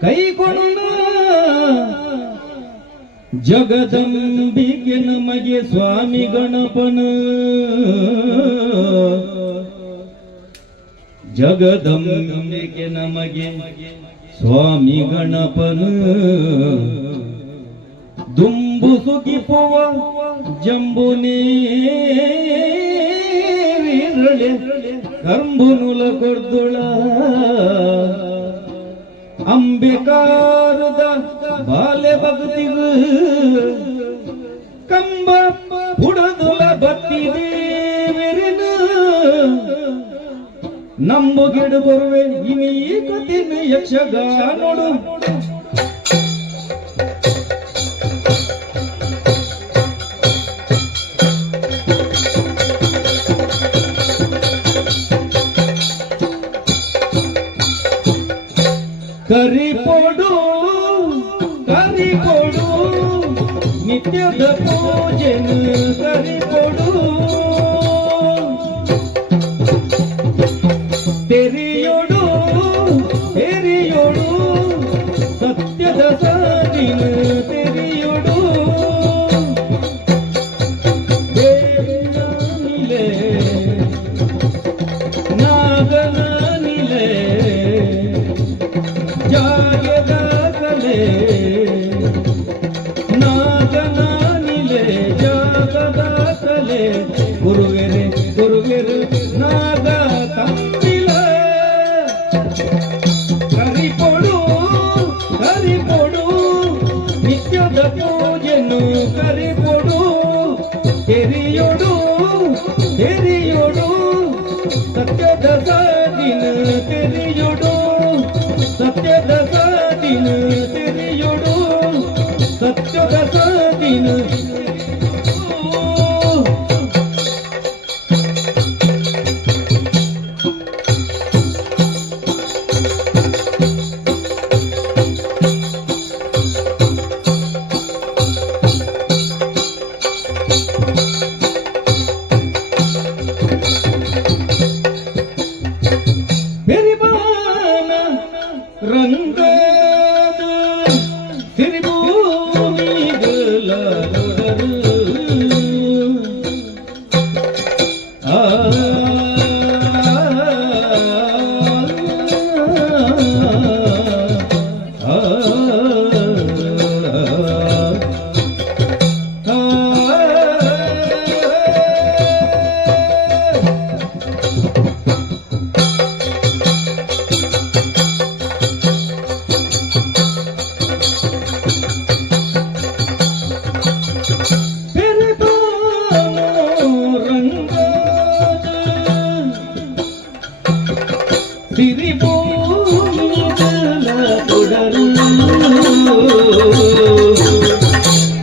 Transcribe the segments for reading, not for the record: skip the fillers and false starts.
ಕೈಕೊಡುವ ಜಗದಂಬಿಕೆ ನಮಗೆ ಸ್ವಾಮಿ ಗಣಪನ ಜಗದಂಬಿಕೆ ನಮಗೆ ಸ್ವಾಮಿ ಗಣಪನ ದುಂಬು ಸುಗಿಪುವ ಜಂಬುನೇ ವಿರಳೆ ಕಂಬುನುಲ ಕೊರ್ದುಳ ಅಂಬಿಕಾರದ ಬಾಲೆ ಭಕ್ತಿಗೂ ಕಂಬ ಹುಡದುಲ ಭಕ್ತಿ ದೇವರಿನ ನಂಬುಗಿಡು ಬರುವೆ ಇನಿ ಕತಿನ ಯಕ್ಷಗಾನೋಡು ಕರಿಕೊಡು ನಿತ್ಯದ ಪೂಜೆನು ಕರಿಕೊಡು ತೆರೆಯೋಡು ಸತ್ಯದ ಸಾಧಿನ ತೆರೆಯೋಡು ನಿಲೆ ನಾಗನ ನಿಲೆ ಜಾಗದ ಕಲೆ ನಾಗನ ನಿಲೆ ಜಾಗದ ಕಲೆ ಗುರುವೆರು ನಾಗ ತಂಬಿಲ ಕರಿಕೊಡು ನಿತ್ಯದ ಪೂಜೆನು ಕರಿಕೊಡು ತೆರೆಯೋಡು ಸತ್ಯದ ಸಾಧಿನ ತೆರೆಯೋಡು ಸತ್ಯದ ಸಾಧಿನ ತೆರೆಯೋಡು ಸತ್ಯದ ಸಾಧಿನ ರಂಗದ ತಿರುಭೂಮಿಗಳ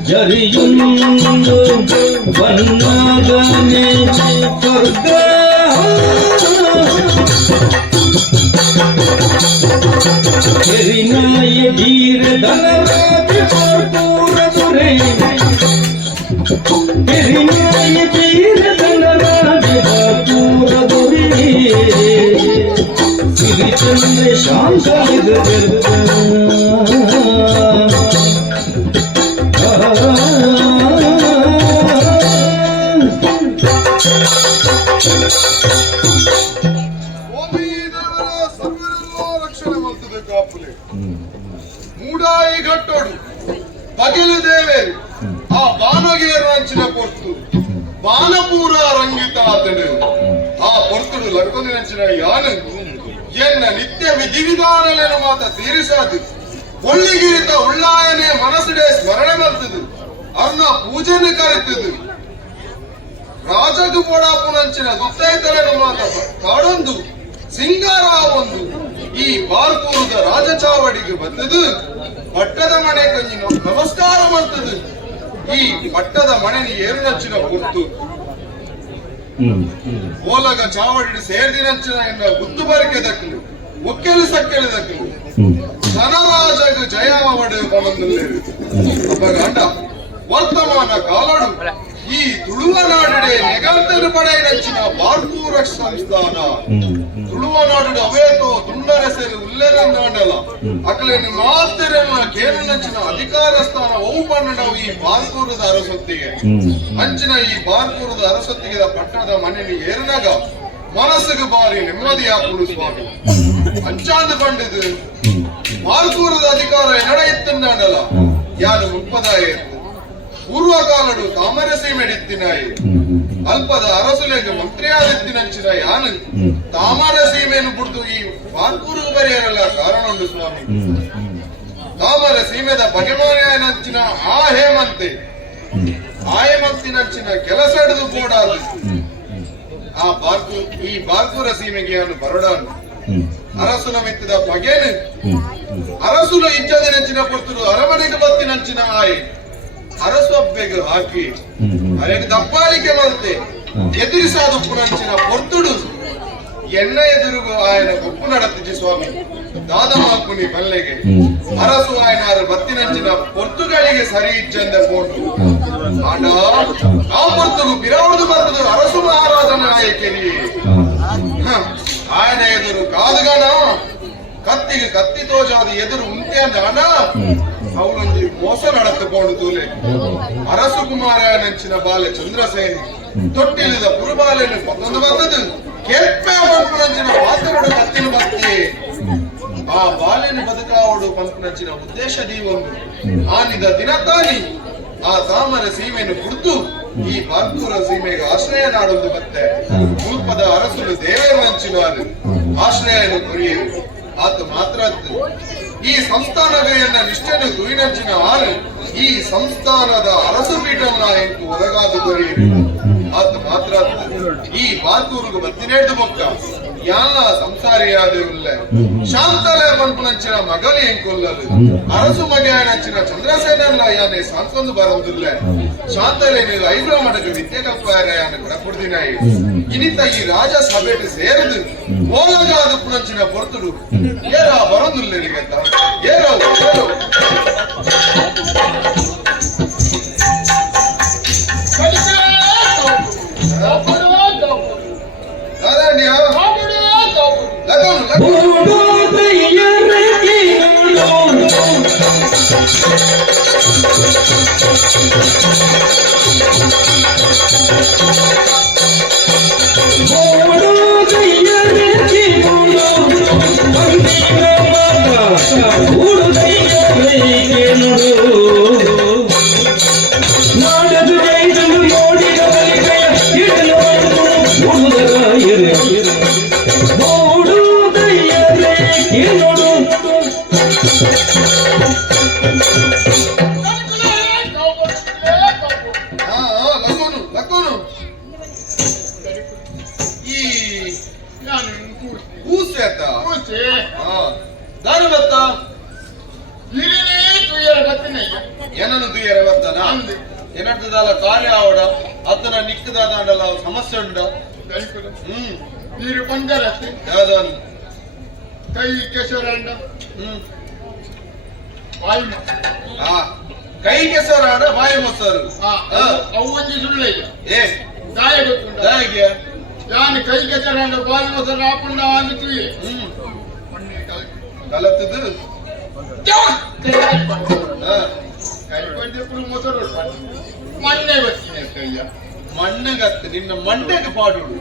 ಜರಿಯುಂದು ವನ್ನಾಗನೆ ಸ್ವರ್ಗ ಕೆರಿನಾಯ ವೀರ ಧನರಾಜ ಕರ್ಪೂರ ದೊರೆ ಕೆರಿನಾಯ ವೀರ ಧನರಾಜ ಕರ್ಪೂರ ದೊರೆ ಸಿರಿಚಂದ್ರ ಶಾಂತ ಮೂಡಾಯಿ ಗಟ್ಟೋಡು ಬಗೆಲು ದೇವೇರು ಆ ಬಾನಗೇರು ಅಂಚಿನ ಪೊರ್ತು ಬಾನಪೂರ ರಂಗಿತ ಆತಡು ಆ ಪೊರ್ತುಡು ಲಕ್ಕೊಂದಿನಂಚಿನ ಯಾನಂಗು ಎನ್ನ ನಿತ್ಯ ವಿಧಿವಿಧಾನಲೇನು ಮಾತ ತೀರಿಸಾದು ಒಳ್ಳಿಗಿರಿತ ಉಳ್ಳಾಯನೆ ಮನಸ್ಸಿಡೆ ಸ್ಮರಣೆ ಬರ್ತದು ಅವ್ರನ್ನ ಪೂಜೆನ ಕರೆತದು ರಾಜಗು ಪೋಡಾಪುನಂಚಿನ ದುತ್ತೈತಲೇನು ಮಾತ ಕಾಡೊಂದು ಸಿಂಗಾರ ಒಂದು ಈ ಬಾರ್ಪೂರದ ರಾಜಚಾವಡಿಗೆ ಬಂದದು ಪಟ್ಟದ ಮನೆ ಕಂಜಿನ ನಮಸ್ಕಾರ ಮಾಡ್ತದೆ ಈ ಪಟ್ಟದ ಮನೆನಿ ಏರು ನಚ್ಚಿನ ಪೊರ್ತು ಓಲಗ ಚಾವಡಿ ಸೇರ್ದಿನಂಚಿನ ಎನ್ನ ಗುದ್ದು ಬರಿಕೆ ದಕ್ಕಲು ಒಕ್ಕೆಲು ಸಕ್ಕೆಲು ದಕ್ಕಲು ಧನರಾಜಗ ಜಯವಾವಡೆ ಪವನದಲ್ಲೇರು ಅಪ್ಪ ಗಂಡ ವರ್ತಮಾನ ಕಾಲಡು ಈ ತುಳುವ ನಾಡಿಡೆ ನೆಗಂತರು ಪಡೆ ನಚ್ಚಿನ ಬಾರ್ಪೂರ ಸಂಸ್ಥಾನ ತುಳುವ ನಾಡು ಅವೇತೋ ತುಂಡರೆಸರು ಉಲ್ಲೆರಂಗಾಂಡ ಅಂಡಲ್ಲ ಅಕಲೇನು ಮಾತಿರನ್ನ ಕೇರಳಂಚಿನ ಅಧಿಕಾರ ಸ್ಥಾನ ಅವು ಪನ್ನಡವು ಈ ಬಾರ್ಕೂರದ ಅರಸೊತ್ತಿಗೆ ಅಂಚಿನ ಈ ಬಾರ್ಕೂರದ ಅರಸೊತ್ತಿಗೆ ಪಟ್ಟಣದ ಮನೆಯಲ್ಲಿ ಏರಿನಾಗ ಮನಸ್ಸಿಗೆ ಬಾರಿ ನೆಮ್ಮದಿ ಹಾಕುಡು ಸ್ವಾಮಿ ಅಂಚಾಂದು ಪಂಡಿದು ಬಾರ್ಕೂರದ ಅಧಿಕಾರ ಎನಡೆಯುತ್ತಂಡಲ್ಲ ಯಾರು ಮುಪ್ಪದಾಯ ಪೂರ್ವಕಾಲಡು ತಾಮರಸೀಮೆಡಿತ್ತಿನಾಯಿ ಅಲ್ಪದ ಅರಸುಲೆಗೆ ಮಂತ್ರಿಯಾದಿತ್ತಿನಂಚಿನ ಯಾನು ತಾಮರಸೀಮೆಯನ್ನು ಬಿಡ್ದು ಈ ಬಾರ್ಕೂರು ಬರೆಯರಲ್ಲ ಕಾರಣ ಉಂಟು ಸ್ವಾಮಿ ತಾಮರ ಸೀಮೆದ ಬಗೆಮಾನೆಯನಂಚಿನ ಆ ಹೇಮಂತೆ ಹೇಮಂತಿನಂಚಿನ ಕೆಲಸ ಹಿಡಿದು ಬೋಡಾದು ಈ ಬಾರ್ಕೂರ ಸೀಮೆಗೆ ಅವನು ಬರಡಾನು ಅರಸುನ ಮೆತ್ತಿದ ಬಗೆನು ಅರಸುಲು ಇಜ್ಜದಿನಂಚಿನ ಪೊರ್ತರು ಅರಮನೆಗೆ ಬತ್ತಿನಂಚಿನ ಆಯೆ ಅರಸು ಹಬ್ಬೆಗೆ ಹಾಕಿ ಅರೆಗೆ ದಪ್ಪಾಳಿಕೆ ಮಲ್ತೆ ಎದುರಿಸಾದ ಪುನಂಚಿನ ಪೊರ್ತುಡು ಎನ್ನ ಎದುರುಗು ಆಯನ ಗುಪ್ಪು ನಡತ್ತಿಜಿ ಸ್ವಾಮಿ ದಾದ ಮಾಲ್ಪುನಿ ಬಲ್ಲೆಗೆ ಅರಸು ಆಯನಾರ ಬತ್ತಿನಂಚಿನ ಪೊರ್ತುಗಳಿಗೆ ಸರಿ ಇಜ್ಜಂದ ಪೋಟು ಆಡ ಆ ಪೊರ್ತುಗು ಬಿರವದು ಬರ್ತದು ಅರಸು ಮಹಾರಾಜನ ಆಯಕೆರಿ ಆಯನ ಎದುರು ಕಾದುಗಣ ಕತ್ತಿಗೆ ಕತ್ತಿ ತೋಜಾದ ಎದುರು ಉಂಟೆ ಅಂದ ಅಣ್ಣ ಅವಳೊಂದು ಮೋಸ ನಡೆದುಕೊಂಡು ತೂಲೆ ಅರಸು ಕುಮಾರನಂಚಿನ ಬಾಲೆ ಚಂದ್ರಸೇನಿ ತೊಟ್ಟಿಲಿದ ಪುರುಬಾಲೆಯನ್ನು ಮತ್ತೊಂದು ಬಂದದು ಕೆಲ್ಪೆ ಪಂಪನಂಚಿನ ಮಾತನಾಡು ಕತ್ತಿನ ಭಕ್ತಿ ಆ ಬಾಲೆಯನ್ನು ಬದುಕಾವಡು ಪಂಪನಂಚಿನ ಉದ್ದೇಶ ದೀವೊಂದು ಆನಿದ ದಿನ ತಾನಿ ಆ ತಾಮರ ಸೀಮೆಯನ್ನು ಕುರಿತು ಈ ಬಾರ್ಕೂರ ಸೀಮೆಗೆ ಆಶ್ರಯ ನಾಡೊಂದು ಮತ್ತೆ ರೂಪದ ಅರಸುಲು ದೇವರಂಚಿನಾರು ಆಶ್ರಯನು ಕೊರಿಯರು ಆತ ಮಾತ್ರ ಈ ಸಂಸ್ಥಾನಗಳನ್ನ ನಿಷ್ಠೆನು ತುಯಿನಂಚಿನ ಆರು ಈ ಸಂಸ್ಥಾನದ ಅರಸು ಪೀಠನ್ನ ಎಂಟು ಒದಗಾದು ದೊರೆಯಿರಿ ಆತ ಮಾತ್ರ ಈ ಬಾರ್ಕೂರುಗು ಬತ್ತಿನೇಡು ಬೊಕ್ಕ ಯಾನ ಸಂಸಾರಿಯಾದಿಲ್ಲ ಶಾಂತಲೆ ಪಂಪನಂಚಿನ ಮಗಲಿ ಎಂಕೊಲ್ಲದು ಅರಸು ಮಗೆಯನಂಚಿನ ಚಂದ್ರಸೇನಲ್ಲ ಯಾನೆ ಸಾಂಸೊಂದು ಬರೋದಿಲ್ಲ ಶಾಂತಲೆ ನೀವು ಐಬ್ರ ಮಡಗ ವಿದ್ಯೆ ಕಪ್ಪಾರ ಯಾನ ಕೊಡಕೊಡ್ದಿನಾಯಿ ಇನಿತ ಈ ರಾಜ ಸಭೆಟ್ ಸೇರಿದು ಓಲಗಾದ ಪುನಂಚಿನ ಪೊರ್ತುಡು ಏರ ಬರೋದಿಲ್ಲ ನಿಗಂತ ಏರೋ ಏರೋ ಏನನ್ನು ತುಯ್ಯರ ಬರ್ತಾನ ಏನಡ್ತದಲ್ಲ ಕಾರ್ಯ ಆವಡ ಅತನ ನಿಕ್ಕದಾದ ಸಮಸ್ಯೆ ಉಂಡ ನೀರು ಬಂದರತ್ತೆ ಯಾವ್ದನ್ ಕೈ ಕೆಸರಂಡ ಕೈ ಕೆಸರಾಡ ಬಾಯಿ ಮೊಸರು ಅವು ಒಂಜಿ ಸುಳ್ಳೆ ಏ ದಾಯ ಗೊತ್ತುಂಟ ದಾಯಿಗೆ ಯಾನು ಕೈ ಕೆಸರಂಡ ಬಾಯಿ ಮೊಸರು ಹಾಕೊಂಡ ಅಂದಿತ್ತು ಕಲತ್ತದು ಕೈ ಬಂದಿప్పుడు ಮೊಸರು ಮಣ್ಣೆ ಬರ್ತೀನಿ ಕೈಯ ಮಣ್ಣಗತ್ತು ನಿನ್ನ ಮಂಡೆಗೆ ಪಾಡುಡು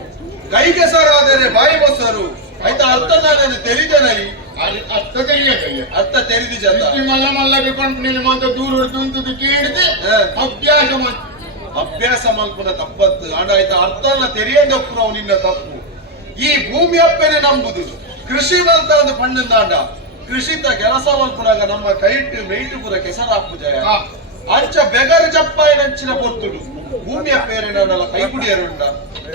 ಕೈ ಕೆಸರಾದರೆ ಬಾಯಿ ಮೊಸರು ಆಯ್ತಾ ಅರ್ಥ ನಾನು ತೆರಿದನೈ ಅರ್ಥ ಕೈಯ ಕೈಯ ಅರ್ಥ ತೆರಿದಿ ಜನ ಮಲ್ಲ ಮಲ್ಲಗೆ ಕೊಂಡು ನೀನು ಮಾತ್ರ ದೂರ ಹೊಡೆದು ಕೇಳಿದೆ ಅಭ್ಯಾಸ ಅಭ್ಯಾಸ ಮಲ್ಪನ ತಪ್ಪತ್ತು ಆಡ ಆಯ್ತಾ ಅರ್ಥ ಅಲ್ಲ ತೆರಿಯಂದಪ್ಪು ನಾವು ನಿನ್ನ ತಪ್ಪು ಈ ಭೂಮಿ ಅಪ್ಪನೆ ನಂಬುದು ಕೃಷಿ ಮಲ್ತ ಒಂದು ಪಣ್ಣಂದಾಂಡ ಕೃಷಿತ ಕೆಲಸ ಮಲ್ಪನಾಗ ನಮ್ಮ ಕೈಟ್ಟು ಮೇಯ್ಟು ಪುರ ಕೆಸರಾಪು ಜಯ ಅಂಚ ಬೆಗರು ಜಪ್ಪಾಯಿನಂಚಿನ ಪೊರ್ತುಡು ಭೂಮಿಯ ಪೇರೆನಲ್ಲ ಕೈಗುಡಿಯರುಂಡ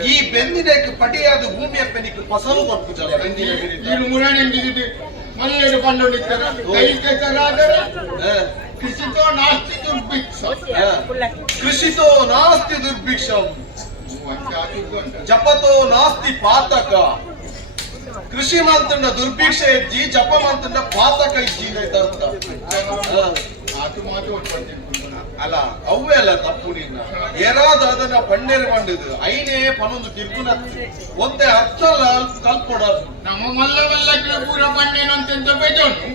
ಈ ಬೆಂದಿನಕ್ಕೆ ಪಟಿಯಾದ ಭೂಮಿಯ ಪೆನಿಗೆ ಫಸಲು ಕೊಟ್ಟು ಜಲ ಬೆಂದಿನ ನೀನು ಮುರಾಣಿಂದಿದೆ ಮಲ್ಲೆಡು ಪಂಡೋಡಿಕ್ಕರ ಕೈ ಕೆಸರಾದರೆ ಕೃಷಿತೋ ನಾಸ್ತಿ ದುರ್ಭಿಕ್ಷ ಕೃಷಿತೋ ನಾಸ್ತಿ ದುರ್ಭಿಕ್ಷಂ ಜಪತೋ ನಾಸ್ತಿ ಪಾತಕ ಕೃಷಿ ಮಂತಂಡ ದುರ್ಭಿಕ್ಷೆ ಇಜ್ಜಿ ಜಪ ಮಂತಂಡ ಪಾತಕ ಇಜ್ಜಿ ಅರ್ಥ ಆತು ಮಾತು ಒಟ್ಪಡ್ತೀನಿ ಅಲ್ಲ ಅವೇ ಅಲ್ಲ ತಪ್ಪು ನಿನ್ನ ಏರಾದ ಅದನ್ನ ಪಂಡೇರು ಮಾಡಿದ್ದು ಐನೇ ಪನೊಂದು ತಿರ್ಗುನತ್ತು ಒಂದೇ ಅರ್ಥಲ್ಲ ಕಲ್ಪೊಡ ನಮ್ಮ ಮಲ್ಲ ಮಲ್ಲಕ್ಕೆ ಪೂರ ಪಣ್ಣೇನು ಅಂತ ಬೇಜೋನು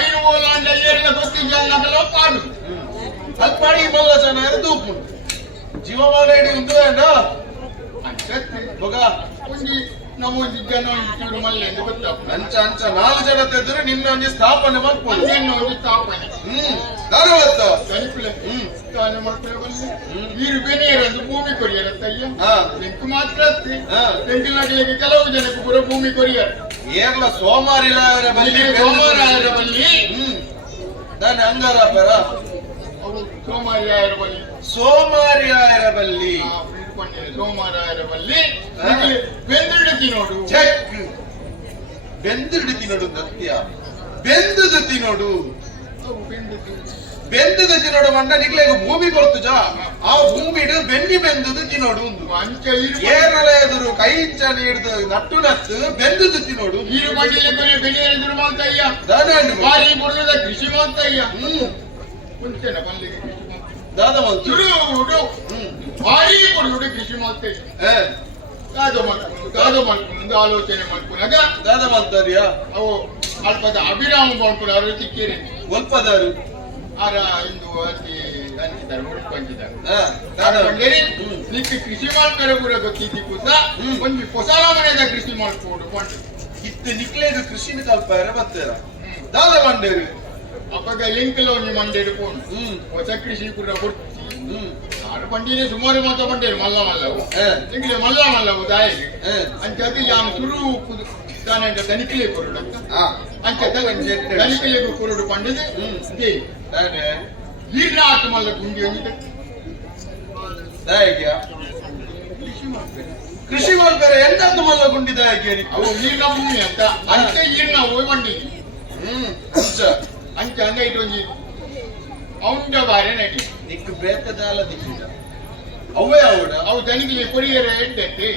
ಐನು ಓಲಾಂಡ ಏರ್ಲ ಗೊತ್ತಿದ್ದಲ್ಲ ಪಾಡು ಅಲ್ಪಾಡಿ ಮಲ್ಲ ಚೆನ್ನಾಗಿ ದೂಪು ಜೀವಮಾನ ಇಡಿ ಉಂಟು ಅಂಡ ಅಂಚತ್ತೆ ಮಗ ಒಂಜಿ ನಮ್ಮೊಂದು ಜನ ಒಂದು ಚೂರು ಮಲ್ಲೆ ಎಂದು ಗೊತ್ತಾಗ್ತದೆ ಅಂಚ ಅಂಚ 4 ಜನ ತೆಗೆದ್ರೆ ನಿನ್ನ ಒಂದು ಸ್ಥಾಪನೆ ಮಾಡ್ಕೊಂಡು ಅದೇನು ಒಂದು ಸ್ಥಾಪನೆ ದಾರವತ್ತ ತನಿಖಲೆ ತಾನೆ ಮಾಡ್ಕೊಳ್ಳೆ ಬಲ್ಲಿ ನೀರು ಬೇನೆಯರೊಂದು ಭೂಮಿ ಕೊರಿಯರತ್ತಯ್ಯ ಬೆಂಕು ಮಾತ್ರ ಅತ್ತಿ ಬೆಂಕಿನಾಗಲಿಕ್ಕೆ ಕೆಲವು ಜನಕ್ಕೆ ಪೂರ ಭೂಮಿ ಕೊರಿಯರ್ ಏರ್ಲ ಸೋಮಾರಿಲಾರ ಬಲ್ಲಿ ಸೋಮವಾರ ಬಲ್ಲಿ ನಾನು ಹಂಗಾರ ಬೇರ ಅವು ಸೋಮವಾರ ಬಲ್ಲಿ ಸೋಮಾರಿಯಾಯರ ಬಲ್ಲಿ ಸೋಮವಾರ ಬಲ್ಲಿ ಬೆಂದಿಡ್ತಿ ನೋಡು ಚೆಕ್ ಬೆಂದಿಡು ತಿನ್ನೋಡು ನತ್ಯ ಬೆಂದದು ತಿನ್ನೋಡು ಬೆಂದದು ತಿನ್ನೋಡು ಮಂಡ ನಿಗ್ಲೆಗ ಭೂಮಿ ಕೊಡ್ತು ಜಾ ಆ ಭೂಮಿಡು ಬೆನ್ನಿ ಬೆಂದದು ತಿನ್ನೋಡು ಒಂದು ಅಂಚ ಏರಲ ಎದುರು ಕೈ ಇಂಚ ಹಿಡಿದು ನಟ್ಟು ನತ್ತು ಬೆಂದದು ತಿನ್ನೋಡು ನೀರು ಮಣ್ಣಿಲೆ ಕೊನೆ ಬೆಳೆ ಎದುರು ಮಾಡ್ತಯ್ಯ ದಾದಾಂಡು ಬಾರಿ ಬುಡದ ಕೃಷಿ ಮಾಡ್ತಯ್ಯ ಮುಂಚೆನ ಬಲ್ಲಿಗೆ ಕೃಷಿ ದಾದ ಮಂತು ಚುಡು ಭಾರಿ ಬುಡುಡು ಕೃಷಿ ಮಾಡ್ತಯ್ಯ ಕಾದು ಮಾಡ್ಕೊಂಡು ಆಲೋಚನೆ ಮಾಡ್ಕೊಂಡಾಗ ದಾದ ಮಂತಾರಿಯಾ ಅವು ಅಲ್ಪದ ಅಭಿರಾಮ ಮಾಡ್ಕೊಂಡು ಅವರು ತಿಕ್ಕೇರಿ ಒಲ್ಪದಾರು ಆರ ಇಂದು ಅತಿ ಅಂತಿದ್ದಾರೆ ಹುಡುಕೊಂಡಿದ್ದಾರೆ ನಿಕ್ಕೆ ಕೃಷಿ ಮಾಡ್ತಾರೆ ಕೂಡ ಗೊತ್ತಿದ್ದಿ ಕೂತ ಒಂದು ಹೊಸ ಮನೆಯ ಕೃಷಿ ಮಾಡ್ಕೊಂಡು ಇತ್ತು ನಿಕ್ಲೇದು ಕೃಷಿನ ಕಲ್ಪಾರ ಬರ್ತಾರ ದಾದ ಮಂಡೇರು ಅಪ್ಪಗ ಲಿಂಕ್ಲ ಒಂದು ಮಂಡೆ ಹಿಡ್ಕೊಂಡು ಹೊಸ ಕೃಷಿ ಕೂಡ ಕೊಡ್ತಿ ಆರು ಬಂಡಿನೇ ಸುಮಾರು ಮಾತ್ರ ಬಂಡೇರು ಮಲ್ಲ ಮಲ್ಲವು ನಿಂಗೆ ಮಲ್ಲ ಮಲ್ಲವು ದಾಯಿಗೆ ಅಂಚದು ಯಾನು ಸುರು ತಾನೆ ತನಿಖಲೆ ಕೊರಡು ಅಂಚ ತನಿಖಲೆ ಕೊರಡು ಪಂಡದು ನೀರ್ನ ಆಟ ಮಲ್ಲ ಗುಂಡಿ ಒಂದು ದಾಯಿಗೆ ಕೃಷಿ ಮಾಡ್ತಾರೆ ಎಂತದ್ದು ಮಲ್ಲ ಗುಂಡಿ ದಾಯಿಗೆ ಅವು ನೀರ್ನ ಭೂಮಿ ಅಂತ ಅಂಚ ಈರ್ನ ಹೋಯ್ ಮಂಡಿ ಅಂಚ ಅಂದ ಇಟ್ಟೊಂಜಿ ಅವಂಡ ಬಾರೆ ನಡಿ ನಿಕ್ಕು ಬೇಕದಾಲ ದಿಕ್ಕಿದ ಅವೇ ಅವಡ ಅವು ತನಿಖಲೆ ಕೊರಿಯರ ಎಡ್ಡಕ್ಕೆ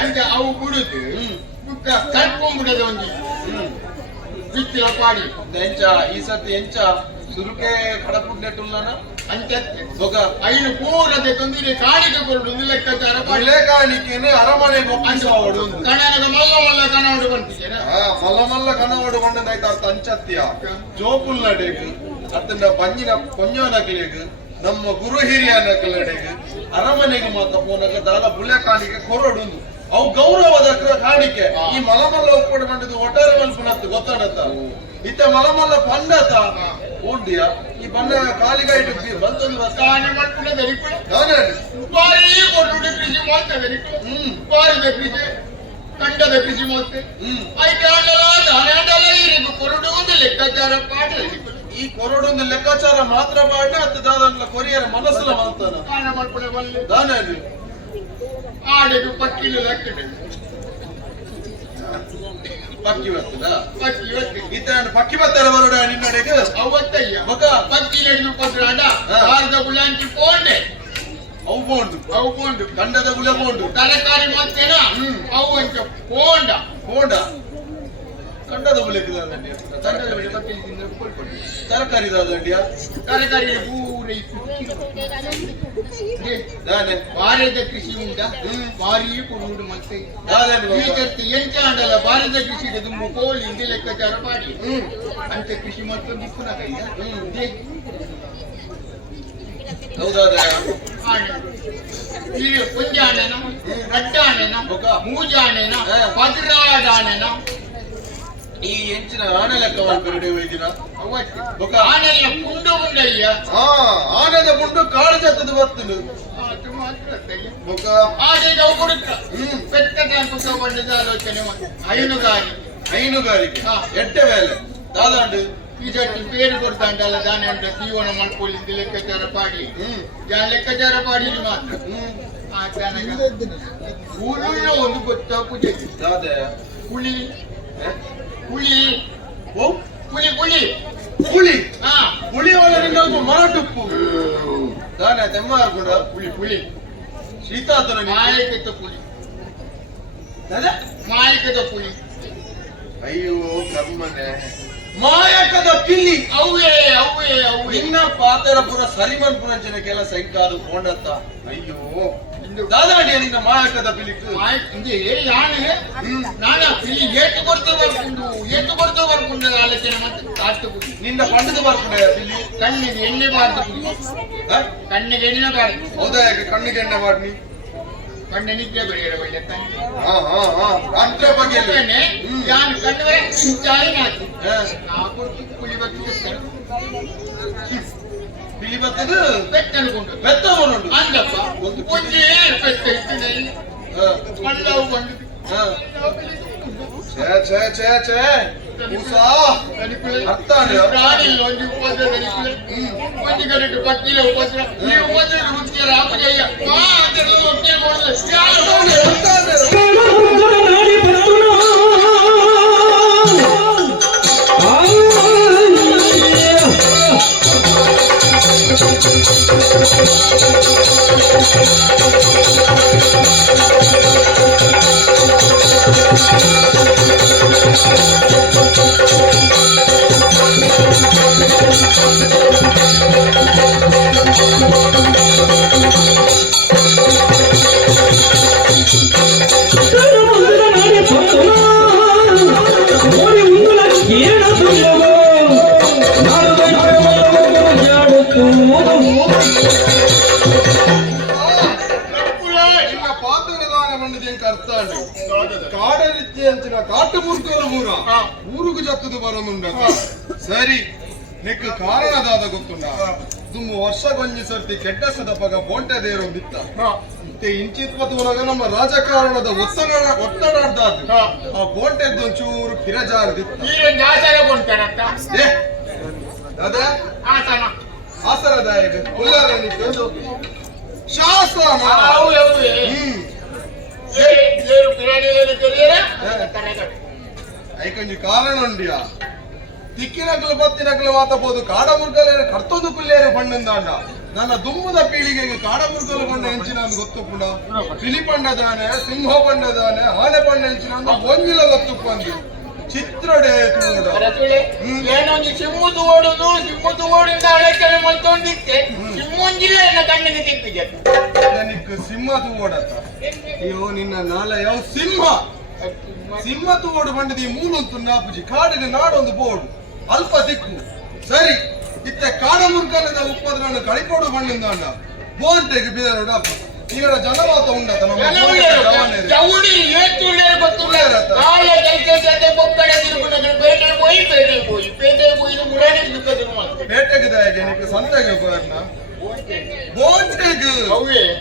ಅಂಚ ಅವು ಬಿಡುದು ಕಟ್ಕೊಂಡ್ಬಿಡದ ಒಂಜಿ ಬಿತ್ತಿಲ ಪಾಡಿ ಎಂಚ ಈ ಸತಿ ಎಂಚ ಸುರುಕೆ ಕಡಪುಡ್ನೆಟ್ಟುಲ್ಲನ ಅಂಚತ್ತೆ ಬೊಗ ಐನು ಪೂರತೆ ತೊಂದಿರೆ ಕಾಣಿಕೆ ಕೊರಡು ಒಂದು ಲೆಕ್ಕಾಚಾರ ಒಳ್ಳೆ ಕಾಣಿಕೆನೆ ಅರಮನೆ ಗೊಪ್ಪಿಸೋಡು ಕಣನದ ಮಲ್ಲ ಮಲ್ಲ ಕಣವಡು ಬಂತಿದ್ದೀರ ಮಲ್ಲ ಮಲ್ಲ ಕಣವಡು ಬಂಡದಾಯ್ತ ಅರ್ಥ ಅಂಚತ್ಯ ಜೋಪುಲ್ ನಡೆಗು ಅತ್ತಂಡ ಬಂಜಿನ ಕೊಂಜೋನಕ್ಲೆಗು ನಮ್ಮ ಗುರು ಹಿರಿಯ ನಕಲಡೆಗು ಅರಮನೆಗೆ ಮಾತ್ರ ಪೋನಗ ದಾಲ ಬುಳೆ ಕಾಣಿಕೆ ಕೊರಡುಂದು ಅವು ಗೌರವದ ಕಾಣಿಕೆ ಈ ಮಲಮಲ್ಲ ಒಪ್ಪಡೆ ಮಾಡಿದ್ದು ಒಟ್ಟಾರೆ ಮಲ್ಪನತ್ತು ಗೊತ್ತಾಡತ್ತ ಇತ್ತ ಮಲಮಲ್ಲ ಪಂಡತ ಓಂಡಿಯ ಈ ಬಣ್ಣ ಕಾಲಿಗಾಯಿಟ್ಟು ಬಂತೊಂದು ಕಾಣೆ ಮಾಡ್ಕೊಂಡೆ ಧರಿಕೊಳ್ಳ ನಾನೇ ಬಾರಿ ಕೊರಡು ಕೃಷಿ ಮಾಡ್ತದೆ ಬಾರಿದ ಕೃಷಿ ಕಂಡದ ಕೃಷಿ ಮಾಡ್ತೆ ಐತೆ ಆಂಡಲ ದಾನೆ ಆಂಡಲ ಇರಿಗೂ ಕೊರಡು ಒಂದು ಲೆಕ್ಕಾಚಾರ ಪಾಠ ಈ ಕೊರಡೊಂದು ಲೆಕ್ಕಾಚಾರ ಮಾತ್ರ ಪಾಠ ಹತ್ತು ದಾದ ಕೊರಿಯರ ಮನಸ್ಸಲ್ಲ ಮಾಡ್ತಾನ ಕಾಣೆ ಮಾಡ್ಕೊಂಡೆ ಬಲ್ಲೆ ದಾನೇ ಆಡೆದು ಪಕ್ಕಿಲು ಲೆಕ್ಕಬೇಕು ಪಕ್ಕಿ ಬರ್ತದ ಪಕ್ಕಿ ಇವತ್ತು ಇತ್ತ ಪಕ್ಕಿ ಬತ್ತಾರ ಬರೋಡ ನಿನ್ನಡೆಗೆ ಅವತ್ತಯ್ಯ ಮಗ ಪಕ್ಕಿ ನಡೆದು ಪತ್ರ ಆರ್ದ ಗುಳಾಂಚಿ ಪೋಂಡೆ ಅವು ಬೋಂಡು ಅವು ಪೋಂಡು ಕಂಡದ ಗುಳ ಬೋಂಡು ತರಕಾರಿ ಮತ್ತೇನ ಅವು ಅಂಚ ಪೋಂಡ ಬೋಂಡ ಕಂಡದ ಗುಳಕ್ಕೆ ತಂಡದ ಬೆಳೆ ಪಕ್ಕಿಲಿಂದ ಕೊಡ್ಕೊಂಡು ತರಕಾರಿ ದಾದಂಡಿಯ ತರಕಾರಿ ಪೂರ ದಾನೆ ಭಾರತ ಕೃಷಿ ಉಂಟ ಭಾರಿ ಕೊಡುವುದು ಮತ್ತೆ ದಾನೆ ಎಂಚ ಆಂಡಲ ಭಾರತ ಕೃಷಿ ತುಂಬು ಕೋಳಿ ಇಂಡಿ ಲೆಕ್ಕಾಚಾರ ಮಾಡಿ ಅಂತ ಕೃಷಿ ಮಾಡ್ಕೊಂಡು ದಿಕ್ಕುನ ಕೈ ಹೌದಾದ ಇಲ್ಲಿ ಪುಂಜಾನೆನ ರಡ್ಡಾನೆನ ಮೂಜಾನೆನ ಪದ್ರಾಡಾನೆನ ಈ ಎಂಚಿನ ಆನೆ ಲೆಕ್ಕ ಮಾಡ್ಕೊಂಡು ಹೋಯ್ದಿನ ಆನೆಲ್ಲ ಪುಂಡು ಉಂಡಯ್ಯ ಆನೆದ ಪುಂಡು ಕಾಳು ಜತ್ತದ ಬರ್ತನು ಅದು ಮಾತ್ರ ಬೊಕ ಆನೆಗೆ ಅವು ಕೊಡುತ್ತ ಪೆಟ್ಟದ ಕುತ್ಕೊಂಡದ ಆಲೋಚನೆ ಹೈನುಗಾರಿಕೆ ಎಡ್ಡೆ ವೇಲೆ ದಾದಾಂಡು ಇದಕ್ಕೆ ಪೇರು ಕೊಡ್ತಾಂಡಲ್ಲ ದಾನೆ ಅಂತ ಜೀವನ ಮಾಡ್ಕೊಳ್ಳಿದ್ದು ಲೆಕ್ಕಾಚಾರ ಪಾಡಿ ಯಾನ್ ಲೆಕ್ಕಾಚಾರ ಪಾಡಿ ಮಾತ್ರ ಆ ಹುಳುವಿನ ಒಂದು ಗೊತ್ತ ಪೂಜೆ ದಾದೆ ಹುಳಿ ಹುಳಿ ಓ ಹುಳಿ ಹುಳಿ ಹುಳಿ ಹಾ ಹುಳಿ ಒಳಗಿಂದ ಮಾಟುಪ್ಪು ದಾನೆ ತೆಮ್ಮ ಹಾಕೊಂಡ ಹುಳಿ ಹುಳಿ ಶೀತಾತನ ಮಾಯಕದ ಹುಳಿ ಮಾಯಕದ ಹುಳಿ ಅಯ್ಯೋ ಕರ್ಮನೆ ಮಾಯಕದ ಪಿಲ್ಲಿ ಅವೇ ಅವೇ ಅವೇ ನಿನ್ನ ಪಾತ್ರ ಪುರ ಸರಿಮನ್ ಪುರಂಚನ ಕೆಲಸ ಇಂಕಾದು ಕೊಂಡತ್ತ ಅಯ್ಯೋ ದಾದಾಡಿಯ ನಿನ್ನ ಮಾಯಕದ ಪಿಲಿಟ್ಟು ಇಂದೇ ಯಾನು ನಾನಾ ಇಲ್ಲಿ ಏಟು ಕೊಡ್ತಾ ಬರ್ಕೊಂಡು ಆಲೋಚನೆ ಮತ್ತೆ ಕಾಟು ನಿನ್ನ ಪಂಡದ ಬರ್ಕೊಂಡೆ ಪಿಲ್ಲಿ ಕಣ್ಣಿಗೆ ಎಣ್ಣೆ ಬಾರ್ದು ಕಣ್ಣಿಗೆ ಎಣ್ಣೆ ಬಾರ್ದು ಹೌದಾ ಯಾಕೆ ಕಣ್ಣಿಗೆ ಎಣ್ಣೆ ಮಾಡಿ ಕಣ್ಣೆ ನಿದ್ರೆ ಬೆಳೆಯರ ಬೈದ ಅದ್ರ ಬಗ್ಗೆ ಯಾನು ಕಣ್ಣವರೆ ಚಾಯಿ ನಾಕು ನಾ ಕೊಡ್ತು ಕುಳಿ ಬರ್ತಿರ್ತಾರೆ ಪಿಲಿ ಬರ್ತದ ಬೆಟ್ಟ ಅನ್ಕೊಂಡು ಬೆತ್ತ ಬಂದುಂಟು ಅಂದಪ್ಪ ಒಂದೇ ಬೆಟ್ಟ ಇಟ್ಟಿದೆ ಮಳ್ಳವು ಬಂದು ಛೇ ಕೂಸಾ ಅರ್ಥ ಪ್ರಾಣಿಲ್ಲ ಒಂದು ಉಪದ್ರ ಒಂದು ಗಂಟೆ ಪತ್ತಿಲ ಉಪದ್ರ ಈ ಉಪದ್ರ ಮುಖ್ಯ ರಾಮಜಯ್ಯ ಅದೆಲ್ಲ ಹೊಟ್ಟೆ ಕಾಟು ಮುರ್ಕೋರು ಊರುಗು ಜತ್ತದು ಬರೋನುಂಡ ಸರಿ ನೆಕ್ ಕಾರಣದಾದ ಗೊತ್ತುಂಡ ತುಂಬ ವರ್ಷ ಗೊಂಜಿ ಸರ್ತಿ ಕೆಡ್ಡಸದ ಪಗ ಬೋಂಟದೇರೋ ಬಿತ್ತ ಮತ್ತೆ ಇಂಚಿತ್ವದೊಳಗ ನಮ್ಮ ರಾಜಕಾರಣದ ಒತ್ತಡಾಡ್ದಾದ ಆ ಬೋಂಟೆದ್ದು ಒಂಚೂರು ಪಿರಜಾರದಿತ್ತ ಏ ಅದೇ ಆಸರದಾಯಕ ಕುಲ್ಲಾರನಿಟ್ಟು ಶಾಸನ ಐಕೊಂಜಿ ಕಾರಣ ಉಂಡಿಯಾ ತಿಕ್ಕಿನಕಲು ಬತ್ತಿನಕಲು ಮಾತಬಹುದು ಕಾಡ ಮುರ್ಗಲೇರೆ ಕರ್ತೊಂದು ಕುಲ್ಲೇರೆ ಬಣ್ಣಂದಾಂಡ ನನ್ನ ದುಮ್ಮದ ಪೀಳಿಗೆಗೆ ಕಾಡ ಮುರ್ಗಲು ಬಣ್ಣ ಹೆಂಚಿನ ಅಂತ ಗೊತ್ತುಪ್ಪುಂಡ ಪಿಲಿ ಬಣ್ಣದಾನೆ ಸಿಂಹ ಬಣ್ಣದಾನೆ ಆನೆ ಬಣ್ಣ ಹೆಂಚಿನ ಅಂತ ಒಂದಿಲ ಗೊತ್ತುಪ್ಪಂದು ಚಿತ್ರಡೆ ಏನೊಂದು ಸಿಮ್ಮದು ಓಡುದು ಸಿಮ್ಮದು ಓಡಿಂದ ಆಲೋಚನೆ ಮಾಡ್ಕೊಂಡಿದ್ದೆ ಸಿಮ್ಮೊಂದಿಲ್ಲ ನನ್ನ ಕಣ್ಣಿಗೆ ತಿಪ್ಪಿದೆ ನನಗೆ ಸಿಂಹ ತೂಗೋಡತ್ತ ಅಯ್ಯೋ ನಿನ್ನ ನಾಲ ಯಾವ ಸಿಂಹ ತೂಗೋಡು ಬಂಡದ ಈ ಮೂಲೊಂದು ನಾಪುಜಿ ಕಾಡಿನ ನಾಡೊಂದು ಬೋರ್ಡು ಅಲ್ಪ ದಿಕ್ಕು ಸರಿ ಇತ್ತ ಕಾಡ ಮುರ್ಗಲದ ಉಪದ್ರವನ್ನು ಕಳಿಕೋಡು ಬಣ್ಣಿಂದ ಅಣ್ಣ ಬೋಂಟೆಗೆ ಬಿದರೋಡ ಈಗ ಜನವಾತ ಉಂಡತ ಪೇಟೆಗೆ ನಿನಗೆ ಸಂತೆಗೆ ಹೋಗೋಣ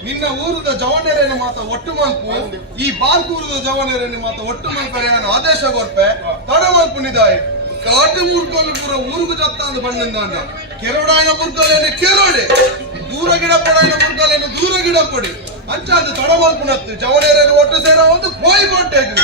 ನಿನ್ನ ಊರದ ಜವನೇರೇನು ಮಾತ ಒಟ್ಟು ಮಲ್ಪು ಈ ಬಾಲ್ಕೂರದ ಜವನೇರೇನು ಮಾತ ಒಟ್ಟು ಮಲ್ಪರೆ ನಾನು ಆದೇಶ ಕೊರ್ಪೆ ತಡ ಮಲ್ಪುನಿದಾಯಿ ಕಾಟು ಮುರ್ಕೋಲು ಪೂರ ಊರುಗು ಜತ್ತ ಅಂದು ಬಣ್ಣಿಂದ ಕೆರೋಡಾಯನ ಮುರ್ಕೋಲೇನು ಕೆರೋಡೆ ದೂರ ಗಿಡ ಪಡಾಯನ ಮುರ್ಕೋಲೇನು ದೂರ ಗಿಡ ಪಡಿ ಅಂಚಾದ ತಡ ಮಲ್ಪುನತ್ತು ಜವನೇರೇನು ಒಟ್ಟು ಸೇರ ಒಂದು ಕೋಯಿ ಕೊಟ್ಟೆಗೆ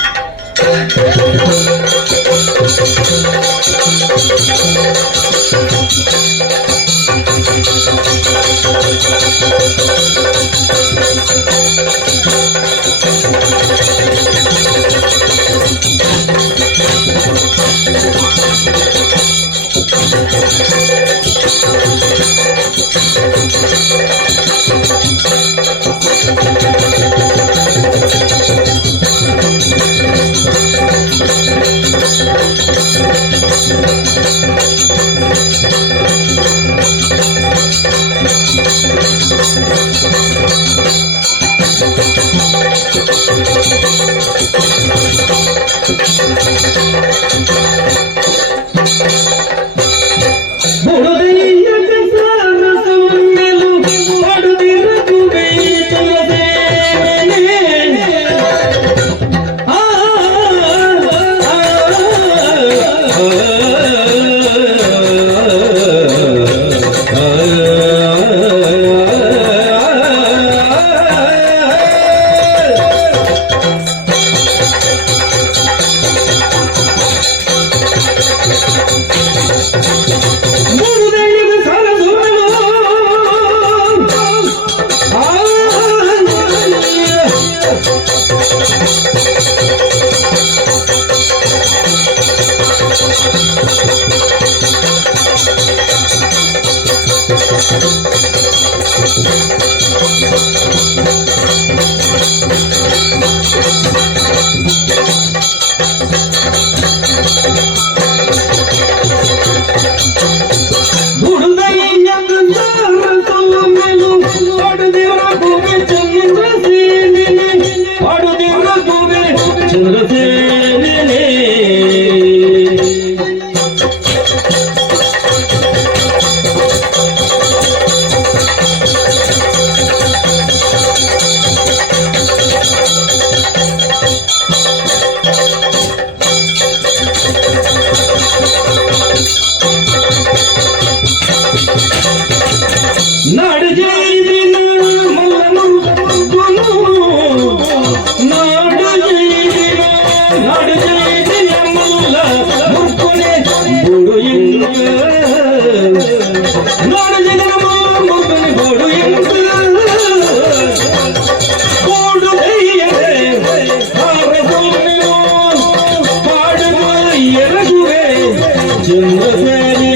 ಚಂದ್ರಸೇನೆ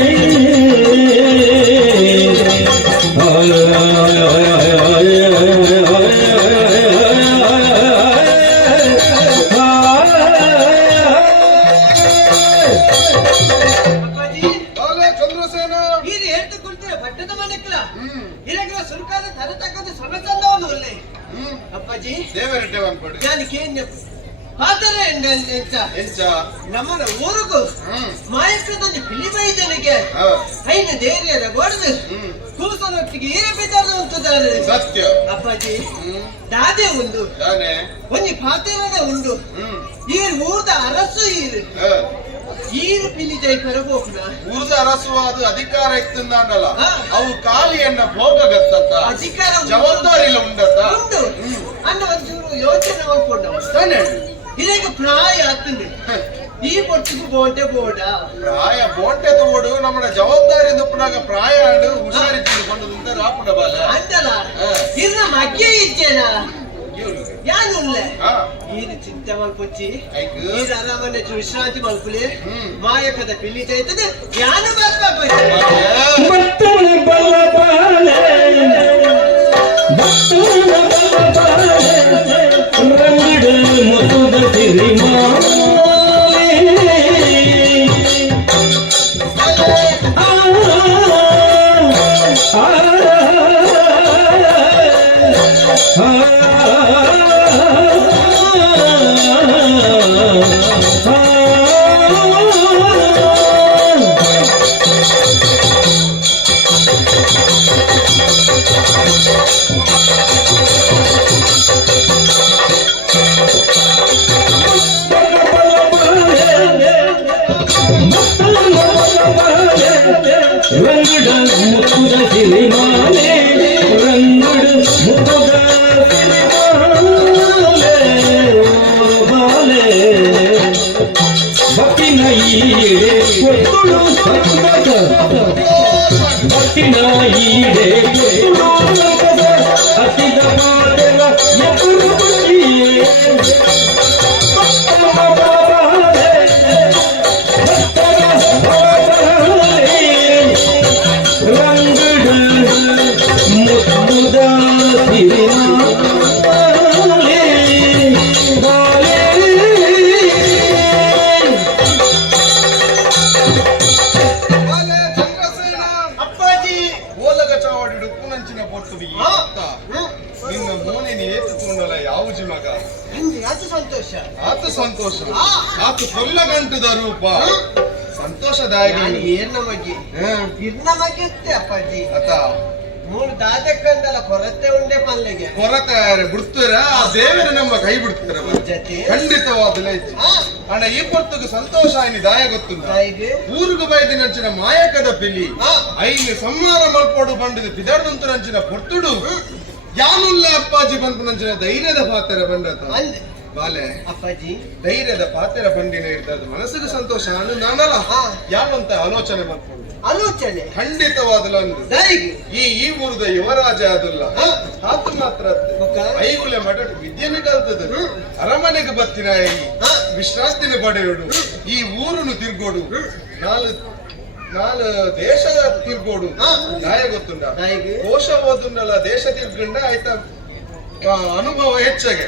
ಅಪ್ಪಾಜಿ ಬಾಲೆ ಚಂದ್ರಸೇನ ನೀರು ಹೇಳ್ತು ಕೊಡ್ತೀರ ಬಟ್ಟದ ಮನೆಕ್ಕಲ ಇರಗಿನ ಸುಲ್ಕಾದ ತರ ತಕ್ಕಂತ ಸಣ್ಣ ಚಂದವನ್ನು ಒಳ್ಳೆ ಅಪ್ಪಾಜಿ ದೇವರೆಡ್ಡೆ ಅನ್ಕೊಡಿ ಜಾನಿಕೆ ಆತರ ಎಂಚ ನಮ್ಮನ ಊರಿಗೂ ಮಾಯಕ್ಕದಲ್ಲಿ ಪಿಲಿಬೈದನಿಗೆ ಐನ ಧೈರ್ಯದ ಹೊಡೆದು ಕೂಸನೊಟ್ಟಿಗೆ ಏರಬೇಕಾದ ಅಂತದಾರೆ ಸತ್ಯ ಅಪ್ಪಾಜಿ ದಾದೆ ಉಂಡು ತಾನೆ ಒಂಜಿ ಪಾತೆರದ ಉಂಡು ಈ ಊರ್ದ ಅರಸು ಈರು ಪಿಲಿ ಜೈ ಕರಬೋಕ್ನ ಊರ್ದ ಅರಸು ಅದು ಅಧಿಕಾರ ಇತ್ತಂದಲ್ಲ ಹಾ. ಅವು ಕಾಲಿಯನ್ನ ಭೋಗ ಗತ್ತತ್ತ ಅಧಿಕಾರ ಜವಾಬ್ದಾರಿಲ ಉಂಡತ್ತ ಉಂಟು ಅನ್ನ ಒಂಚೂರು ಯೋಚನೆ ಮಾಡ್ಕೊಂಡವ ತಾನೆ ಇದೀಗ ಪ್ರಾಯ ಆಗ್ತದೆ ಈ పొట్టుకు పోతే పోడా ಪ್ರಾಯ ಬೋಂಟೆ ತೋಡು ನಮ್ಮ ಜವಾಬ್ದಾರಿ ದುಪ್ಪನಾಗ ಪ್ರಾಯ ಆಡು ಹುಷಾರಿಟ್ಟುಕೊಂಡು ರಾಪುಡ ಬಾಲ ಅಂತಲ್ಲ ಇನ್ನ ಮಗ್ಗೆ ಇದ್ದೇನಾ ಯಾನುಲ್ಲೆ ಈರು ಚಿಂತೆ ಮಲ್ಪೊಚ್ಚಿ ಈರು ಆರಾಮನೆ ವಿಶ್ರಾಂತಿ ಮಲ್ಪುಲಿ ಮಾಯಕದ ಪಿಲ್ಲಿ ಚೈತದೆ ಯಾನು ಬರ್ಬೇಕು ಭಕ್ತನ ಬಲ್ಲಬಾಲೆ ಭಕ್ತನ ಬಲ್ಲಬಾಲೆ ರಂಗಡು ಮುತುದ ಸಿರಿಮಾಲೆ ರಂಗಡ ಮುತ್ತುದ ಸಿರಿಮಾಲೆ ರಂಗಡ ಮುತ್ತುದ ಸಿರಿಮಾಲೆ ಬಾಲೆ ಭಕ್ತಿನ ಈಡೆ ಕೊಟ್ಟುಳು ಸಂಗತ ಭಕ್ತಿನ ಈಡೆ ಕೊಟ್ಟುಳು ಸಂಗತ ಹಸಿದ ಮಾತೆಲ ಎದುರು ಬುದ್ಧಿಯೇ ಅಪ್ಪಾಜಿ ಓಲಗ ಚಾವಡಿ ಉಪ್ಪುನಂಚಿನ ಪೊಟ್ಟು ನಿನ್ನ ಮೋನಿನಿ ಏತುಕೊಂಡಲ್ಲ ಯಾವುಜಿ ಮಗ ನಂಗೆ ಅದು ಸಂತೋಷ ಆತ ಸಂತೋಷ ಆತ ಕೊಲ್ಲಗಂಟುದ ರೂಪ ಸಂತೋಷದಾಯಕ ನಾನು ಏರ್ನ ಮಗ್ಗಿ ಇರ್ನ ಮಗ್ಗಿ ಇತ್ತೆ ಅಪ್ಪಾಜಿ ಅತ ಮೂರು ದಾದಕ್ಕಂದಲ್ಲ ಕೊರತೆ ಉಂಡೆ ಪಲ್ಲೆಗೆ ಕೊರತೆ ಬಿಡ್ತಾರ ಆ ದೇವರ ನಮ್ಮ ಕೈ ಬಿಡ್ತಾರ ಜೊತೆ ಖಂಡಿತವಾದಲೇ ಅಣ್ಣ ಈ ಪೊತ್ತುಗೆ ಸಂತೋಷ ಆಯ್ನಿ ದಾಯ ಗೊತ್ತುಂಡ ತಾಯಿಗೆ ಊರುಗು ಬೈದಿನಂಚಿನ ಮಾಯಕದ ಪಿಲಿ ಐನು ಸಂಹಾರ ಮಲ್ಪೋಡು ಬಂಡಿದ ಪಿದಾರ್ದಂತು ನಂಚಿನ ಪೊರ್ತುಡು ಯಾನುಲ್ಲ ಅಪ್ಪಾಜಿ ಬಂತು ನಂಚಿನ ಧೈರ್ಯದ ಪಾತ್ರ ಬಂದತ ಅಂದೆ ಬಾಲೆ ಅಪ್ಪಾಜಿ ಧೈರ್ಯದ ಪಾತ್ರ ಬಂಡಿನ ಇರ್ತದ ಮನಸ್ಸಿಗೆ ಸಂತೋಷ ಅನ್ನು ನಾನಲ್ಲ ಯಾವಂತ ಆಲೋಚನೆ ಮಾಡ್ಕೊಂಡು ಆಲೋಚನೆ ಖಂಡಿತವಾದಲ್ಲ ಅಂದು ತಾಯಿಗೆ ಈ ಊರದ ಯುವರಾಜ ಅದಲ್ಲ ಆತ ಮಾತ್ರ ಐಗುಲೆ ಮಠ ವಿದ್ಯೆನೆ ಕಲ್ತದ ಅರಮನೆಗೆ ಬತ್ತಿನ ವಿಶ್ರಾಂತಿನ ಪಡೆಯೋಡು ಈ ಊರನ್ನು ತಿರ್ಗೋಡು ನಾಲ್ ದೇಶ ತಿರ್ಗೋಡು ನ್ಯಾಯ ಗೊತ್ತುಂಡ ತಾಯಿಗೆ ಕೋಶ ಓದುಂಡಲ್ಲ ದೇಶ ತಿರ್ಗಂಡ ಆಯ್ತಾ ಅನುಭವ ಹೆಚ್ಚಾಗೆ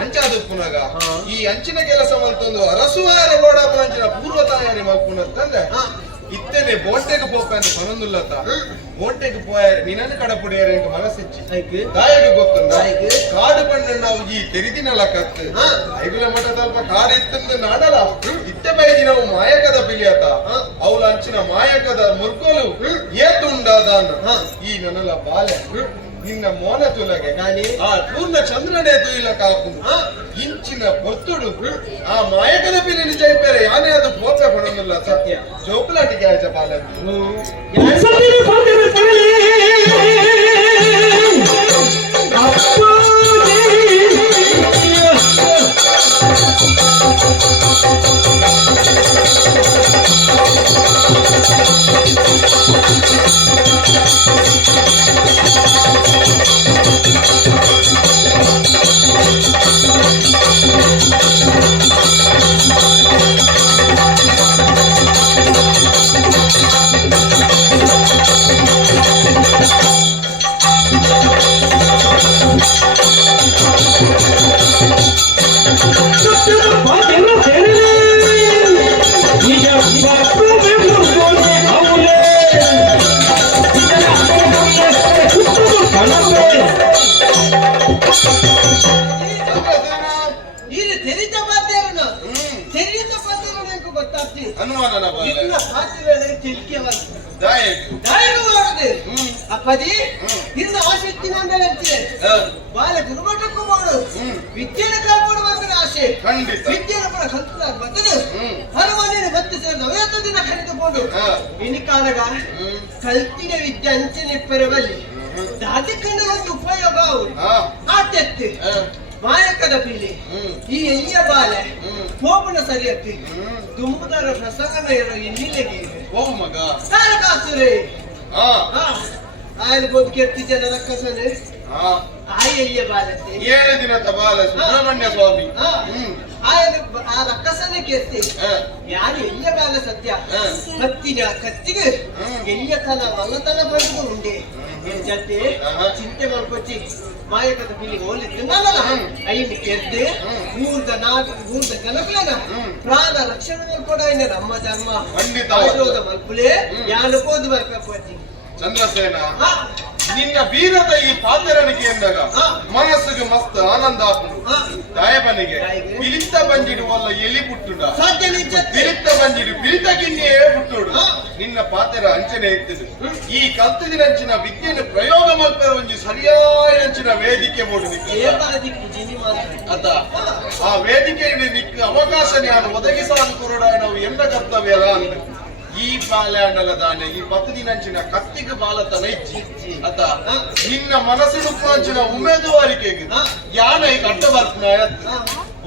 ಅಂಚಾದ ಪುನಗ ಈ ಅಂಚಿನ ಕೆಲಸ ಮಲ್ತೊಂದು ಅರಸುವಾರ ಲೋಡಾಪನ ಅಂಚಿನ ಪೂರ್ವ ತಯಾರಿ ಮಲ್ಪುನಂತಂದ್ರೆ ಇತ್ತನೆ ಬೋಂಟೆಗೆ ಪೋಪನ್ನು ಪನೊಂದುಲ್ಲತ್ತ ಬೋಂಟೆಗೆ ಪೋಯ ನಿನನ್ನು ಕಡಪುಡಿಯರೆ ಅಂತ ಮನಸ್ಸಿಚ್ಚಿ ದಾಯಿಗೆ ಗೊತ್ತುಂಡ ಕಾಡು ಬಣ್ಣ ನಾವು ಈ ತೆರಿದಿನಲ್ಲ ಕತ್ತು ಐಗುಲ ಮಠ ಸ್ವಲ್ಪ ಕಾಡು ಇತ್ತಂದು ನಾಡಲ್ಲ ಇತ್ತೆ ಬೈದಿ ನಾವು ಮಾಯಕದ ಪಿಲಿಯತ ಅವಳ ಅಂಚಿನ ಮಾಯಕದ ಮುರ್ಗೋಲು ಏತುಂಡಾದ ಈ ನನ್ನಲ್ಲ ಬಾಲೆ ನಿನ್ನ ಮೋನ ತುಲಗೆ ಆ ಪೂರ್ಣ ಚಂದ್ರನೇ ತುಯಿಲ ಕಾಪು ಇಂಚಿನ ಪೊತ್ತುಡು ಆ ಮಾಯಕದ ಪಿಲಿ ನಿಜ ಇಪ್ಪೇರೆ ಯಾನೇ ಅದು ಪೋಪೆ ಪಡೋದಿಲ್ಲ ಸತ್ಯ ಜೋಪುಲಾಟಿಗೆ ಆಚ ಬಾಲ ವರ್ತಮಾನನ ಬಾಲೆ ಇನ್ನ ಪಾತ್ರವೇಳೆ ತಿಳ್ಕೆ ಬಂತು ದಾಯಕು ದಾಯಿಗೂ ಮಾಡುದು ಅಪ್ಪಾಜಿ ಇನ್ನು ಆಸಕ್ತಿ ನಂದರಂತೆ ಬಾಲೆ ಗುರುಮಠಕ್ಕೂ ಮಾಡು ವಿದ್ಯೆನ ಕಾಪಾಡು ಬಂದರೆ ಆಸೆ ಖಂಡಿತ ವಿದ್ಯೆನ ಕೂಡ ಕಲ್ತದಾಗ ಬಂದದು ಹರಮನೇನೆ ಮತ್ತೆ ಸೇರಿ 90 ದಿನ ಕಳೆದುಕೊಂಡು ಇನಿ ಕಾಲಗ ಕಲ್ತಿನ ವಿದ್ಯೆ ಅಂಚನೆ ಪರವಲ್ಲಿ ದಾದಿಕಂಡ ಒಂದು ಉಪಯೋಗ ಆತೆತ್ತು ಮಾಯಕದ ಪಿಲ್ಲಿ ಈ ಎಲ್ಲಿಯ ಬಾಲೆ ಕೋಪನ ಸರಿಯತ್ತಿ ದುಂಬುದರ ಪ್ರಸಂಗನ ಇರೋ ಎಲ್ಲಿಲೆಗೆ ಓ ಮಗ ತಾರಕಾಸುರೇ ಹಾ ఆయన బొద్దుకి ఎత్తిచ్చే నరకసనే ఆయన ఎయ్య బాలతే 7 ದಿನದ ಬಾಲ ಸುಬ್ರಹ್ಮಣ್ಯ ಸ್ವಾಮಿ ఆయన ఆ రక్కసనకి ఎత్తి యారు ఎయ్య బాల సత్య కత్తిన కత్తిಗೆ ఎయ్యతన వల్లతన పడుకు ఉండే జతే చింತೆ ಮಾಡ್ಕೊಚ್ಚಿ ಮಾಯಕದ ಬಿಲ್ಲಿ ಹೋಲಿ ತಿನ್ನಲ್ಲ ಅಯ್ಯನ ಕೆದ್ದೆ ಊರ್ದ ಕನಕಲನ ಪ್ರಾಣ ರಕ್ಷಣೆ ಕೂಡ ನಮ್ಮ ಧರ್ಮ ಖಂಡಿತ ಆಶೋದ ಮಲ್ಪುಲೆ ಯಾನಕೋದು ಬರ್ಕಪ್ಪತ್ತಿ ಚಂದ್ರಸೇನ ನಿನ್ನ ವೀರದ ಈ ಪಾತ್ರನಿಗೆ ಎಂದಾಗ ಮನಸ್ಸಿಗೆ ಮಸ್ತ್ ಆನಂದ ಆಪುಂಡು ದಾಯಬನಿಗೆ ಪಿಲಿತ್ತ ಬಂಜಿಡು ಒಲ್ಲ ಎಲಿ ಪುಟ್ಟುಂಡ ಪಿಲಿತ್ತ ಬಂಜಿಡು ಪಿಲಿತ ಗಿನ್ನಿಯೇ ಪುಟ್ಟುಡು ನಿನ್ನ ಪಾತ್ರ ಅಂಚನೆ ಇರ್ತದೆ ಈ ಕಲ್ತದಿನಂಚಿನ ವಿದ್ಯೆಯನ್ನು ಪ್ರಯೋಗ ಮಲ್ಪರ ಒಂಜಿ ಸರಿಯಾದಂಚಿನ ವೇದಿಕೆ ಮೂಡು ಅದ ಆ ವೇದಿಕೆ ನಿಕ್ಕ ಅವಕಾಶ ನಾನು ಒದಗಿಸಾದ ಕುರುಡ ನಾವು ಎಂದ ಕರ್ತವ್ಯ ಅಲ್ಲ ಅಂತ ಈ ಬಾಲ್ಯಾಂಡಲ ದಾನೆ ಈ 10 ದಿನಂಚಿನ ಕತ್ತಿಗೆ ಬಾಲತನ ಇಚ್ಚಿ ಅತ ನಿನ್ನ ಮನಸ್ಸಿನ ಪುಂಚಿನ ಉಮೇದುವಾರಿಕೆಗೆ ಯಾನ ಈಗ ಅಡ್ಡ ಬರ್ಪುನ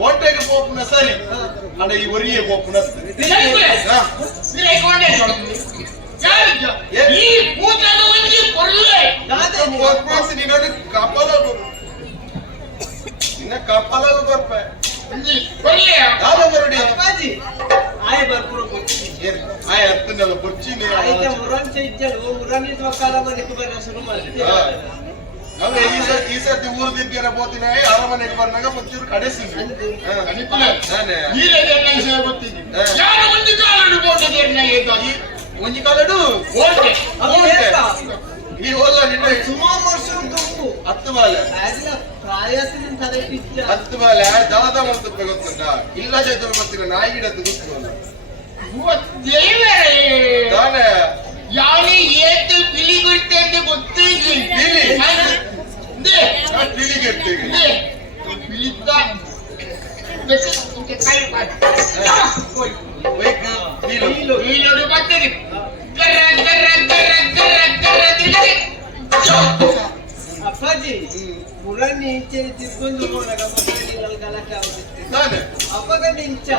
ಓಟೆಗೆ ಪೋಪುನ ಸರಿ ಅಡ ಈ ಒರಿಯೇ ಪೋಪುನ ನಿನ್ನ ಕಪಾಲಲು ಬರ್ಪ ಅಪ್ಪಾಜಿ ಆಯ ಬರ್ಪುರ ಆಯ ಅರ್ಥನಲ್ಲ ಬೊಚ್ಚಿನೇ ಆಯ್ತ ಮುರನ್ ಚೈತ್ಯಲು ಮುರನಿ ಸ್ವಕಾಲ ಮನೆಗೆ ಬರ ಶುರು ಮಾಡಿದೆ ಅವೆ ಈ ಸರ್ತಿ ಊರ್ದಿದ್ದೇನ ಬೋತಿನ ಅರಮನೆಗೆ ಬಂದಾಗ ಒಂಚೂರು ಕಡೆಸಿದ್ವಿ ಒಂಜಿ ಕಾಲಡು ಈ ಹೋದ ನಿನ್ನ ಸುಮಾರು ವರ್ಷ ಉಂಟು 10 ಬಾಲೆ ಪ್ರಾಯಸಿನ ತಲೆಪಿಚ್ಚ 10 ಬಾಲೆ ದಾದ ಮಾಡ್ತಪ್ಪ ಗೊತ್ತುಂಟ ಇಲ್ಲ ಚೈತನ್ಯ ಬರ್ತೀರ ನಾಯಿ ಗಿಡದ್ದು ಗೊತ್ತು ತಾನೆ ಯಾನಿ ಏತು ಬಿಳಿ ಗುರ್ತೆ ಅಂತ ಗೊತ್ತಿಲ್ಲ ಬಿಳಿ ಬಿಳಿಗೆಟ್ಟಿಗೆ ಬಿಳಿತ ನೀನು ಬರ್ತದೆ ಅಪ್ಪಾಜಿ ಮುರನಿ ಇಂಚೆ ತಿರ್ಕೊಂಡು ಹೋದಾಗ ಮಕ್ಕಳಿಗೆ ಗಲಕ್ಕೆ ಆಗುತ್ತಿತ್ತು ತಾನೆ ಅಪ್ಪಗ ನಿಂಚ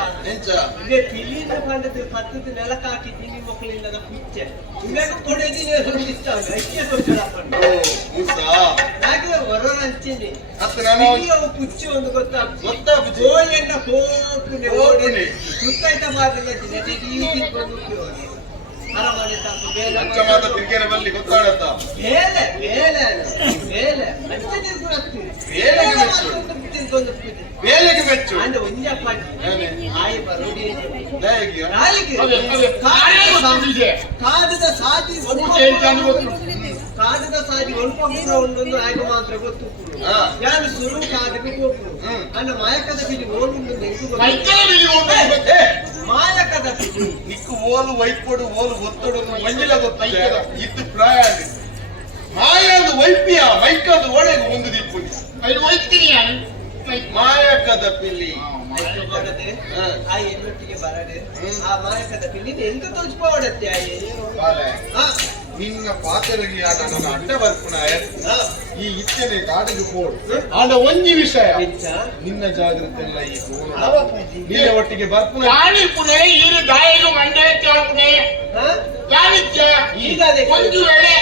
ಇದೇ ಪಿಲ್ಲಿನ ಕಂಡದ್ದು ಪತ್ತದ ನೆಲಕ್ಕೆ ಹಾಕಿ ತಿನ್ನಿ ಮಕ್ಕಳಿಂದ ಪಿಚ್ಚೆ ಇವಾಗ ಕೊಡದಿನೇ ಹೊಂದಿಸ್ತಾವೆ ಐಕ್ಯ ಹಾಗೆ ಹೊರ ಹಂಚಿನಿ ಪುಚ್ಚಿ ಒಂದು ಗೊತ್ತಾಗ್ತದೆ ಗೋಯನ್ನ ಹೋಗ್ತದೆ ಓಡನೆ ಸುತ್ತಾಯ್ತ ಮಾಡಿಲ್ಲ ತಿನ್ಕೊಂಡು ಅರಮನೆ ತಪ್ಪು ಬೇರೆ ಬಲ್ಲಿ ಗೊತ್ತಾಡತ್ತ ಬೇಲೆ ಬೇಲೆ ಬೇಲೆ ಅಂಚೆ ತಿರ್ಕೊಂಡು ಬೇಲೆಗೆ ಮೆಚ್ಚು ಅಂಡ್ ಒಂಜಪ್ಪಾಜಿ ಆಯಿ ಬರೋಡಿ ಕಾದದ ಸಾದಿ ಕಾದದ ಸಾದಿ ಒಳ್ಕೊಂಡು ಒಂದೊಂದು ಆಯ್ಕೆ ಮಾತ್ರ ಗೊತ್ತು ಯಾರು ಸುರು ಕಾದಕ್ಕೆ ಹೋಗ್ರು ಅನ್ನ ಮಾಯಕದ ಬಿಡಿ ಓಡುಂಡು ಮಾಯಕದ ಬಿಡಿ ನಿಕ್ಕು ಓಲು ವೈಪೋಡು ಓಲು ಒತ್ತಡು ಮಂಜಿಲ ಗೊತ್ತ ಇದ್ದು ಪ್ರಾಯ ಮಾಯದು ವೈಪ್ಯ ಮೈಕದು ಒಡೆದು ಒಂದು ದಿಪ್ಪು ಅದು ಹೋಯ್ತೀನಿ ನಾನು ಮಾಯಕದ ಪಿಲ್ಲಿ ಆ ಎನ್ನೊಟ್ಟಿಗೆ ಬರದೆ ಆ ಮಾಯಕದ ಪಿಲ್ಲಿ ಎಂತ ತೋಚ್ಪೋಡತ್ತೆ ನಿನ್ನ ಪಾತ್ರೆಗೆ ನನ್ನ ಅಡ್ಡ ಬರ್ಪುನ ಈ ಇಚ್ಚನೆ ಕಾಡಿಗೆ ಪೋಡು ಆದ ಒಂಜಿ ವಿಷಯ ನಿನ್ನ ಜಾಗ್ರತೆ ಎಲ್ಲ ಈ ನಿನ್ನ ಒಟ್ಟಿಗೆ ಬರ್ಪುನ ಯಾನಿ ಪುಣೆ ಈರು ಗಾಯಲು ಮಂಡಳ ಪುಣೆ ಯಾನಿಚ್ಚ ಒಂದು ವೇಳೆ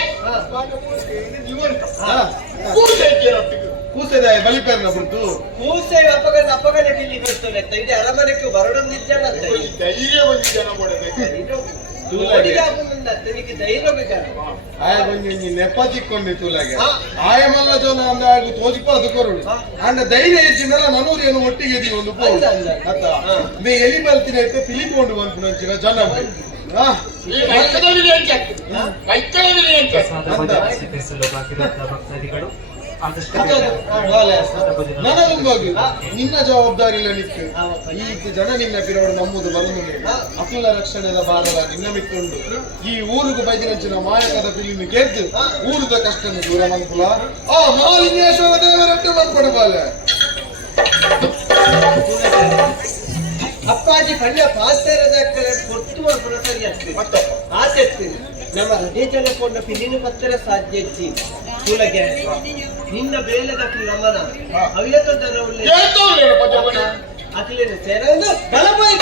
ಕೂಸೆದಾಯ ಬಲಿಪೇರ್ನ ಬಿಟ್ಟು ಕೂಸೆ ಅಪ್ಪಗನೆ ಪಿಲ್ಲಿ ಬರ್ತದೆ ಇದು ಅರಮನೆಗೆ ಬರಡೊಂದಿದ್ದಲ್ಲ ಧೈರ್ಯ ಒಂದು ಜನ ಮಾಡಬೇಕು ನೆಪತಿಕ್ಕೊಂಡಿ ತೂಲಾಗೆ ಆಯ ಮಲ್ಲ ಜನ ಅಂದಾಗ ತೋಜಿಪಾದು ಕೊರಡು ಅಂಡ ಧೈರ್ಯ ಹೆಚ್ಚಿನಲ್ಲ ನನೂರು ಏನು ಒಟ್ಟಿಗೆ ಇದೀವಿ ಒಂದು ಪೋಡು ಅತ್ತ ಮೇ ಎಲಿ ಬರ್ತೀನಿ ಐತೆ ಪಿಲಿಕೊಂಡು ಬಂತು ನಂಚಿನ ಜನ ಸ್ವೀಕರಿಸಲು ಬಾಕಿರುವಂತಹ ಭಕ್ತಾದಿಗಳು ನನಗೊಂದು ನಿನ್ನ ಜವಾಬ್ದಾರಿ ಇಲ್ಲ ನಿಕ್ಕು ಈ ಜನ ನಿನ್ನ ಪಿರವಡು ನಮ್ಮದು ಬರುವುದು ಅಖಿಲ ರಕ್ಷಣೆದ ಭಾರದ ನಿನ್ನ ಮಿತ್ತುಂಡು ಈ ಊರಿಗೆ ಬೈದಿನಂಚಿನ ಮಾಯಕದ ಪಿಲಿನ ಗೆದ್ದು ಊರದ ಕಷ್ಟನ ದೂರ ಮನ್ಪುಲ ಆ ಮಹಾಲಿಂಗೇಶ್ವರ ದೇವರಟ್ಟು ಮನ್ಪಡಬಾಲ ಅಪ್ಪಾಜಿ ಪಂಡ್ಯ ಪಾಸ್ತಾರದ ಕೊಟ್ಟು ಮಾಡ್ಕೊಂಡು ಸರಿ ಆಗ್ತದೆ ಆಸೆ ಆಗ್ತದೆ ನಮ್ಮ ಹೃದಯ ಜನಕೊಂಡ ಪಿಲಿನ ಪತ್ತರ ಸಾಧ್ಯ ಕೂಲಗೆ ನಿನ್ನ ಬೇಲದಕ್ಕೆ ನಮ್ಮನ ಅವಿಯತನ ಒಳ್ಳೆ ಅಖಿಲೇನು ಸೇರೊಂದು ಬಲಪೈ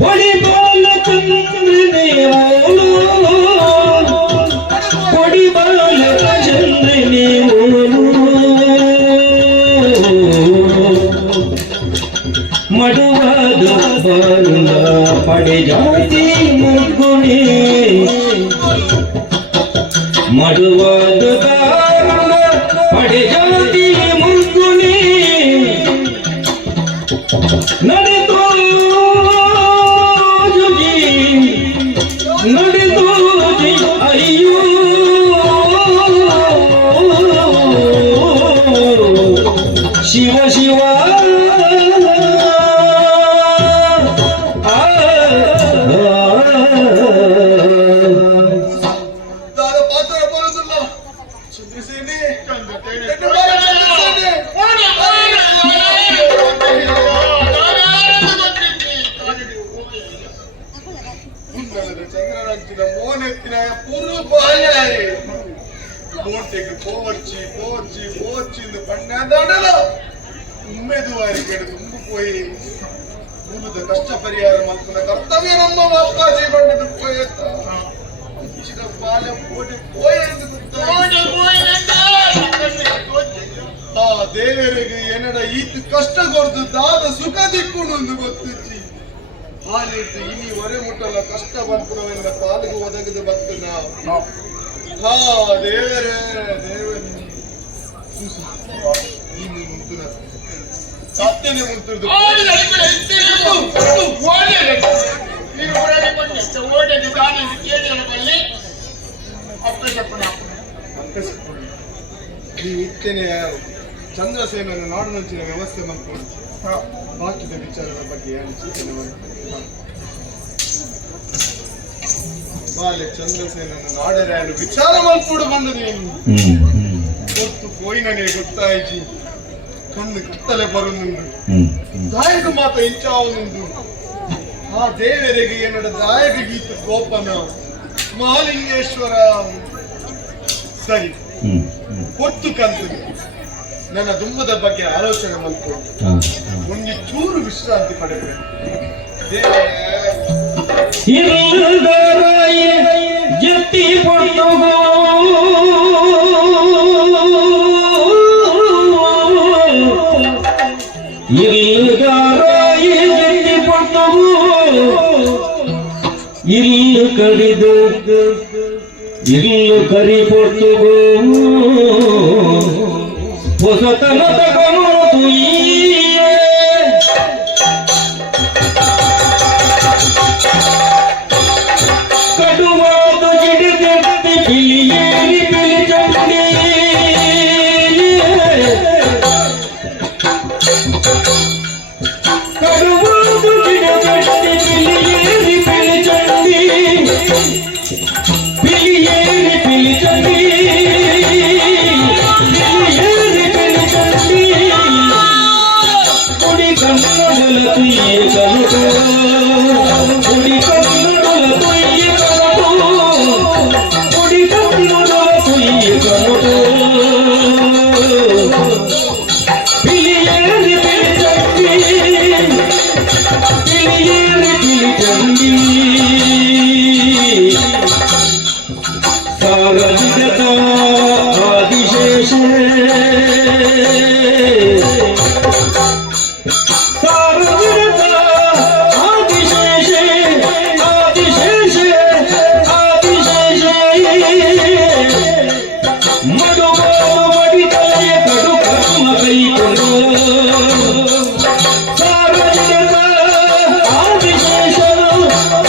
Body ಜ್ಯೋತಿ ಮುಗುಣಿ ಮಡುವಾದ ಕಾರಣ ಪಡೆ ಜ್ಯೋತಿ ಮುಗುಣಿ ನಡೆದೋ ಜುಗಿ ನಡೆದೋ ಅಯ್ಯೋ ಶಿವ ಶಿವ ದಾದ ಪಾತ್ರ ಬರೋದಿಲ್ಲ ಚಂದ್ರಸೇನೆ ಕುಂದಲದ ಚಂದ್ರರಂಚಿನ ಮೋನೆತ್ತಿನ ಪೂರ್ವ ಬಾಯಾಯಿ ಮೋಟೆಗೆ ಪೋವರ್ಚಿ ಪೋವರ್ಚಿ ಪೋವರ್ಚಿಂದು ಪಣ್ಣಾದಾಡಲ ಉಮ್ಮೆದುವಾರಿ ಕೆಡ ತುಂಬು ಪೋಯಿ ಮುಗಿದ ಕಷ್ಟ ಪರಿಹಾರ ಮಲ್ಪನ ಕರ್ತವ್ಯ ನಮ್ಮ ಅಪ್ಪಾಜಿ ಬಣ್ಣದ ಪೋಯತ್ತ ಇಚ್ಚಿನ ಪಾಲೆ ಕೋಟಿ ಪೋಯೆಂದು ಆ ದೇವರಿಗೆ ಏನಡ ಈತು ಕಷ್ಟ ಕೊಡ್ದು ದಾದ ಸುಖ ದಿಕ್ಕುಣೊಂದು ಗೊತ್ತಿಚ್ಚಿ ಹಾಲಿಟ್ಟು ಇನಿ ಹೊರೆ ಮುಟ್ಟಲ ಕಷ್ಟ ಬರ್ಪುರವೆಲ್ಲ ಪಾಲಿಗೆ ಒದಗದು ಬತ್ತು ನಾವು ಹಾ ದೇವರೇ ದೇವರೇ ನೀನು ಮುಂತುನ ಸತ್ಯನೇ ಮುಂತುರ್ದು ನೀವು ಇತ್ತೇನೆ ಚಂದ್ರಸೇನನ್ನು ನಾಡಿನಂಚಿನ ವ್ಯವಸ್ಥೆ ಮಾಡ್ಕೊಂಡು ಬಾಕಿದ ವಿಚಾರದ ಬಗ್ಗೆ ಏನು ಚಿಂತನೆ ಮಾಡಿ ಬಾಲೆ ಚಂದ್ರಸೇನನ್ನು ನಾಡರಾಯಲು ವಿಚಾರ ಮಾಡ್ಕೊಂಡು ಬಂದದು ಏನು ಗೊತ್ತು ಪೋಯಿನೇ ಗೊತ್ತಾಯ್ತು ಕಣ್ಣು ಕತ್ತಲೆ ಬರುನುಂಡು ದಾಯಕ ಮಾತ ಇಂಚಾವನುಂಡು ಆ ದೇವರಿಗೆ ಏನಡ ದಾಯಕ ಗೀತ ಕೋಪನ ಮಹಾಲಿಂಗೇಶ್ವರ ಸರಿ ಹೊತ್ತು ಕಂತು ನನ್ನ ದುಂಬದ ಬಗ್ಗೆ ಆಲೋಚನೆ ಮಾಡ್ಕೊಂಡು ಒಂದು ಚೂರು ವಿಶ್ರಾಂತಿ ಪಡೆಯಬೇಕು ಜತಿ ಪೊಟ್ಟುಗೋ ಇಲ್ಲಗಾರಾಯಿ ಜತಿ ಪೊಟ್ಟುಗೋ ಇಲ್ಲು ಕಡಿದು ಇಲ್ಲು ಕರಿ ಪೊಟ್ಟುಗೋ ಹೊಸತನ ತಗೊಂಡು ತುಯ್ಯೇ ಕಡುವಾದ ಗಿಡದೆತ್ತಿ ಪಿಲಿಯೇರಿ ಪಿಲಿಚಂಡಿ ಕಡುವಾದ ಗಿಡದೆತ್ತಿ ಪಿಲಿಯೇರಿ ಪಿಲಿಚಂಡಿ ಪಿಲಿಯೇರಿ ಪಿಲಿಚಂಡಿ ಪಿಲಿಯೇರಿ ಪಿಲಿಚಂಡಿ ಕುಡಿ ಕನ್ನಡಲ ತುಯ್ಯೆ ಕನುಟೋ ಕುಡಿ ಕನ್ನಡಲ ತುಯ್ಯೆ ಕುಡಿ ಕನ್ನಡಲ ತುಯ್ಯೆ ಕನುಟೋ ಪಿಲಿಯೇರಿ ಪಿಲಿಚಂಡಿ ಪಿಲಿಯೇರಿ ಪಿಲಿಚಂಡಿ ಸಾರಜಿತ ಆದಿಶೇಷ ಸಾರಜಿತ ಆದಿಶೇಷ ಆದಿಶೇಷ ಆದಿಶೇಷ ಮಡುವಾಲು ಮಡಿತಲೆಯ ಕಡು ಕರ್ಮ ಕೈಕೊಂಡು ಸಾರಜಿತ ಆದಿಶೇಷನು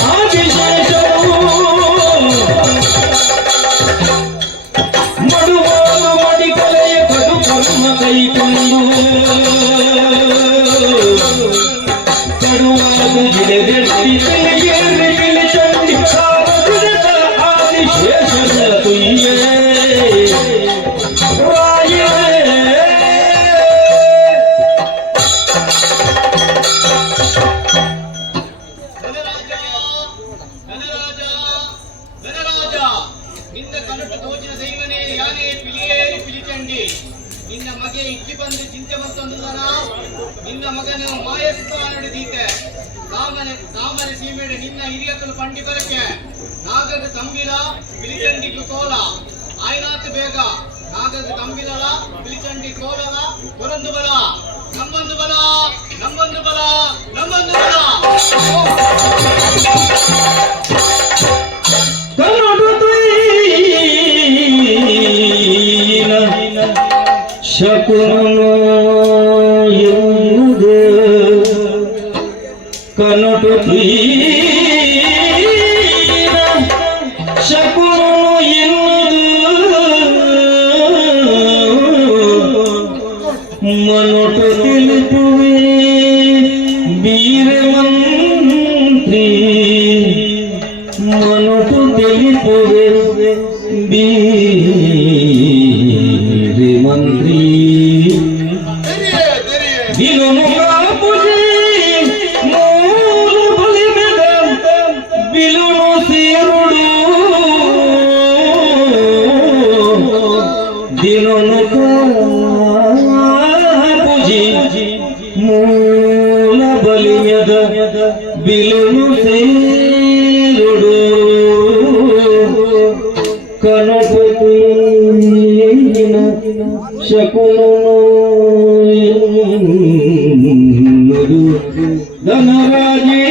ಆದಿಶೇಷನು ಮಡುವಾಲು ಮಡಿಕಲೆಯ ಕಡು ಕರ್ಮ ಕೈಕೊಂಡು ಕಡುವಾಲು ಗಿಡದೆತ್ತಿ ಪಿಲಿಯೇರಿ ಪಿಲಿಚಂಡಿ ಸಾರಜಿತ ಆದಿಶೇಷನ ತುಯ್ಯೇ ರಾಯೇ ಧನರಾಜ ನಿನ್ನ ಕನಟು ತೋಚಿನ ದೈವನೇ ಯಾನೇ ಪಿಲಿಯೇರಿ ಪಿಲಿಚಂಡಿ ನಿನ್ನ ಮಗೆ ಇಕ್ಕಿ ಬಂದು ಚಿಂತೆ ಮತ್ತೊಂದುದನ ನಿನ್ನ ಮಗನ ಮಾಯಸ್ತ ನಡೆದೀತೆ ತಾಮರೆ ಸೀಮೆಡೆ ನಿನ್ನ ಹಿರಿಯಕಲು ಪಂಡಿ ಬರಕ್ಕೆ ನಾಗದ ತಂಬಿಲ ಪಿಲಿಚಂಡಿಗೆ ಕೋಲ ಆಯ್ನಾತ್ ಬೇಗ ನಾಗದ ತಂಬಿಲಲ ಪಿಲಿಚಂಡಿ ಕೋಲಲ ಕೊರಂದು ಬಲ ನಮ್ಮೊಂದು ಬಲ ನಮ್ಮೊಂದು ಬಲ ನಮ್ಮೊಂದು ಬಲ ಶಕುನನು ಎನ್ನುವುದು ಕನಟು ತೀರ ಶಕುನನು ಎನ್ನುವುದು ಮನೊಟು ತಿಳಿಪುವೆ ಬೀರಮಂತ್ರಿ ಮನೊಟು ತಿಳಿಪುವೆ ಮಂತ್ರಿ ಬಿಲುನು ಕಾಪುಜಿ ಮೂಲ ಬಲಿ ಬೆದ ಬಿಲುನು ಸೇರುಡು ದಿನನು ಕಾಪುಜಿ ಮೂಲ ಬಲಿ ಮೆದ ಬಿಲುನು ಸೇರುಡು ಕನಪತಿ ಶಕುನನು ಎನ್ನುವುದು ಧನರಾಜೇ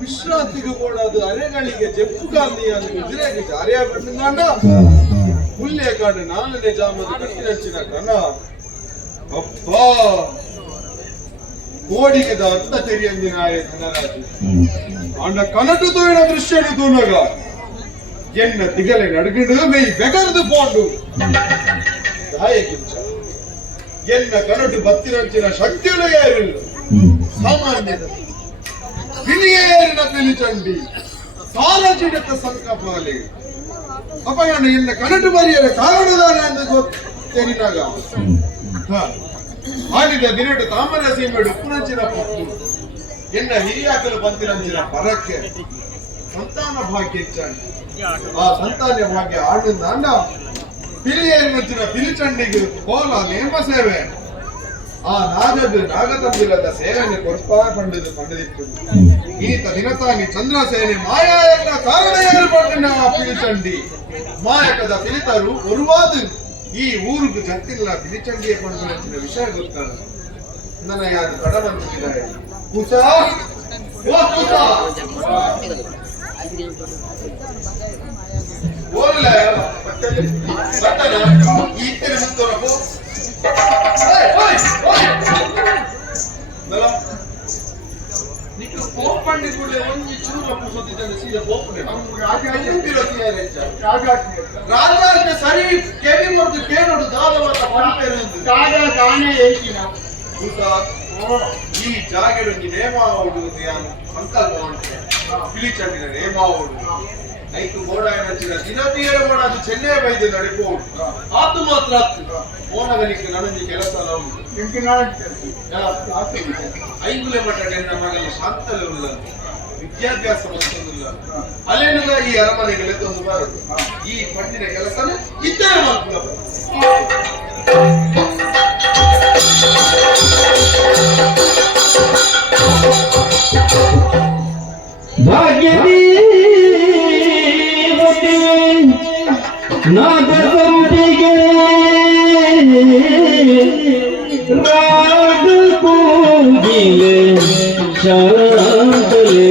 ವಿಶ್ರಾಂತಿಗೆ ಓಡಾದ ಅರೆಗಳಿಗೆ ಜಪ್ಪು ಗಾಂಧಿಯನ್ನು ಎದುರಾಗಿ ಜಾರಿಯಾಗಂಡ ಹುಲ್ಲೆ ಕಾಡು 4ನೇ ಜಾಮದ ಕಟ್ಟಿನಂಚಿನ ಕನ ಅಬ್ಬಾ ಕೋಡಿಗೆದ ಅರ್ಥ ತೆರಿಯಂದಿನ ಧನರಾಜು ಅಂಡ ಕನಟು ತೋಯಿನ ದೃಶ್ಯ ತೂನಗ ಎನ್ನ ತಿಗಲೆ ನಡುಗಿಡು ಮೈ ಬೆಗರ್ದು ಪೋಂಡು ದಾಯಕಿಂಚ ಎನ್ನ ಕನಟು ಬತ್ತಿನಂಚಿನ ಶಕ್ತಿಯುಳ್ಳ ಯಾರಿಲ್ಲ ಸಾಮಾನ್ಯದ ಬಿಲಿಯೇರಿನ ಪಿಲಿಚಂಡಿ ಸಾಲಜಿಡತ ಸಂಕಪಾಲೆ ಅಪಗಣ ಎನ್ನ ಕನಟು ಬರಿಯರ ಕಾರಣದಾನ ಎಂದು ಗೊತ್ತೇನಿನಾಗ ಆಡಿದ ದಿನಟ ತಾಮರ ಸೀಮೆಡು ಉಪ್ಪುನಂಚಿನ ಪಪ್ಪು ಎನ್ನ ಹಿರಿಯಾಕಲು ಬಂತಿರಂಚಿನ ಪರಕ್ಕೆ ಸಂತಾನ ಭಾಗ್ಯ ಹೆಚ್ಚಾಗಿ ಆ ಸಂತಾನ ಭಾಗ್ಯ ಆಡಿದ ಅಂಡ ಪಿಲಿಯೇರಿನಂಚಿನ ಪಿಲಿಚಂಡಿಗೆ ಕೋಲ ನೇಮ ಸೇವೆ ಆ ನಾಗತಂಬಿರದ ಸೇವೆಯನ್ನು ಕೊರಪಾ ಪಂಡಿತು ಈತ ದಿನತಾನಿ ಚಂದ್ರಸೇನೆ ಮಾಯಾಯಕ ಕಾರಣ ಯಾರು ಪಂಡಿನ ಪಿಲಿಚಂಡಿ ಮಾಯಕದ ಪಿಲಿತರು ಒರುವಾದ ಈ ಊರಿಗೆ ಜತ್ತಿಲ್ಲ ಪಿಲಿಚಂಡಿಯ ಪಂಡಿನ ವಿಷಯ ಗೊತ್ತಾಗ ನನ್ನ ಯಾರು ತಡ ಬಂದಿದ್ದಾರೆ ಕುಸ ಓ ಕುಸ ಓಲ್ಲ ಬತ್ತನ ಈತನ ಮುಂತರಪು ರಾಜಾಜ್ಞೆ ಸರಿ ಕೆವಿ ಮತ್ತು ಕೇಳೋದು ದಾದವಾದ ಈ ಜಾಗೆಡು ನೇಮಾವಡು ಸಂಕಲ್ಪ ಪಿಲಿಚಂಡಿನ ನೇಮಾವಡು ನೈಟು ಗೋಡಾಯನ ದಿನತೀರ ಮಾಡ ಅದು ಚೆನ್ನೈ ಬೈದು ನಡಿಪೋಡು ಆತು ಮಾತ್ರ ಮೋನಗನಿಗೆ ನನಗೆ ಕೆಲಸ ಐಗುಲೆ ಮಠ ನಮಗೆ ಶಾಂತಲೇ ಉಳ್ಳ ವಿದ್ಯಾಭ್ಯಾಸ ಮತ್ತೊಂದಿಲ್ಲ ಅಲ್ಲೇನಿಲ್ಲ ಈ ಅರಮನೆಗಳಿಗೆ ಒಂದು ಬರೋದು ಈ ಪಟ್ಟಿನ ಕೆಲಸನ ಇತರ ಮಾಡ್ಕೊಳ್ಳ ಭಾಗ್ಯದಿ ನಾಗಸಂಪಿಗೆ ರಾಗ ಕೂಗಿಲೆ ಶಾಂತಲೆ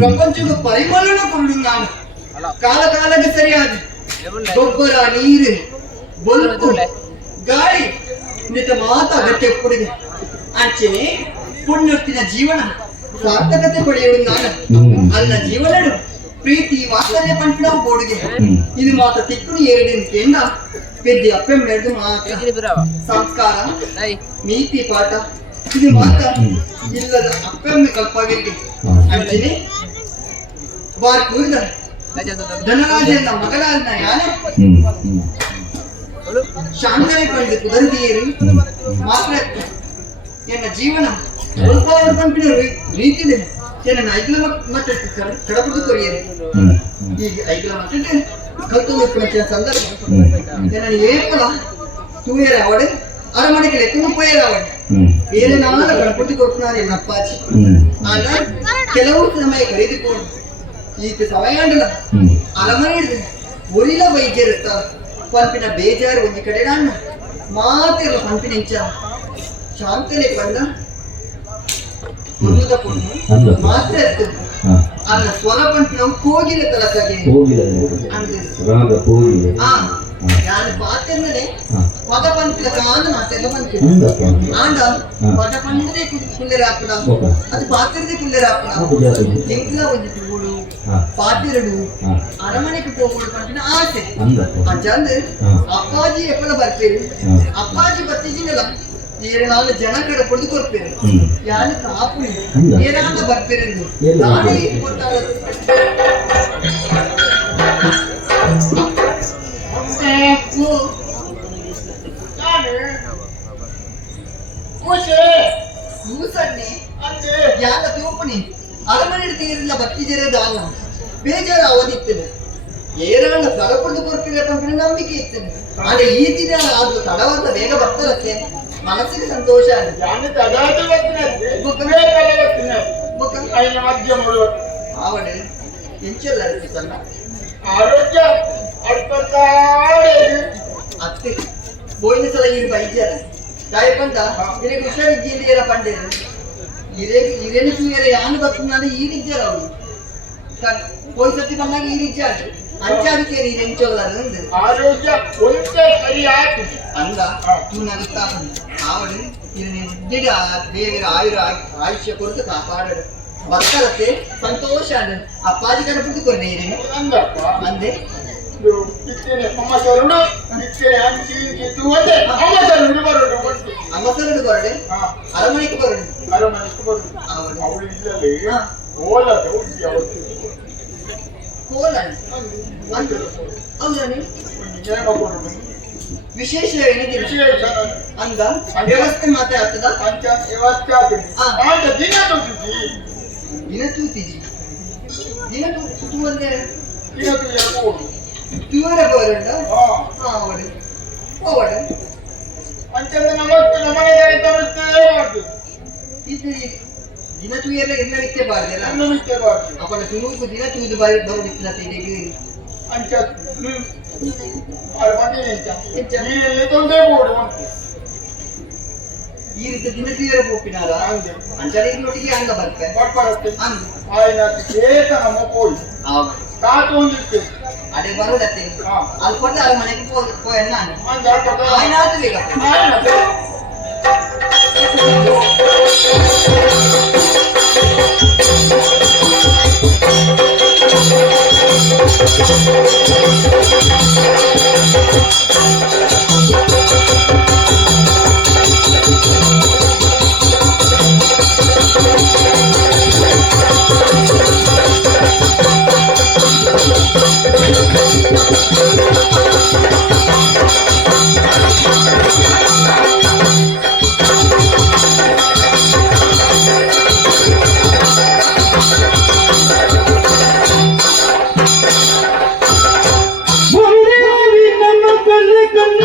ಪ್ರಪಂಚದ ಪರಿಮಳನ ಕೊಂಡು ನಾನು ಕಾಲ ಕಾಲಕ್ಕೆ ಸರಿಯಾದ ಗೊಬ್ಬರ ನೀರು ಬದುಕು ಗಾಳಿ ನಿತ ಮಾತ ಅಗತ್ಯ ಕೊಡಿದೆ ಅಂಚೆನೆ ಪುಣ್ಯತ್ತಿನ ಜೀವನ ಸಾರ್ಥಕತೆ ಪಡೆಯುವುದು ನಾನು ಅಲ್ಲ ಜೀವನಡು ಪ್ರೀತಿ ವಾತ್ಸಲ್ಯ ಪಂಚಣ ಬೋಡಿಗೆ ಇದು ಮಾತ ತಿಕ್ಕುಣಿ ಏರಿನ ಕೇಂದ್ರ ಪೆದ್ದಿ ಅಪ್ಪೆಂ ನಡೆದು ಮಾತ್ರ ಸಂಸ್ಕಾರ ನೀತಿ ಪಾಠ ಇದು ಮಾತ್ರ ಇಲ್ಲದ ಅಪ್ಪೆಮ್ಮೆ ಕಲ್ಪವಿರಿಗೆ ಅಂಚೆನೆ ಬಾರ್ ಕೂರಿದ ಧನರಾಜನ ಮಗಳಾದ ಯಾನೆ ಶಾಂತನೆ ಕಂಡು ಕುದರದಿಯೇರಿ ಮಾತ್ರ ಎನ್ನ ಜೀವನ ಸ್ವಲ್ಪ ಪಂಪಿನ ರೀತಿದೆ ನನ್ನ ಐಗ್ಲ ಮಟ್ಟ ಕಡಪದು ಕೊರಿಯರಿ ಈಗ ಐಗ್ಲ ಮಟ್ಟ ಕಲ್ತು ಸಂದರ್ಭ ನನ್ನ ಏಕಲ ತೂಯರ ಅವಡೆ ಅರಮನೆಗೆ ಲೆಕ್ಕ ಪೋಯರ ಅವಡೆ ಬೇರೆ ನಾನ ಗಣಪತಿ ಕೊಡ್ತಾನೆ ಎನ್ನ ಅಪ್ಪಾಜಿ ಆಗ ಕೆಲವು ಸಮಯ ಕರೆದುಕೊಂಡು ಈತ ಸಮಯ ಅರಮನೆ ಒರಿಲ ವೈದ್ಯರುತ್ತ ಪಂಪಿನ ಬೇಜಾರು ಒಂದು ಕಡೆ ನಾನು ಮಾತಿರ ಪಂಪಿನಿಂಚ ಶಾಂತನೆ ಕಂಡ ಮಾತ್ರ ಅಲ್ಲ ಸ್ವರ ಪಂಪಿನ ಕೋಗಿಲ ತಲಕಾಗೆ ನಾನು ಪಾತ್ರನೇ ಪದ ಪಂಪಿನ ಕಾಂದ ಮಾತೆಲ್ಲ ಪಂಪಿನ ಆಂಡ ಪದ ಪಂಪದೇ ಕುಲ್ಲರೆ ಹಾಪಣ ಅದು ಪಾತ್ರದೇ ಕುಲ್ಲರೆ ಹಾಪಣ ಎಂಕ್ಲ ಒಂದು ತೂಳು ಪಾತಿರಡು ಅರಮನೆಗೆ ಹೋಗೋದು ಪಂಪಿನ ಆಸೆ ಅಂಚಂದ್ರೆ ಅಪ್ಪಾಜಿ ಎಪ್ಪಳ ಬರ್ತೀರಿ ಅಪ್ಪಾಜಿ ಬರ್ತಿದ್ದೀನಲ್ಲ ಏನಾದ್ರು ಜನ ಕಡೆ ಕೊಡ್ದು ಕೊಡ್ತೇನೆ ಯಾರು ಕಾಪು ಏನಾದ್ರು ಬರ್ತೀರಿ ನಾನೇ ಯಾರ ತೂಪಣಿ ಅರಮನೆ ತೀರಿಲ್ಲ ಬರ್ತಿದ್ದೀರ ದಾನ ಬೇಜಾರು ಅವಧಿತ್ತೇನೆ ಏರಾಳ ತಲಪಡ್ದು ಕೊಡ್ತೀರ ಪಂಪಿನ ನಂಬಿಕೆ ಇರ್ತೇನೆ ಆದ್ರೆ ಈ ದಿನ ಅದು ತಡವಂತ ಬೇಗ ಬರ್ತಾರಕ್ಕೆ ಮನಸ್ಸಿಗೆ ಸಂತೋಷ ಆವಡೆ ಎಂಚೆಲ್ಲ ಸಣ್ಣ ಆರೋಗ್ಯ ಅತ್ತೆ ಹೋಯಿನ ಸಲ ಈ ವೈದ್ಯ ದಾಯಪಂತ ಇದಕ್ಕೆ ಹುಷಾರಿದ್ದೀರ ಪಂಡೇರು ಇರೇನು ಚೂಯರ ಯಾನು ಬರ್ತಾನೆ ಈ ರೀತಿಯಾರ ಅವನು ಹೋಯ್ ಸತಿ ಬಂದಾಗ ಈ ರೀತಿಯಾರ ಅಂಚಾದಿಕೆ ನೀರು ಎಂಚೋಲ್ಲ ಆರೋಗ್ಯ ಒಂದೇ ಸರಿಯಾಗಿ ಅಂದ ತೂ ನಗುತ್ತಾ ಆವಡು ನಿಡ್ಡಿಡ ದೇವರ ಆಯುಷ್ಯ ಕೊರತು ಕಾಪಾಡಡು ಬರ್ತಾರತ್ತೆ ಸಂತೋಷ ಅಂದ ಅಪ್ಪಾಜಿ ಕಣಪಟ್ಟು ಕೊರ್ನೇರೇನು ಅಂದೆ ಅಮ್ಮಸರಡು ಬರಡೆ ಅರಮನೆಗೆ ಬರಡು ವಿಶೇಷ ಏನಿದೆ ಅಂದ ವ್ಯವಸ್ಥೆ ಮಾತೆ ಆಗ್ತದ ದಿನ ತೂತಿಜಿ ದಿನ ತೂ ಅಂದ್ರೆ ತೂವರೆ ಬರണ്ട ಅವಡು ಅವಡು ಇದು ದಿನ ತೂಯೆಲ್ಲ ಎಲ್ಲ ನಿತ್ಯ ಬಾರ್ದಲ್ಲ ಅವನ ತುಣುಕು ದಿನ ತೂದು ಬರೋದಿಲ್ಲ ತೆಗೆಗೆ ಈ ರೀತಿ ದಿನ ತೂಯರ ಪೋಪಿನಾರ ಅಂಚನೊಟ್ಟಿಗೆ ಹಂಗ ಬರ್ತೆ ಅದೇ ಬರೋದತ್ತೆ ಅಲ್ಲಿ ಕೊಟ್ಟು ಅರಮನೆಗೆ ಹೋಯ್ ನಾನು ಆಯ್ನಾತು ಬೇಗ ನನ್ನ ಕಣ್ಣು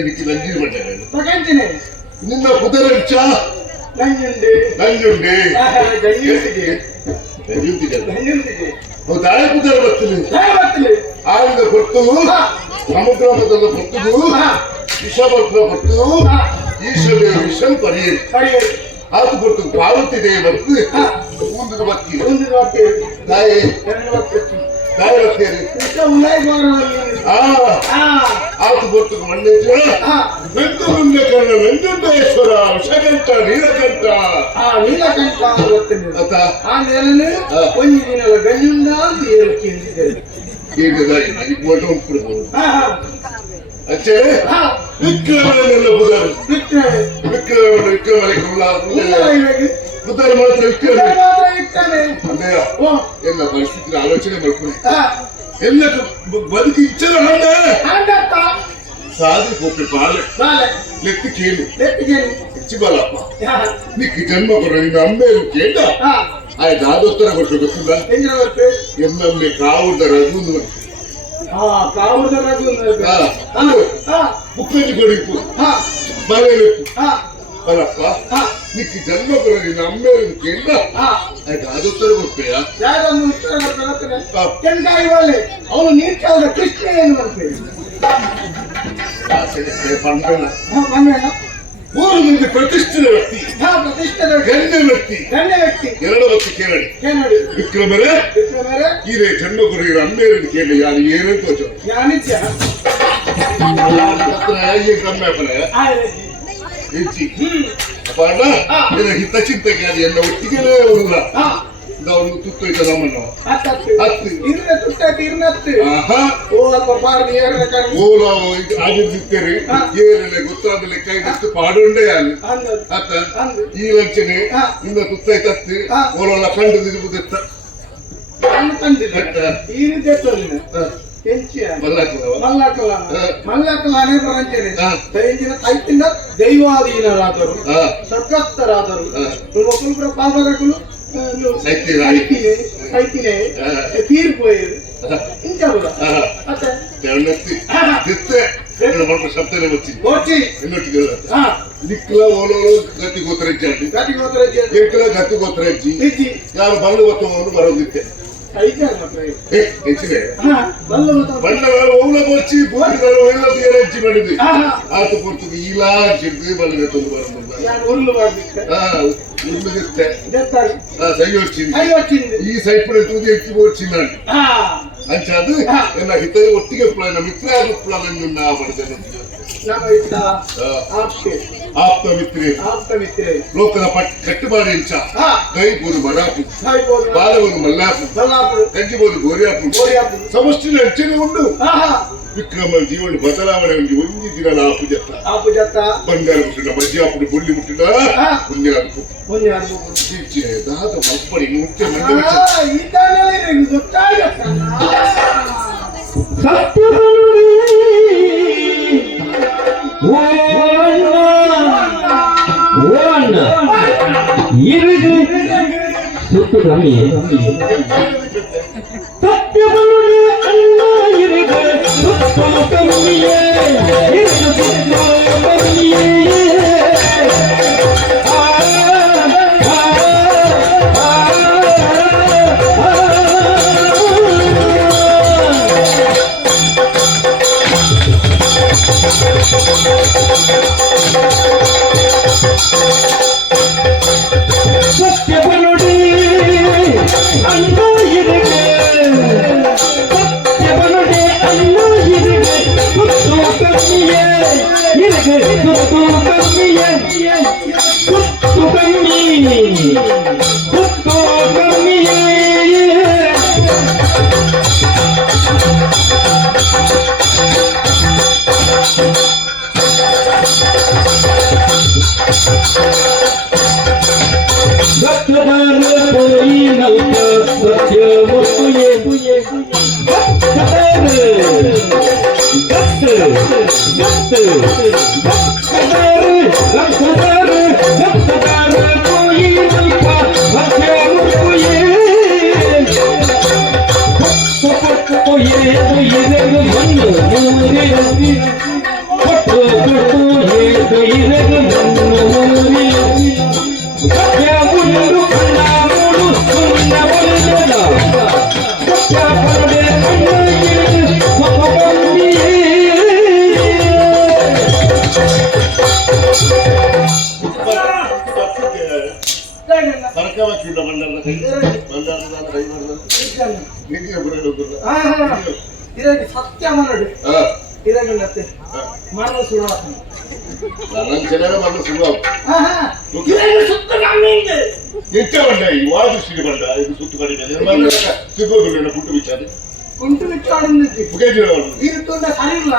എനിക്ക് നഞ്ചി പറ്റാണ് പ്രകഞ്ചനെ നിന്ന കുതിരച്ച ನಂಜುಂಡೆ ನಂಜುಂಡೆ ಗಂಜುಂಟಿಗೆ ತಾಯಿ ಕುದುರೆ ಬರ್ತದೆ ಆಯುಧ ಕೊಟ್ಟು ಸಮುದ್ರ ಮತದ ಕೊಟ್ಟು ವಿಷಭದ್ರ ಕೊಟ್ಟು ಈಶ್ವರ ವಿಷಂ ಪರಿಯರಿ ಅದು ಕೊಟ್ಟು ಪಾರ್ವತಿ ದೇವಿ ಬರ್ತು ಮುಂದಿನ ಭಕ್ತಿ ತಾಯಿ ತಾಯಿ ಭಕ್ತಿಯರಿ ಆತು ಕೊಟ್ಟು ಮಂಡೇಶ್ವರ ವೆಂಕುಂಡ ಕರ್ಣ ವೆಂಕಟೇಶ್ವರ ವಿಷಕಂಠ ನೀಲಕಂಠ ನೀಲಕಂಠ ಅತ್ತ ಆ ನೆಲನು ಒಂದು ದಿನದ ಗಂಜುಂಡ ಅಂತ ಹೇಳ್ತಿದ್ದಾರೆ ಈಗ ನನಗೆ ಫೋಟೋ ಉಂಟು ಅಚ್ಚೆ ವಿಕ್ರಮನೆಲ್ಲ ಬುಧರು ವಿಕ್ರಮನೆ ಬುಧರು ಮಾತ್ರ ವಿಕ್ರಮ ಅಂದೆಯ ಎಲ್ಲ ಪರಿಸ್ಥಿತಿ ಆಲೋಚನೆ ಮಾಡ್ಕೊಂಡು ಎಲ್ಲ ಬದುಕಿ ಇಚ್ಛದ ಹಂಗ ಸಾಧು ಕೊಪ್ಪಿ ಪಾಲೆ ಲೆತ್ತಿ ಕೇಳು ಹೆಚ್ಚು ಬಲಪ್ಪ ನಿಕ್ಕೆ ಜನ್ಮ ಕೊಡ ನಿನ್ನ ಅಮ್ಮೆಯು ಕೇಳ ಆಯ್ತು ಅದೊತ್ತರ ಕೊಟ್ಟು ಗೊತ್ತಿಲ್ಲ ಎಲ್ಲೊಮ್ಮೆ ಕಾವುದ ರಘು ಮುಕ್ಕಂಜಿ ಕೊಡಿಪು ಮನೆಯಲ್ಲಿಪ್ಪು ಅಲ್ಲಪ್ಪ ನಿಕ್ಕೆ ಜನ್ಮ ಕೊಡ ನಿನ್ನ ಅಮ್ಮೆಯು ಕೇಳ ಆಯ್ತು ಅದೊತ್ತರ ಕೊಟ್ಟೆಯ ಅವನು ನೀರ್ ಕಾಲದ ಕೃಷ್ಣ ಏನು ಮಾಡ್ತೇವೆ ಮೂರು ಮಂದಿ ಪ್ರತಿಷ್ಠಿತ ವ್ಯಕ್ತಿ ಗಣ್ಯ ವ್ಯಕ್ತಿ ಎರಡು ವ್ಯಕ್ತಿ ಕೇಳಿ ವಿಕ್ರಮರೇ ಇದೇ ಜನ್ಮ ಗುರಿಯ ಅಮ್ಮೇರನ್ನು ಕೇಳಿ ಯಾರು ಏನಂತ ಹೆಚ್ಚಿ ಅಪ್ಪ ಅಣ್ಣ ಹಿತ ಚಿಂತೆಗೆ ಅದು ಎಲ್ಲ ಒಟ್ಟಿಗೆ ಹುಡುಗ ಒಂದು ತುತ್ತೈತ ನಮ್ಮನ್ನು ಓಲ ಆಗಿರ್ತಿತ್ತೇರಿ ಏರಲೆ ಗೊತ್ತಾದಲೆ ಕೈ ಗೊತ್ತು ಪಾಡುಂಡೆ ಅಲ್ಲಿ ಅತ್ತ ಈ ಲಂಚನೆ ಇನ್ನ ತುತ್ತೈತತ್ತಿ ಓಲಲ್ಲ ಕಂಡು ದಿಗುದೆತ್ತ ದೈವಾಧೀನರಾದರು ಸರ್ಗಸ್ಥರಾದರು ಒಬ್ಬೊಬ್ಬರ ಪಾದಗಳು ತೀರ್ಪೋಯರು ಶಬ್ದನೆ వచ్చింది నిక్కుల ఓలో గతి గోత్రజ్జి ఎక్కల గతి గోత్రజ్జి యారు బండ్లు గొత్తమని బరోగితే ಬಂಡವಾಳ ಓಲಕ್ಕೆ వచ్చి ಬೂದಿಗಳು ಎಲ್ಲ ಬೇರೆಜ್ಜಿ ಮಾಡಿದ್ವಿ ಆತು ಕೊಡ್ತದೆ ಇಲ್ಲ ಜಿಡ್ದು ಬಲ್ಲಿಗೆ ತಂದು బరువులుగిస్తే సై వచ్చింది ఈ సైపుడు తూది ఎక్కి వచ్చిందండి అని చదు నాకు ఇద్దరు ఒట్టిగా ఎప్పుడైనా మిత్రాలు ఎప్పుడైనా ఉన్నా పడతాను ಆಪ್ತಮಿತ್ರೆ ಲೋಕದ ಕಟ್ಟುಬಾರಿಂಚ ಗೈಬೋದು ಬಡಾಪು ಬಾಲವನ್ನು ಮಲ್ಲಾಪು ಕಜ್ಜಿಬೋದು ಗೋರಿಯಾಪು ಸಮಷ್ಟಿನ ಹೆಚ್ಚಿನ ಉಂಡು ವಿಕ್ರಮ ಜೀವನ ಬದಲಾವಣೆ ಒಂದು ದಿನ ಆಪು ಜತ್ತ ಬಂಗಾರ ಮುಟ್ಟಿನ ಬಜ್ಜಿ ಹಾಪುಡು ಬುಳ್ಳಿ ಮುಟ್ಟಿನ ಪುಣ್ಯ ದಾದ ಮಪ್ಪಡಿ ಮುಖ್ಯ இருக்கு சுத்து கம்மியே சத்தியமனுடைய அண்ணா இருக்கு சுத்து கம்மியே இருக்கு சுத்து கம்மியே சத்தியவனுடைய அண்ணா இருக்கு சத்தியவனுடைய அண்ணா இருக்கு சுத்து கம்மியே இருக்கு சுத்து கம்மியே சுத்து கம்மியே சுத்து கம்மியே ಪಕ್ಕವಾಗಿಲ್ಲ ಬಂಡಾರದ ಕೈ ಬಂಡಾರದ ಕೈ ಇರಾಗಿ ಸತ್ಯ ಮಾಡೋದು ಇರಾಗಿ ಮತ್ತೆ ಮಾಡಲು ಸುಳ್ಳು ನನ್ನ ಜನರ ಮನೆ ಸುಳ್ಳು ಇರಾಗಿ ಸುತ್ತ ನಮ್ಮಿಂದ ನಿತ್ಯ ಬಂಡ ಈ ವಾದೃಷ್ಟಿಗೆ ಬಂಡ ಇದು ಸುತ್ತು ಕಡಿಮೆ ಸಿಗೋದಿಲ್ಲ ಪುಟ್ಟು ವಿಚಾರ ಕುಂಟು ಬಿಚ್ಚಾಡಿದ್ದು ಇರುತ್ತೊಂದ ಸರಿ ಇಲ್ಲ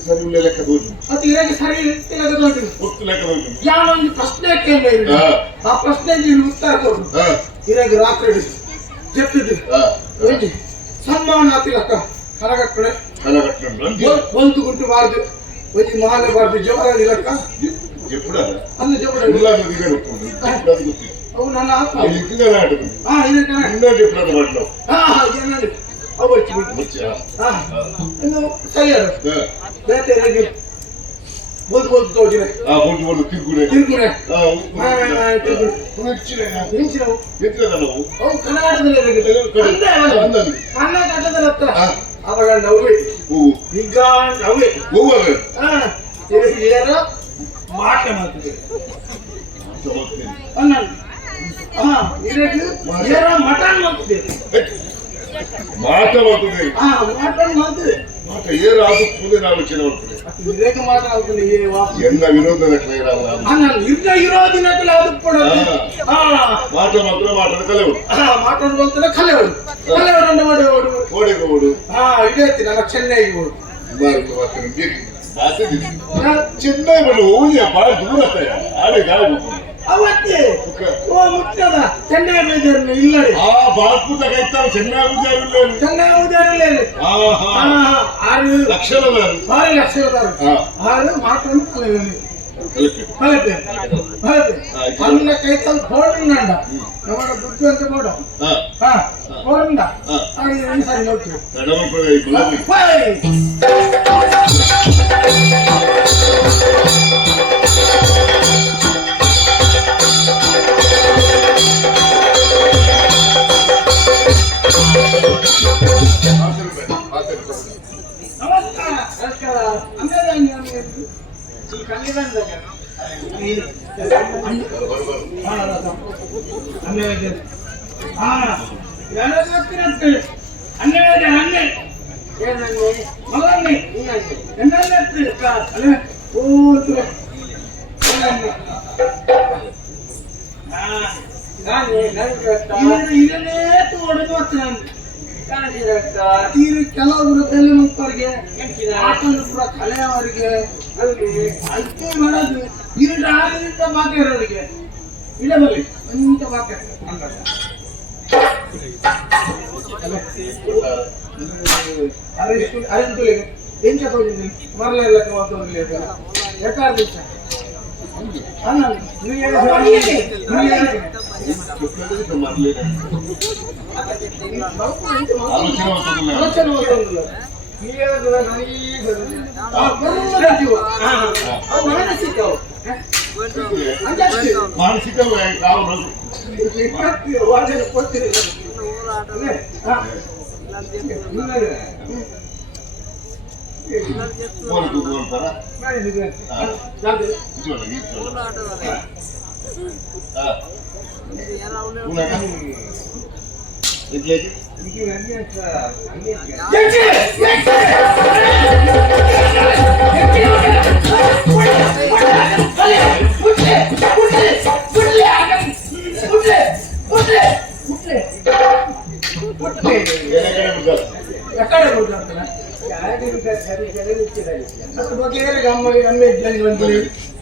ಸರಿ ಇಲ್ಲ ಲೆಕ್ಕ ಹೋಗಿ ಅದು ಇರಾಗಿ ಸರಿ ಲೆಕ್ಕ ನೋಡಿ ಗೊತ್ತು ಲೆಕ್ಕ ಹೋಗಿ ಯಾವೊಂದು ಪ್ರಶ್ನೆ ಕೇಳಿದ್ರು ಆ ಪ್ರಶ್ನೆಗೆ ಉತ್ತರ ಕೊಡು ಇರಾಗಿ ರಾತ್ರಿ చెప్తుంది ఏంటి సన్మానాతి లెక్క కనగక్కడే వంతుకుంటూ వాడు వచ్చి మహాల వాడు జవరాది లెక్క ఎప్పుడు అన్న చెప్పడు అవునన్నా సరియారు बोल बोल तो जिरे बोल बोल तिरकुरे तिरकुरे तिरकुरे ಎತ್ತದನವು ಓ ಕನ್ನಡದಲ್ಲಿ ಅನ್ನ ಕಟ್ಟದ ಹತ್ರ ಅವಾಗ ನವ್ವೆ ಈಗ ನವ್ವೆ ಗೋವಾಗ ಏನೋ ಮಾಟ ಮಾಡ್ತಿದೆ ಅನ್ನ ಇದಕ್ಕೆ ಏನೋ ಮಟನ್ ಮಾಡ್ತಿದೆ ಮಾಟ ಮಾಡ್ತಿದೆ ಮಟನ್ ಮಾಡ್ತಿದೆ ಮಾಟ ಏರು ಆಗುತ್ತದೆ ಆಲೋಚನೆ ಮಾಡ್ತಿದೆ ವಿವೇಕ ಮಾಟ ಆಗ್ತದೆ ಎಲ್ಲ ವಿರೋಧದ ಕ್ಲಿಯರ್ ಅಲ್ಲ ಅನ್ನ ಇದ್ದ ಇರೋದಿನ ಅದು ಕೂಡ ಮಾಟ ಮಾತ್ರ ಮಾಟದ ಕಲೆವರು ಮಾತಾಡುವಂತ ಕಲೆವರು ಕಲೆವರನ್ನು ಮಾಡೋಡು ಓಡಿಗೆ ಓಡು ಇದೇ ನಮ್ಮ ಚೆನ್ನೈ ಓಡು ಚೆನ್ನೈ ಬರು ಓದಿಯ ಬಾಳ ದೂರ ಆಡೆ ಗಾಳಿ ಅವತ್ತೇ ಓ ಮುಟ್ಟದ ಚೆನ್ನೈ ಬೇಜಾರು ಇಲ್ಲ ಆ ಬಾಳ್ಪುದ ಕೈತಾರ ಚೆನ್ನೈ ಉದಾರಿಲ್ಲ ಚೆನ್ನೈ ಉದಾರಿಲ್ಲ ಆರು ಲಕ್ಷಣದ 6 ಲಕ್ಷದವರು ಆರು ಮಾತನ್ನು ಕಲೆಗಳು ಕಲೆತೆ ಅನ್ನ ಕೈತಲ್ ಫೋನ್ ನಮ್ಮ ದುಡ್ಡು ಅಂತ ಬೋಡ ಫೋನ್ ಸರಿ ನೋಡ್ತೀವಿ ನಮಸ್ಕಾರ ಕೆಲವರು ಬೆಲೆ ಮುಪ್ಪರಿಗೆ ಆಟಲು ಕೂಡ ಕಲೆಯವರಿಗೆ ಅಷ್ಟೇ ಮಾಡೋದು ಇರಡ ಆರಿಂದ ಬಾಕಿ ಇರೋರಿಗೆ ಇಡಬಲ್ಲಿ ಅಂತ ಬಾಕಿ ಅರೆ ಎಂಚ ತೋರಿದ್ರಿ ಮರಲ ಎಲ್ಲ ತೋರಿಲ್ಲ ಯಾಕಾರ್ ದಿವಸ ಅನ್ನ ಮಾನಸಿಕ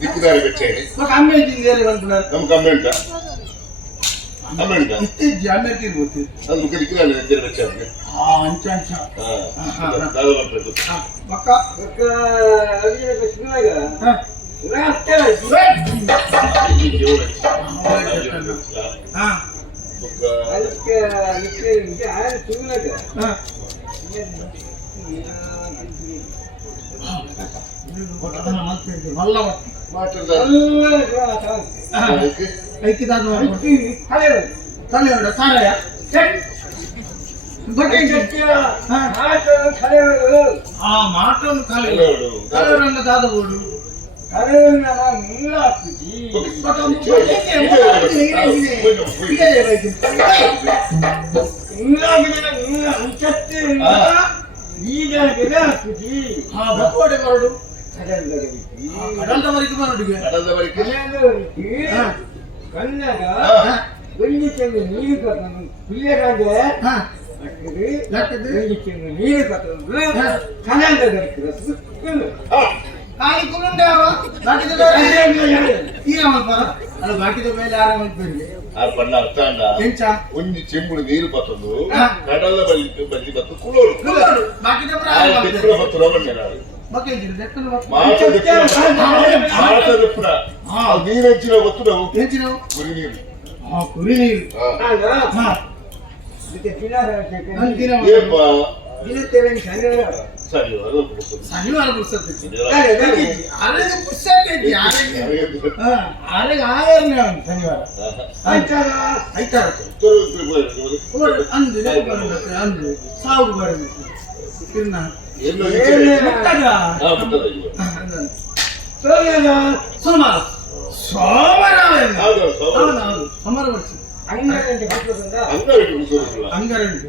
ದಿಕ್ಕುದಾರಿ ಬೆಚ್ಚೇನೆ ನಮ್ಮ ಕಮ್ಮೆಂಟ ಕಮ್ಮೆಂಟ ಅದು ಮುಖ ದಿಕ್ಕುದಾರಿ ಬೆಚ್ಚ మాటను కలవరన్న దాదబోడు కరోనా ముంలాకుది అంచత్తే ఈగలకుది ఆ బకోడే మరడు కడంత వరకు మరడుಗೆ కన్నగా వెండి చెంగు నీరు కట్టను పిల్లగాంగే లక్కది వెండి చెంగు నీరు కట్టను కనంద దగ్గరికి కాలికులుండేవా బాకితో అలా బాకితో పోయి ఆరామైపోయింది ಪಣ್ಣ ಅರ್ಥ ಅಂಡ ಎಂಚಾ ಒಂಜಿ ಚೆಂಬುಡು ನೀರು ಪತ್ತೊಂದು ಕಡಲ ಬಲ್ಲಿ ಬತ್ತು ಕುಳೋರು ಬಾಕಿతో ತೆಕ್ಕುಳ ಬತ್ತು ರೋಗಣ್ಣರು ಬಕೇಜಿ ದೆಕ್ಕನ ಮಾತಾಡುಪ್ಪುಡ ನೀರು ಹೆಚ್ಚಿನ ಗೊತ್ತು ನಾವು ಎಂಚಿನವು ಕುರಿ ನೀರು ಕುರಿ ನೀರು ಇದಕ್ಕೆ ಏಪ್ಪ ದಿನತ್ತೇವೆ ಸರಿ ಅದು ಶನಿವಾರ ಪುಸ್ತಕ ಅರೆಗೆ ಪುಸ್ತಕ ಅರೆಗೆ ಆಯರ್ನ ಶನಿವಾರ ಆಯ್ತಾರ ಆಯ್ತಾರ ಅಂದು ಅಂದು ಸಾವು ಬರಬೇಕು ತಿರ್ನ ಸೋಮವಾರ ಸೋಮವಾರ ಸೋಮವಾರ ಬರ್ತೀವಿ ಅಂಗಾರಂಟಿ ಅಂಗಾರಂಟಿ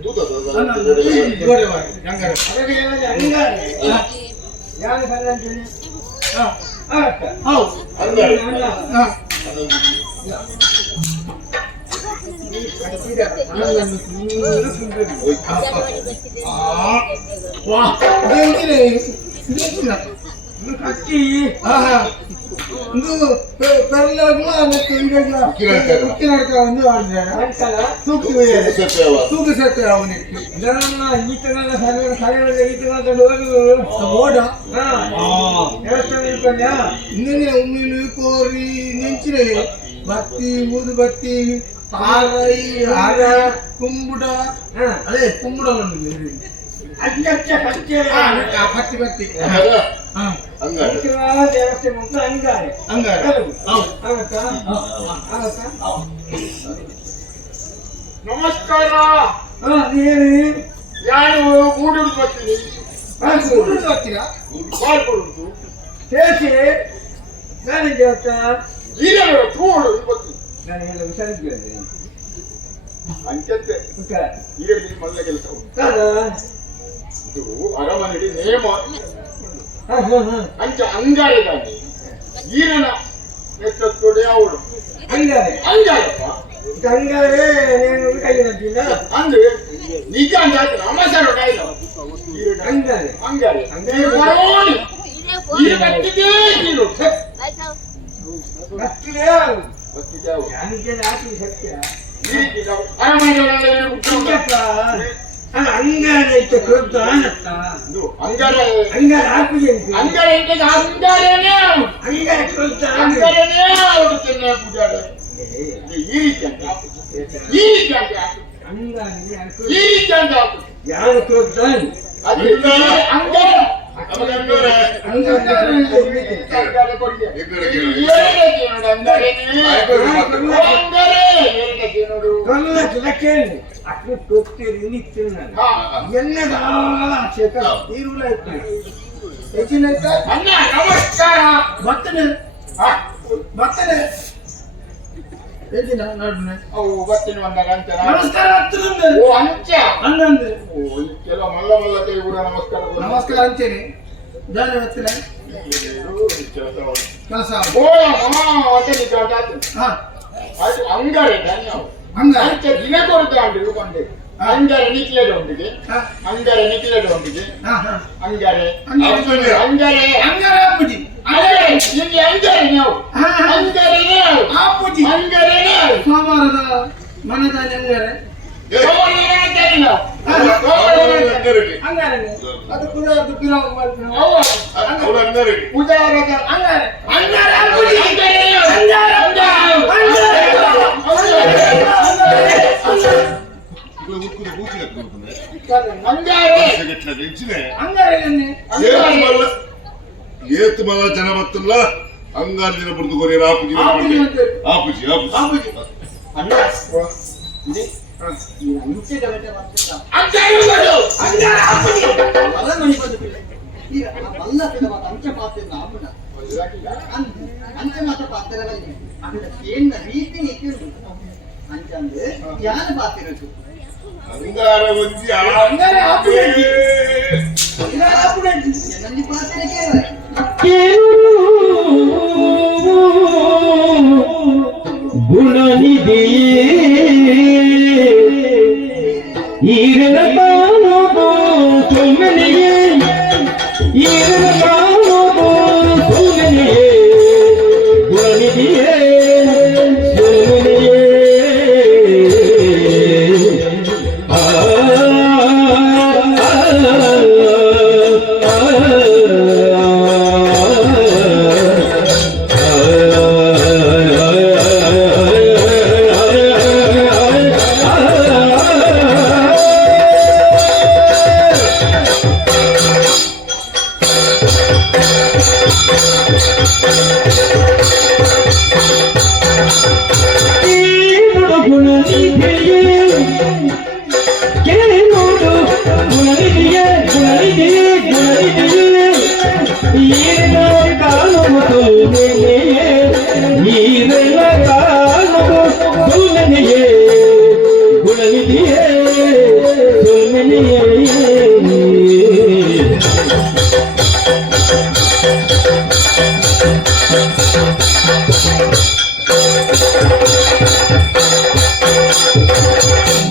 ಕಟ್ಟಿ ತೂಕು ಸತ್ಯ ಅವನಿಗೆ ಈತನ ಇನ್ನೇ ಉಮ್ಮಿಲು ಕೋರಿ ನೆಂಚಿನ ಬತ್ತಿ ಊದು ಬತ್ತಿ ತಾರೈ ಹಾರ ಕುಂಬುಡ ಅದೇ ಕುಂಬುಡ ಪತ್ತಿ ಬತ್ತಿ ದೇವಸ್ಥೆ ಮುಂದೆ ಅಂಗಾರೆ ನಮಸ್ಕಾರ ಹೇಳಿ ಯಾರು ಮೂಡುದು ಬರ್ತೀನಿ ಬರ್ತೀರಾ ಮಾಡ್ಕೊಡುದು ಸೇರಿಸಿ ನಾನು ದೇವಸ್ಥಾನ ಹೀರೋ ತೂಡು ಬರ್ತೀನಿ ನಾನೆಲ್ಲ ವಿಚಾರಿಸಿದ್ದೇನೆ ಅಂಚತ್ತೆ ಹೀರಲ್ಲಿ ಮಲ್ಲ ಕೆಲಸ ಇದು ಅರಮನೆಗೆ ನೇಮ ಅಂಚ ಅಂಗಾರದಾನೆ ಈರನ ನೇತೃತ್ವದ ಅವಳು ಹಂಗಾರೆ ಅಂಗಾರಪ್ಪ ಹಂಗಾರೆ నేను ಕೈ ನಟ್ಟಿಲ್ಲ ಅಂದ್ರೆ ನಿಜ ಅಂತ ನಮಸ್ಕಾರ ಕಾಯಿಲ್ಲ ಹಂಗಾರೆ ಅಂಗಾರೆ ಬರೋಣಿ ಈ ಕಟ್ಟಿಗೆ ನೀನು ಕಟ್ಟಿದೆ ಕಟ್ಟಿದೆ ನನಗೆ ನಾಟಿ ಸತ್ಯ ಅರಮನೆಯೊಳಗೆ ಅಂಗಾರೆ ಇತ್ತು ಕ್ರೋಧ ಅನ್ನತ್ತ ಅಂಗಾರೆ ಅಂಗಾರೆ ಹಾಕುದು ಅಂಗಾರೆ ಅಂಗಾರೇನೇ ಅಂಗಾರೆ ಕ್ರೋಧ ಅಂಗಾರೇನೇ ಹುಡುಕನೆ ಪೂಜಾರ ಈ ರೀತಿ ಯಾರು ಕ್ರೋಧ ಅಂಗಾರೆ అట్లు తొక్కేది నిత్తున్నాను ఎన్నదాల చేత తీరులైతే ಹೆಚ್ಚಿನೈತೆ ಅಣ್ಣ ನಮಸ್ಕಾರ ಬರ್ತನೆ ಬರ್ತನೆ ಹೆಚ್ಚಿನ ನೋಡ್ನೆ ಅವು ಬರ್ತೀನಿ ಬಂದಾಗ ಅಂತ ನಮಸ್ಕಾರ ಹತ್ತಿರಂದ ಓ ಅಂಚ ಹನ್ನೊಂದು ಓ ಕೆಲವು ಮಲ್ಲ ಮಲ್ಲ ಕೈ ಕೂಡ ನಮಸ್ಕಾರ ನಮಸ್ಕಾರ ಅಂತೇನೆ ಜಾಗ ಗೊತ್ತಿಲ್ಲ ಕೆಲಸ ಓ ಮತ್ತೆ ಹಾ ಅದು ಅಂಗಾರೆ ಧನ್ಯವಾದ ಹಂಗಾರೆ ಅಂಚ ದಿನ ಕೊಡ್ತಾ ಉಂಟು ಕೊಂಡೆ ಅಂಗಾರೆ ನಿಕ್ಲೇಡ್ ಉಂಟಿಗೆ ಅಂಗಾರೆ ನಿಕ್ಲೇಡ್ ಉಂಟಿಗೆ ಅಂಗಾರೆ ಅಂಗಾರೆ ಹಂಗಾರೆ ಅಪ್ಪುಜಿ ಅಂಗಾರೆ ಇಲ್ಲಿ ಅಂಗಾರೆ ನಾವು ಅಂಗಾರೆ ಅಪ್ಪುಜಿ ಅಂಗಾರೆ ಸೋಮವಾರದ ಮನೆದಾನಿ ಹಂಗಾರೆ ಹಂಗಾರೆ ಅದು ಪುಜಾರದ ಪಿರಾವ್ ಮಾಡ್ತೀನಿ ಪೂಜಾರದ ಹಂಗಾರೆ ಹಂಗಾರೆ ಅಪ್ಪುಜಿ ಹಂಗಾರೆ ಏತ್ ಮಲ್ಲ ಜನ ಬತ್ತಲ್ಲ ಹಂಗಾರ ದಿನ ಬಡ್ದು ಕೊರಿ ಆಪುಜಿ ಆಪುಜಿ ಆಪುಜಿ ಅಂಚ ಮಾತ್ರ ಪಾತ್ರದಲ್ಲಿ ಅక్కడ ಕೇಂದ್ರ ರೀತಿ ನೀತಿ ಉಂಟು ಅಂಚಂದ್ರೆ ಯಾರು ಪಾತಿರೋದು ಅಂಗಾರ ಒಂಜಿ ಅಂಗಾರೆ ಆಪುಡೆಂಜಿ. ಎನ್ನೊಂದು ಪಾತ್ರ ಕೇವಲ ಗುಣನಿಧಿಯೇ ಈರನ ಕಾಣೋದು ಸುಮ್ಮನೆಯೇ ಈರನ ಕಾಣೋದು ಸುಮ್ಮನೆಯೇ ಗುಣನಿಧಿಯೇ ಸುಮ್ಮನೆಯೇ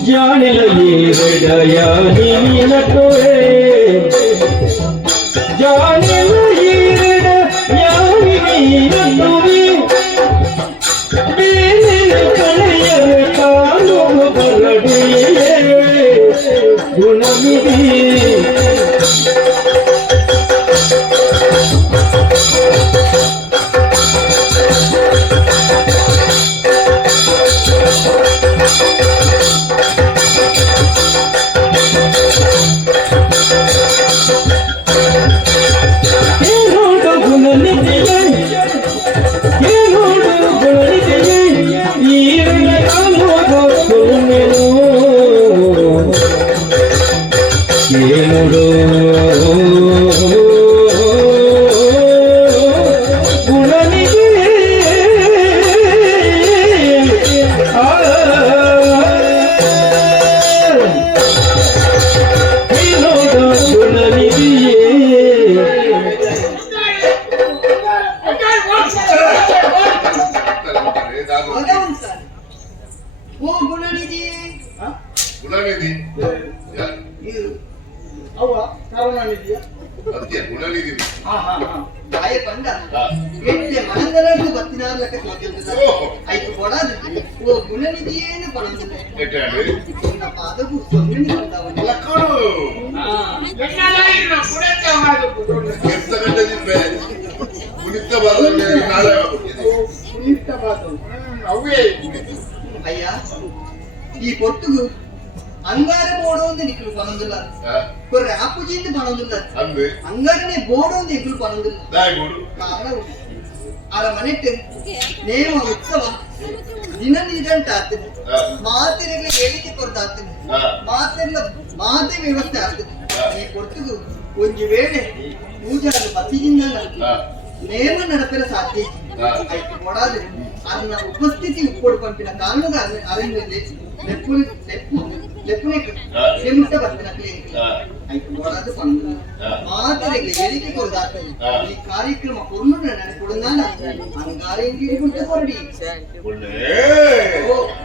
जाने लगे रडया नीन तोए जाने लगे रडया नीन तोए मेरे कलयर कालो बरड़िए गुणनिधि ಓ ಗುಣನಿಧಿ ಗುಣನಿಧಿ ಅವ್ವ ಕರುಣಾನಿಧಿಯ ಅದ್ಯ ಗುಣನಿಧಿ ಬಾಯ ಪಂಡ ಎಣ್ಣೆ ಮನದರಡು ಬತ್ತಿನಾರ್ಲಕ ಸೋತಿರುತ್ತದೆ ಐದು ಕೊಡದು ಓ ಗುಣನಿಧಿಯೇನು ಪಣಂದಿಲ್ಲ ಎಟ್ಟಾಡು ನಿನ್ನ ಪಾದವು ಸೊನ್ನೆ ಬಂದವನಿಲ್ಲ ಲಕ್ಕರು ಎಂತ ಗಂಟೆ ಕುಣಿತ ಬಾದನೆ ನಾಳೆ ಅವೇ ಅಯ್ಯ ಈ ಪೊಟ್ಟುಗು ಅಂಗಾರ ಬೋಡೋಂದು ನಿಕ್ಕಲು ಪಣಂದಿಲ್ಲ ಕೊರ್ರೆ ಆಪುಜಿಂದು ಪಣಂದಿಲ್ಲ ಅಂದು ಅಂಗಾರನೆ ಬೋಡೋಂದು ನಿಕ್ಕಲು ಪಣಂದಿಲ್ಲ ದಾಯ್ಗೋಡು ಕಾರಣವು ಅರ ಮನೆಟ್ಟು ನೇಮ ಉತ್ಸವ ದಿನ ನಿಗಂಟ ಆಗ್ತದೆ ಮಾತಿರಲಿ ಹೇಳಿಕೆ ಕೊರತಾಗ್ತದೆ ಮಾತೆ ವ್ಯವಸ್ಥೆ ಆಗ್ತದೆ ಈ ಪೊಟ್ಟುಗು ಒಂದು ವೇಳೆ ಪೂಜಾದ ಬತ್ತಿದಿಂದ ನೇಮ ನಡಪೆರ ಸಾಧ್ಯ ಐದು ಕೊಡಾದು ಅದನ್ನ ಉಪಸ್ಥಿತಿ ಉಪ್ಪೊಡು ಪಂಪಿನ ಕಾರಣದ ಅರಣ್ಯದಲ್ಲಿ ಲೆಪ್ಪುನೆ ಬರ್ತಿನ ಕ್ಲಿನಿಕ್ ಐದು ಕೊಡಾದು ಪಂಡು ಮಾತರೆಗೆ ಹೇಳಿಕೆ ಕೊರದಾಗ್ತದೆ ಈ ಕಾರ್ಯಕ್ರಮ ಪೂರ್ಣ ನಡೆಕೊಡುತ್ತಾನ ಅಂಗಾರ ಇಂಗಿಡಿ ಗುಡ್ಡ ಕೊರಡಿ Oh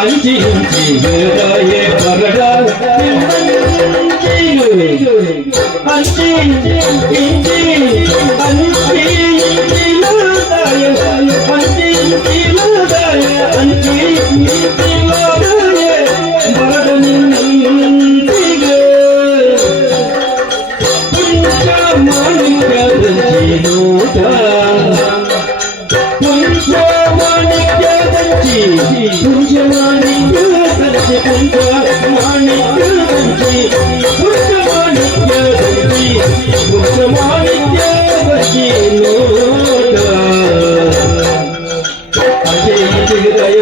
ಅಂಚಿ ಅಂಚಿ ಹೃದಯ ಬರಡ ಅಂಚಿ ಇಂಚಿ ಅಂಚಿ ಹೃದಯ ಅಂಚಿ ಹೃದಯ ಅಂಚಿ ಹೃದಯ ಬರಡ ನಿಂತಿಗೆ ಪುಂಚ ಮಾಣಿಕ್ಯದಂಚಿ ನೋಟ ಪುಂಚ ಮಾಣಿಕ್ಯದಂಚಿ ಪುಂಚ ಮಾಣಿಕ್ಯದಂಚಿ ಪುಂಚ ಮಾಣಿಕ್ಯದಂಚಿ ಪುಂಚ ಮಾಣಿಕ್ಯದಂಚಿ ಪುಂಚ ಮಾಣಿಕ್ಯದಂಚಿ ನೋಟ ಅಜಯ ಹೃದಯ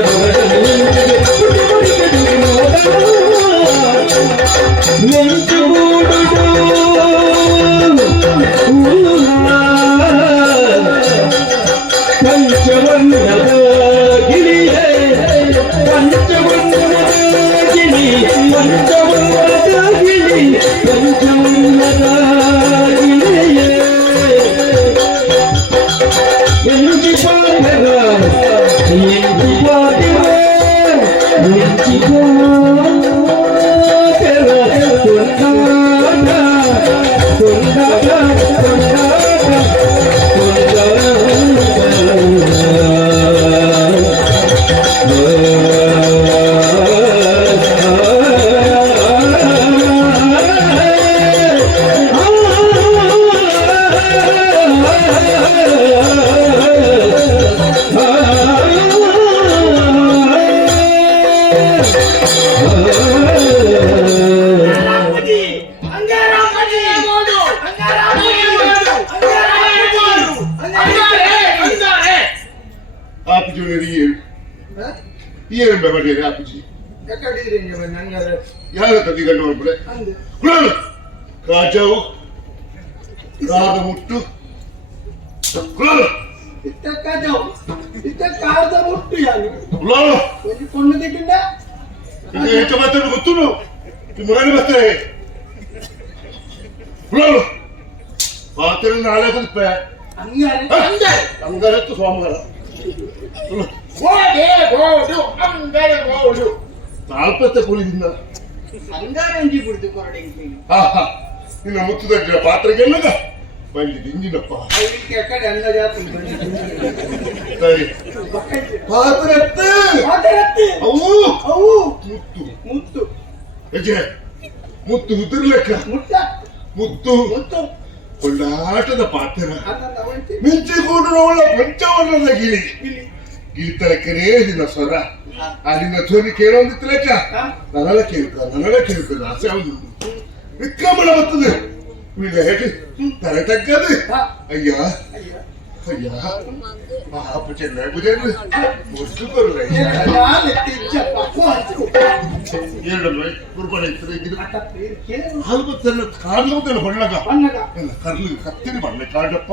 ಪಂಚವರ್ಣದ ಗಿಳಿಯೇ ಪಂಚವರ್ಣದ ಗಿಳಿ ಪಂಚವರ್ಣದ ಗಿಳಿ ಪಂಚವರ್ಣದ ಗಿಳಿಯೇ ಎಂಚಿ ಪಾದರ ಎಂಚಿ ಪಾದರ ಎಂಚಿ ಪಾದರ ಕೊಂಡಾಟ ಕೊಂಡಾಟ ಕೊಂಡಾಟ ಆಪುಜಿ ಏನು ಬೇಡ ಆಪುಜಿ ಯಾರ ತದಿಗಂಡು ಬರ್ಬಿಡೆ ಕಾಜಾವು ಕಾದ ಮುಟ್ಟು ಕಾರದ ಮುಟ್ಟು ಯಾರು ಕೊಂಡು ತಿಂಡ ಹೆಚ್ಚು ಮಾತಾಡು ಗೊತ್ತು ಮಗನ ಬರ್ತಾರೆ ಪಾತ್ರೆ ನಾಳೆ ಕುಂತ ಹಂಗಾರತ್ತು ಸೋಮವಾರ ನಾಲ್ಪತ್ತೆ ಕುಳಿದಿಂದ ಅಂಗಾರಂಜಿ ಬಿಡ್ತು ಕೊರಡೆಗೆ ನಿನ್ನ ಮುತ್ತದ ಪಾತ್ರೆಗೆಲ್ಲದ ಬಂದಿದ್ದು ಇಂಜಿನಪ್ಪ ಕಡೆ ಅಂದ ಜಾತಿ ಸರಿ ಪಾತ್ರೆ ಅವು ಅವು ಮುತ್ತು ಮುತ್ತು ಹೆಜ್ಜೆ ಮುತ್ತು ಉದುರ್ಲೆಕ್ಕ ಮುಟ್ಟ ಮುತ್ತು ಮುತ್ತು ಕೊಂಡಾಟದ ಪಾತ್ರ ಅದನ್ನ ಮಿಂಚಿಕೊಂಡು ಅವಳ ಪಂಚವರ್ಣದ ಗಿಳಿ ಗೀತಲಕ್ಕನೇ ದಿನ ಸ್ವರ ಅಲ್ಲಿನ ಧ್ವನಿ ಕೇಳೋದಿತ್ತು ಲೆಕ್ಕ ನನಲ ಕೇಳ್ಕ ಆಸೆ ಅವನು ವಿಕ್ರಮಣ ಬರ್ತದೆ ವೀಣ ಹೇಳಿ ತಲೆ ತಗ್ಗದು ಅಯ್ಯ ಅಯ್ಯ ಪಾಪ ಚೆನ್ನಾಗಿ ಬುಜನ್ನು ಮುಷ್ಟು ಬರಲ್ಲ ಎರಡು ಕುರ್ಬಾನೆ ಇರ್ತದೆ ಹಾಲು ಗೊತ್ತಲ್ಲ ಕಾಣುವುದಲ್ಲ ಬಣ್ಣಗ ಕರ್ಲು ಕತ್ತಿರಿ ಬಣ್ಣ ಕಾಡಪ್ಪ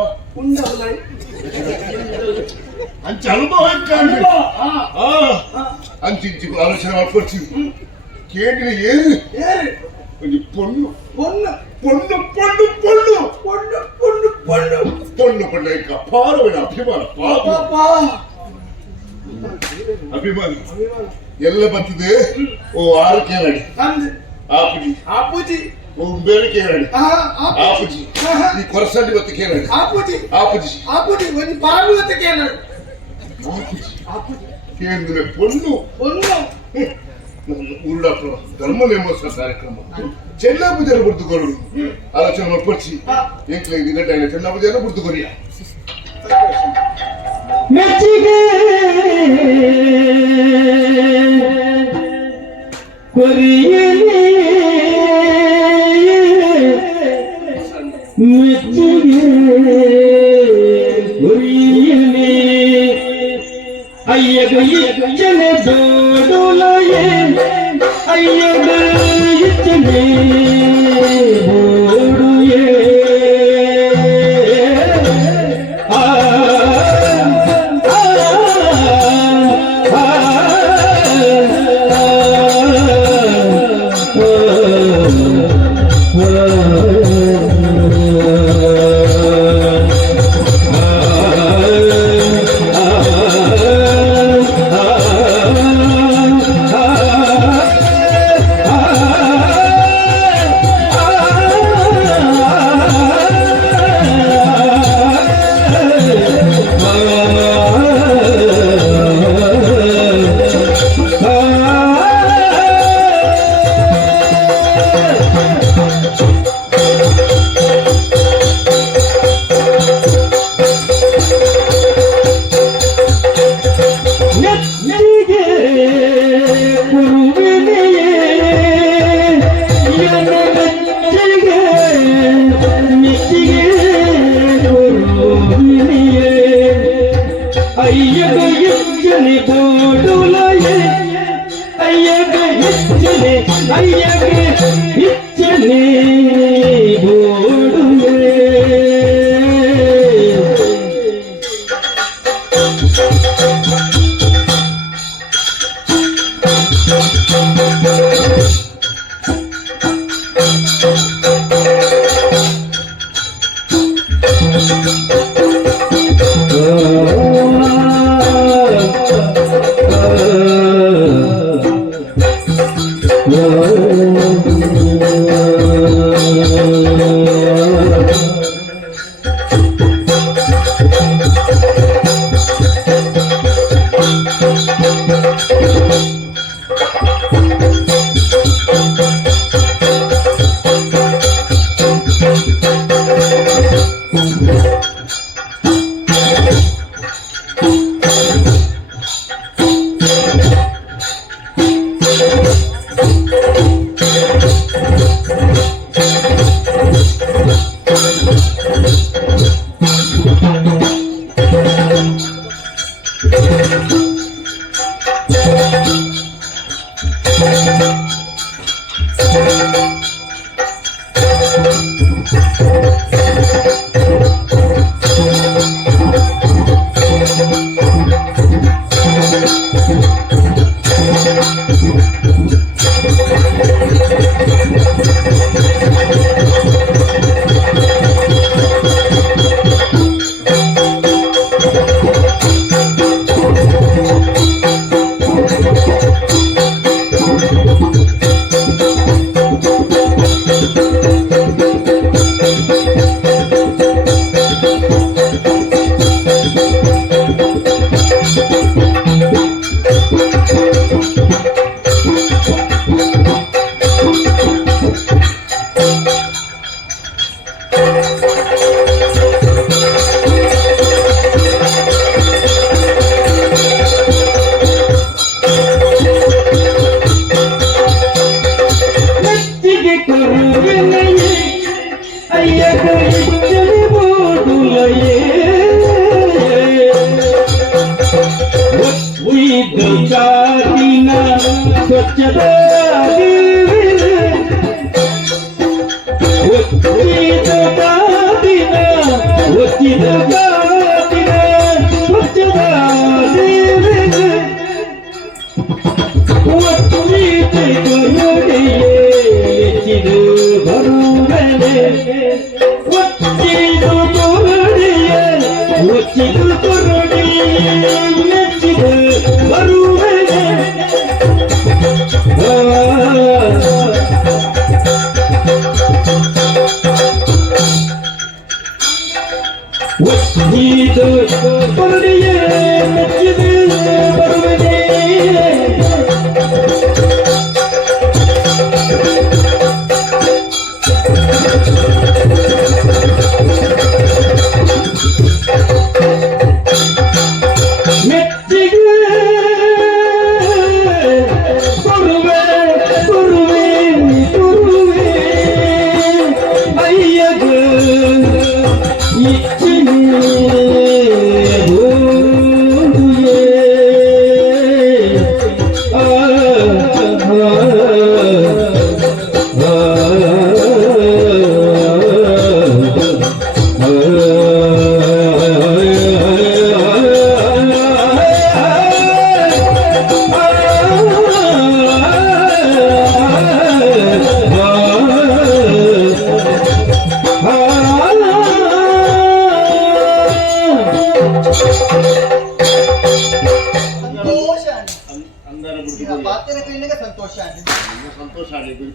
ಅಂಚ ಅನುಭವ ಕಾಣಿ ಅಂಚಿಂಚಿ ಆಲೋಚನೆ ಮಾಡ್ಕೊಡ್ತೀವಿ ಕೇಳಿದ್ರೆ ಏನು ಒಂದು ಪೊಣ್ಣು பொண்ணு பொண்ணு பொண்ணு பொண்ணு பொண்ணு பொண்ணு பொண்ணு பொண்ணு பொண்ணு அப்பாரவின அபிமானம் பாப்பா ಅಭಿಮಾನಿ ಎಲ್ಲ ಬರ್ತದೆ ಓ ಆರು ಕೇಳಡಿ ಆಪುಜಿ ಆಪುಜಿ ಓ ಬೇರೆ ಕೇಳಡಿ ಆಪುಜಿ ಈ ಕೊರಸಂಡಿ ಬತ್ತು ಕೇಳಡಿ ಆಪುಜಿ ಆಪುಜಿ ಆಪುಜಿ ಒಂದು ಪಾರು ಬತ್ತು ಕೇಳಡಿ ಆಪುಜಿ ಆಪುಜಿ ಕೇಳಿದ್ರೆ ಪೊಣ್ಣು ಪೊಣ್ಣು ಊರುಡ ಧರ್ಮ ನೇಮೋತ್ಸವ ಕಾರ್ಯಕ್ರಮ ಚೆನ್ನಪೂಜೆಯನ್ನು ಬಿಡ್ದುಕೊಂಡು ಆಲೋಚನೆ ಮಾಡ್ಕೊಡ್ಸಿ ಎಂಕ್ಲೆ ದಿನ ಟೈಮ್ ಚೆನ್ನಪೂಜೆಯನ್ನು ಬಿಡ್ದುಕೊರಿಯ ಮೆಚ್ಚಿಗೆ ಕೊರಿಯಲೇ ಮೆಚ್ಚಿಗೆ ಕೊರಿಯಲೇ ಅಯ್ಯಗ ಇಚ್ಚನೆ ದೋಡುಲಯೇ ಅಯ್ಯಗ ಇಚ್ಚನೆ ಓಡುಯೇ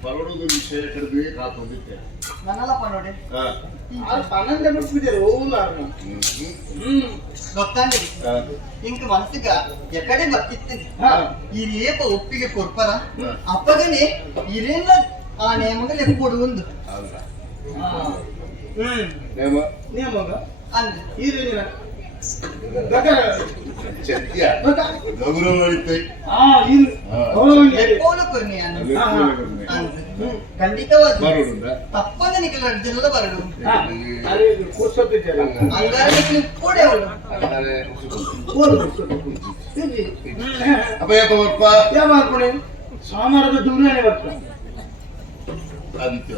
ಪರೋಡದ ವಿಷಯ ಕಡಿಮೆ ಕಾತೊಂದಿತ್ತೆ ನನ್ನಲ್ಲ ಪನ್ನೋಡೆ ಪನ್ನೊಂದೇ ಬಿಟ್ಬಿಟ್ಟಿದೆ ಹೋಗುಲಾರ ಗೊತ್ತಾಂಡಿ ಇಂಕ ಮನಸ್ಸಿಗ ಎಕಡೆ ಬರ್ತಿತ್ತೇನೆ ಈ ರೇಪ ಒಪ್ಪಿಗೆ ಕೊಡ್ಪರ ಅಪ್ಪಗನೆ ಇರೇನ ಆ ನೇಮಗಲೆ ಕೊಡುವುದು ನೇಮಗ ಅಂದ್ರೆ ಇರೇನಿಲ್ಲ ಸತ್ಯ ಗೌರವ ಇತ್ತು ಎಪ್ಪೋಲು ಕೊರ್ನಿಯಾನು ಖಂಡಿತವಾಗಿ ತಪ್ಪದ ನಿಖಿಲ ಅರ್ಜುನದ ಬರಡು ಅಂಗಾರ ನಿಖಿಲ ಕೂಡೆ ಅವಳು ಅಪ್ಪ ಯಾಕ ಬರ್ಪ ಯಾ ಮಾಡ್ಕೊಣೆ ಸೋಮವಾರದ ದೂರನೇ ಬರ್ತಾನೆ ಆದಿತ್ಯ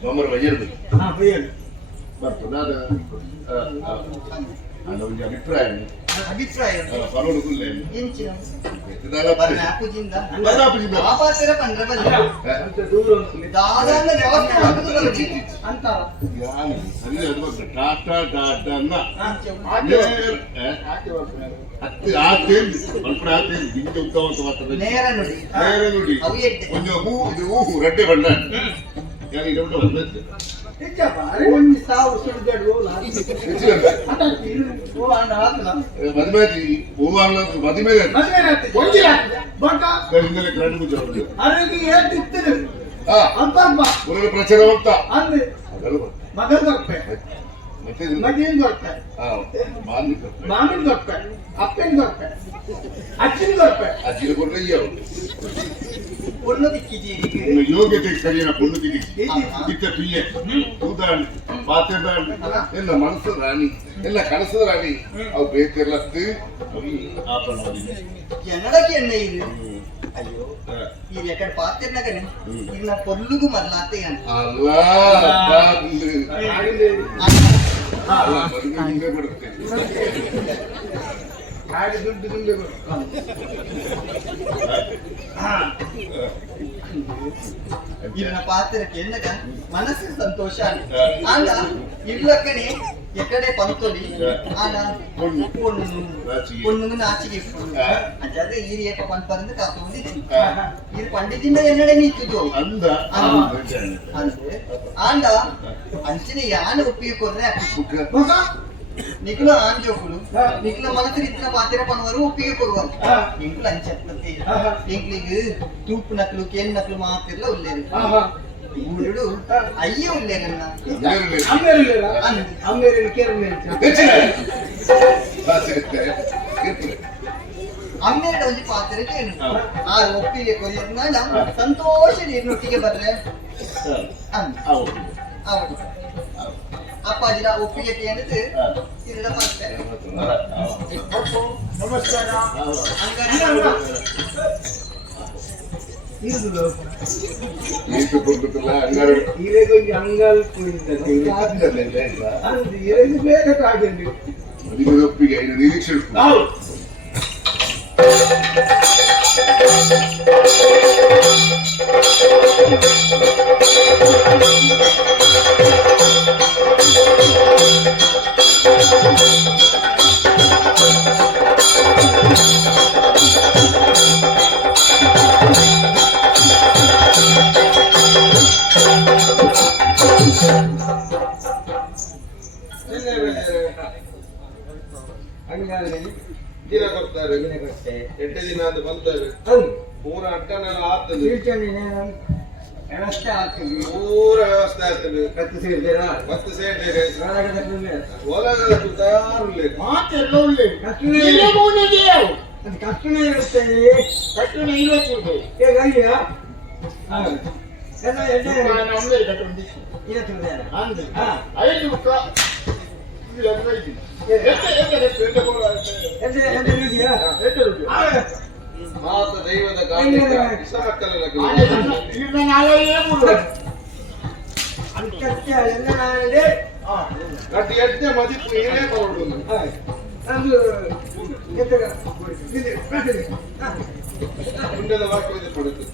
ಸೋಮವಾರ ಬೈಯರ್ಬೇಕು ಬೈಯಲು ಬರ್ತದ ಒಂದು ಅಭಿಪ್ರಾಯ ಅಭಿಪ್ರಾಯ ಪರೋಡುಗುಲ್ಲ ಎಂಚಿನ ಇದೆಲ್ಲ ಬರ್ನ ಅಪ್ಪುಜಿಂದ ಬದಾಪುಜಿಂದ ಆಪಾಸರ ಪಂಡ್ರ ಬಲ್ಲ ಅಂತ ದೂರ ದಾದಾನ ವ್ಯವಸ್ಥೆ ಹಾಕುದು ಬರಲಿ ಅಂತಾರ ಯಾನು ಸರಿ ಅದು ಬಂದ ಟಾಟಾ ಟಾಟಾ ಅನ್ನ ಹತ್ತು ಆತೇನು ಮಲ್ಪಡ ಆತೇನು ಬಿಂಜ ಉತ್ತಮ ಅಂತ ಮಾತಾಡ್ತಾರೆ ನೇರ ನುಡಿ ಬೇರೆ ನೋಡಿ ಅವು ಎಡ್ಡೆ ಒಂದು ಹೂ ರಡ್ಡೆ ಬಣ್ಣ ಯಾರು ಇದೊಂದು ಬಂದದ್ದು ಹೆಚ್ಚಪ್ಪ ಅರೆ ಒಂದು ಸಾವು ಸುಡುಗಾಡು ಮದುವೆ ಹೂವನ್ನ ಮದುವೆ ಹಿಂದಲೇ ಕರೆಂಟ್ ಮುಚ್ಚ ಅದಕ್ಕೆ ಹೇಳ್ತಿತ್ತು ಅಂತ ಊರಲ್ಲಿ ಪ್ರಚಾರ ಹೋಗ್ತಾ ಅಂದ್ರೆ ಅದೆಲ್ಲ ಮಗನ್ ದೊರಕ ಮತ್ತೆ ಮಗೇನ್ ದೊರಕ ಮಾಮಿನ್ ದೊರಕ ಅಪ್ಪನ್ ದೊರಕ ಅಚ್ಚಿನ ದೊರಕ ಅಜ್ಜಿನ ಕೊಟ್ಟರೆ ಇಯ್ಯವು பொண்ணு திக்கிஜி ಯೋಗ್ಯತೆ ಸರಿಯಾದ ಪೊಣ್ಣು ತಿಗಿಸಿ ಇತ್ತ ಪಿಯೆ ಉದಾಹರಣೆ ಪಾತ್ರೆದಾರಣೆ ಎಲ್ಲ ಮನಸ್ಸು ರಾಣಿ ಎಲ್ಲ ಕನಸದ ರಾಣಿ ಅವು ಬೇಕಿರ್ಲತ್ತು ఎన్నడకి ఎన్న ఇది అయ్యో ఇది ఎక్కడ పాత్రనగని ఇది నా పొల్లుగు మరలాతే అని ಅಲ್ಲ ನಿಮಗೆ ಬಿಡುತ್ತೇನೆ. ಹಾಗೆ ದುಡ್ಡು ನಿಮಗೆ ಕೊಡು. ఇన్న పాత్రకి ఎన్నక మనసు సంతోషాన్ని ఆండ ఇళ్ళక్కనే ఎక్కడే పంతొలి ఆండ పొన్ను నాచికి అంటే ఈ ఏక పంపరింది కాకుండా ఇది పండితిండ ఎన్నడే నీకు ಅಂದ అంటే ఆండ అంచిన యాన ఒప్పికొర్రే ಮಗ ನಿಖಿಲ ಆಂಜೋಕುಲು ನಿಖಿಲ ಮನಸ್ಸು ಇತ್ತಿನ ಪಾತ್ರ ಪನವರು ಒಪ್ಪಿಗೆ ಕೊಡುವ ನಿಖಿಲ ಅಂಚಪ್ರತಿ ನಿಖಿಲಿಗೆ ತೂಪು ನಕಲು ಕೇನ್ ನಕಲು ಮಾತಿರ್ಲ ಉಳ್ಳೇದು ಊರುಡು ಅಯ್ಯೋ ಉಳ್ಳೇಗನ್ನ ಅಮ್ಮೇರಿಲ್ಲ ಅಮ್ಮೇರಿಲ್ಲ ಕೇರಳ ಅಮ್ಮೇರಡ ಒಂದು ಪಾತ್ರ ಏನು ಆ ಒಪ್ಪಿಗೆ ಕೊರಿಯನ್ನ ಸಂತೋಷ ನೀರಿನೊಟ್ಟಿಗೆ ಬರ್ರೆ ಹೌದು ಅಪ್ಪಾಜಿನ ಒಪ್ಪಿಗೆ ಏನದು ಇರಡ ಪಾತ್ರ ನಮಸ್ಕಾರ ಇರುದು ನೀರು ಕೊಡುತ್ತಲ್ಲ ಅಂಗಾರ ಇರೆಗೊಂದು ಅಂಗಲ್ ಕುಳಿತದೆ ಅದು ಇರೆದು ಬೇಗ ಕಾಗಂಡಿ ನಿಮಗೆ ಒಪ್ಪಿಗೆ ಇನ್ನು ನಿರೀಕ್ಷೆ ಉಂಟು. ದಿನ ಕೊಡ್ತಾರೆ 8 ದಿನ ಅದು ಬಂತಾರೆ ಪೂರ ಅಟ್ಟನೆಲ್ಲ ಆಗ್ತದೆ ವ್ಯವಸ್ಥೆ ಆಗ್ತದೆ ಪೂರ ವ್ಯವಸ್ಥೆ ಆಗ್ತದೆ ಕತ್ತು ಸೇರಿದ್ದೀರಾ ಮತ್ತೆ ಸೇರಿದ್ದೇವೆ ಒಳಗಡೆ ಹೊಲಗಳ ಸುತ್ತಾರು ಮಾತೆಲ್ಲ ಉಳ್ಳೆ ಕಟ್ಟಣೆ ಅದು ಕಟ್ಟಣೆ ಇರುತ್ತದೆ ಕಟ್ಟಣೆ 50 ರೂಪಾಯಿ ಹೇಗಯ್ಯ ಎಲ್ಲ ಎಣ್ಣೆ ಮಾತ ದೈವದ ಮಕ್ಕಳೆಲ್ಲ ಗಟ್ಟಿ ಎಡ್ಡೆ ಮದಿಪ್ಪು ಏನೇ ಕೊಡುದು ಮುಂಡದ ವಾಕ್ಯದ ಕೊಡುದು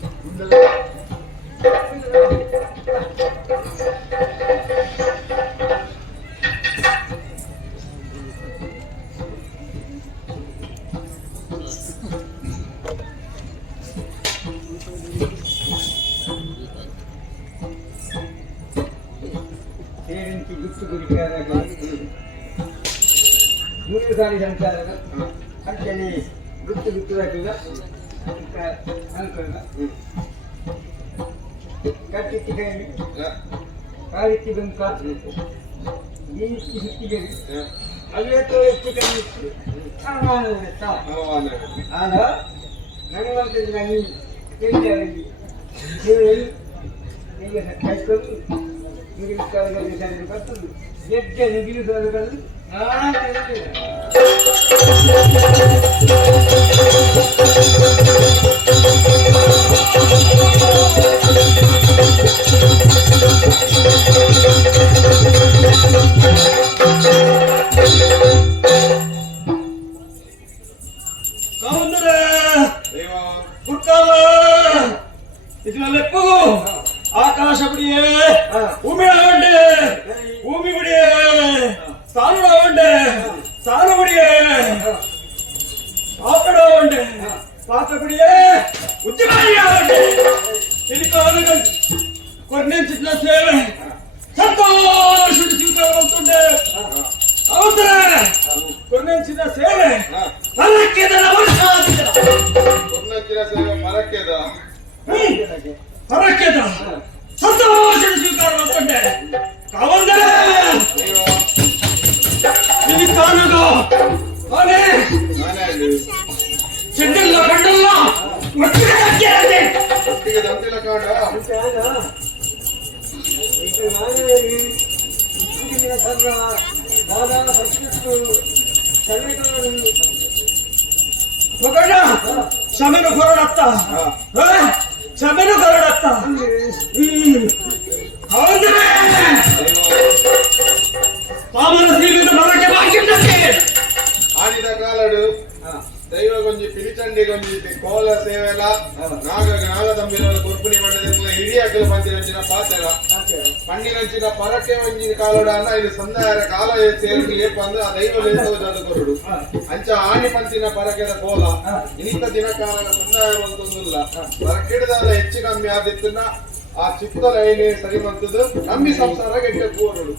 ಸೇರಿಂಚಿ ಗುತ್ತು ಗುರಿಕಾರಾಗ 3 ಸಾರಿ ಸಂಸಾರದ ಅಂತೇಳಿ ಗುತ್ತು ಗುತ್ತುದಾಗಿಲ್ಲ ಅನ್ಕೊಂಡ ಕಟ್ಟಿಟ್ಟಿ ಕೈಲಿ ಕಾಲಿಟ್ಟಿ ಬಂಕ ಬೀಸಿ ಸುತ್ತಿಗೆ ಅಲ್ಲಿಯತ್ತು ಎಷ್ಟು ಕೈ ಆಗ ನನಗಂತ ನನಗೆ ಕೇಳಿದಾರಲ್ಲಿ ನೀವು ಕೈಕೊಂಡು ನೀರಿನ ಕಾಲದಲ್ಲಿ ಬರ್ತದೆ ಎಡ್ಡೆ ನಿಗಿಲು ಸಾಲುಗಳು ಆಕಾಶ ಬಿಡಿಯೇ ಭೂಮಿ ಆವಂಡೆ ಭೂಮಿ ಬಿಡಿಯೇ ಸಾಲು ಆವಂಡೆ ಸಾಲು ಬಿಡಿಯೇ ಪಾಪಡ ಆವಂಡೆ ಪಾಪ ಬಿಡಿಯೇ ಉಚ್ಚಮಾರಿ ಆವಂಡೆ ಇಲ್ಲಿ ಕಾಲಗಳು ಕೊರ್ನೆಂಚಿನ ಸೇವೆ ಸಂತೋಷ ಜೀವಿತವಂತುಂಡೆ ಅವತರ ಕೊರ್ನೆಂಚಿನ ಸೇವೆ ಮರಕ್ಕೆದ ಕೊರ್ನೆಂಚಿನ ಸೇವೆ ಮರಕ್ಕೆದ ಹೊರಕ್ಕೆದ ಸಂತೋಷದ ಸ್ವೀಕಾರ ಮಾಡ್ಕೊಂಡೆ ಕಾವಂದರೆ ಇಲ್ಲಿ ಕಾಣದು ಅವನೇ ಚೆಂಡಿಲ್ಲ ಕಂಡಲ್ಲ ಒಟ್ಟಿಗೆ ದಂತಿಲ್ಲ ಕಾಡ ಕ್ಷಮೆನು ಹೊರಡತ್ತ ಕ್ಷಮೆನು ಹೊರಡತ್ತ ಪಾವನ ಸೀಮಿತ ಮರಕ್ಕೆ ಬಾ ನಂಚಿನ ಪರಕೆ ಒಂಜಿನ ಕಾಲೋಡಾನ ಇದು ಸಂದಾಯರ ಕಾಲ ಸೇರಿ ಏಪಂದು ಆ ದೈವ ಲೇಸೋದಾದ ಕೊರಡು ಅಂಚ ಆಣಿ ಪಂಚಿನ ಪರಕೆದ ಕೋಲ ಇನ್ನಿತ ದಿನಕಾಲ ಸಂದಾಯ ಬಂತೊಂದಿಲ್ಲ ಪರಕೆಡದಾದ ಹೆಚ್ಚು ಕಮ್ಮಿ ಆದಿತ್ತನ್ನ ಆ ಚಿಕ್ಕದ ಐನೇ ಸರಿ ಬಂತದ್ದು ನಮ್ಮಿ ಸಂಸಾರ ಗೆಟ್ಟ ಕೋರಡು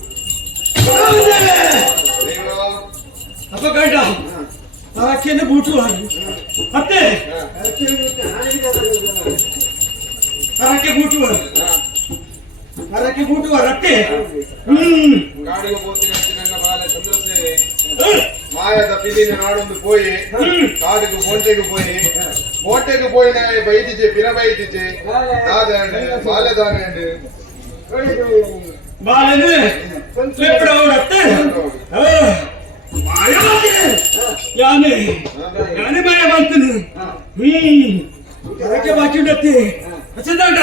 ಅಪಗಂಡ ಪರಕೆಯನ್ನು ಬೂಟು ಮತ್ತೆ ಪರಕೆ ಬೂಟುವ ರಟ್ಟೆ ಗಾಡಿಗೆ ಹೋಗ್ತೀನಿ ನನ್ನ ಬಾಲ ಚಂದ್ರಸೇವೆ ಮಾಯದ ಪಿಲಿನ ನಾಡೊಂದು ಪೋಯಿ ಕಾಡಿಗೆ ಕೋಟೆಗೆ ಪೋಯಿನ ಬೈದಿಜೆ ಪಿರ ಬೈದಿಜೆ ದಾದಂಡೆ ಬಾಲೆದಾನೆ ಬಾಲನು ಲೆಪ್ಪಡವಡತ್ತೆ ಯಾನೆ ಮಾಯ ಬಂತನು ಪರಕೆ ಬಾಕಿ ಉಂಡತ್ತೆ ಅಚ್ಚದಾಟ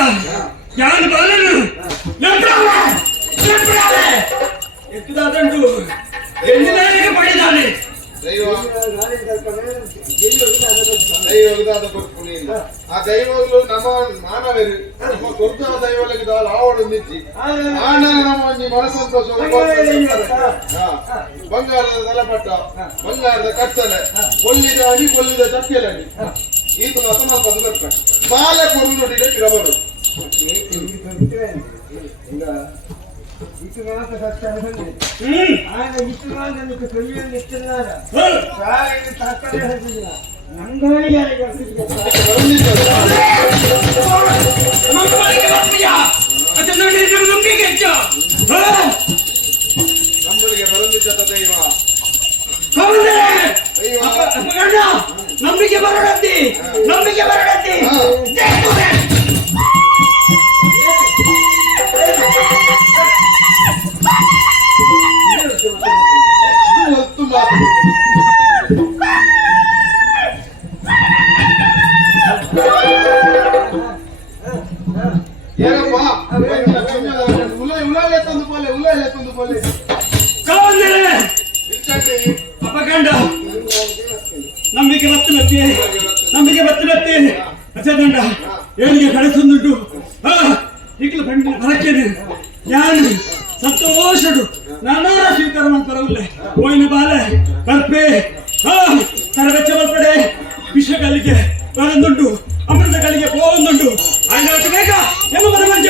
ಯಾನು ಬಾಲನು ಎತ್ತುದಾದಂಟು ಎಂದಿನಾರಿಗೆ ಪಡೆದಾನೆ ದೈವದ ಕೊಡ್ತೀನಿ ಆ ದೈವಗಳು ನಮ್ಮ ಮಾನವರು ನಮ್ಮ ಕೊರ್ದ ದೈವಗಳಿಗೆ ದಾಳ ಆವಡು ನಿಚ್ಚಿ ಆನ ನಮ್ಮ ಮನಸಂತೋಷ ಬಂಗಾರದ ತಲಪಟ್ಟ ಬಂಗಾರದ ಕತ್ತಲೆ ಕೊಲ್ಲಿದ ಅಣಿ ಕೊಲ್ಲಿದ ಚಕ್ಕೆಲಣಿ ಈತ ಅಸಮ ಪದಕ ಬಾಲ ಕೊರುನುಡಿಗೆ ಕಿರಬರು ನಮ್ಮಳಿಗೆ ಬರಂದಿದ್ದ ದೈವ ನಂಬಿಕೆ ಬರಡತ್ತಿ ಹೊತ್ತು ಮಾತು ಏನಪ್ಪ ಉಲಾಲೆ ತಂದು ಪೋಲೆ ಅಪಗಂಡ ನಂಬಿಕೆ ಬತ್ತನತ್ತೆ ಅಚ್ಚದಂಡ ಏನಿಗೆ ಕಳಿಸೊಂದುಂಟು ಈಗಲೂ ಪಂಡಿನ ಬರಕ್ಕೇನೆ ಯಾನು ಸಂತೋಷಡು ನಾನಾರ ಸ್ವೀಕಾರ ಮಾಡ್ತಾರಲ್ಲೇ ಹೋಯಿನ ಬಾಲೆ ಕರ್ಪೆ ತರವೆಚ್ಚ ಬಲ್ಪಡೆ ವಿಷಗಳಿಗೆ ಬರಂದುಂಟು ಅಮೃತ ಕಲಿಗೆ ಹೋಗುಂದುಂಟು ಆಯ್ತು ಬೇಗ ಎಲ್ಲ ಮನಮಂಜ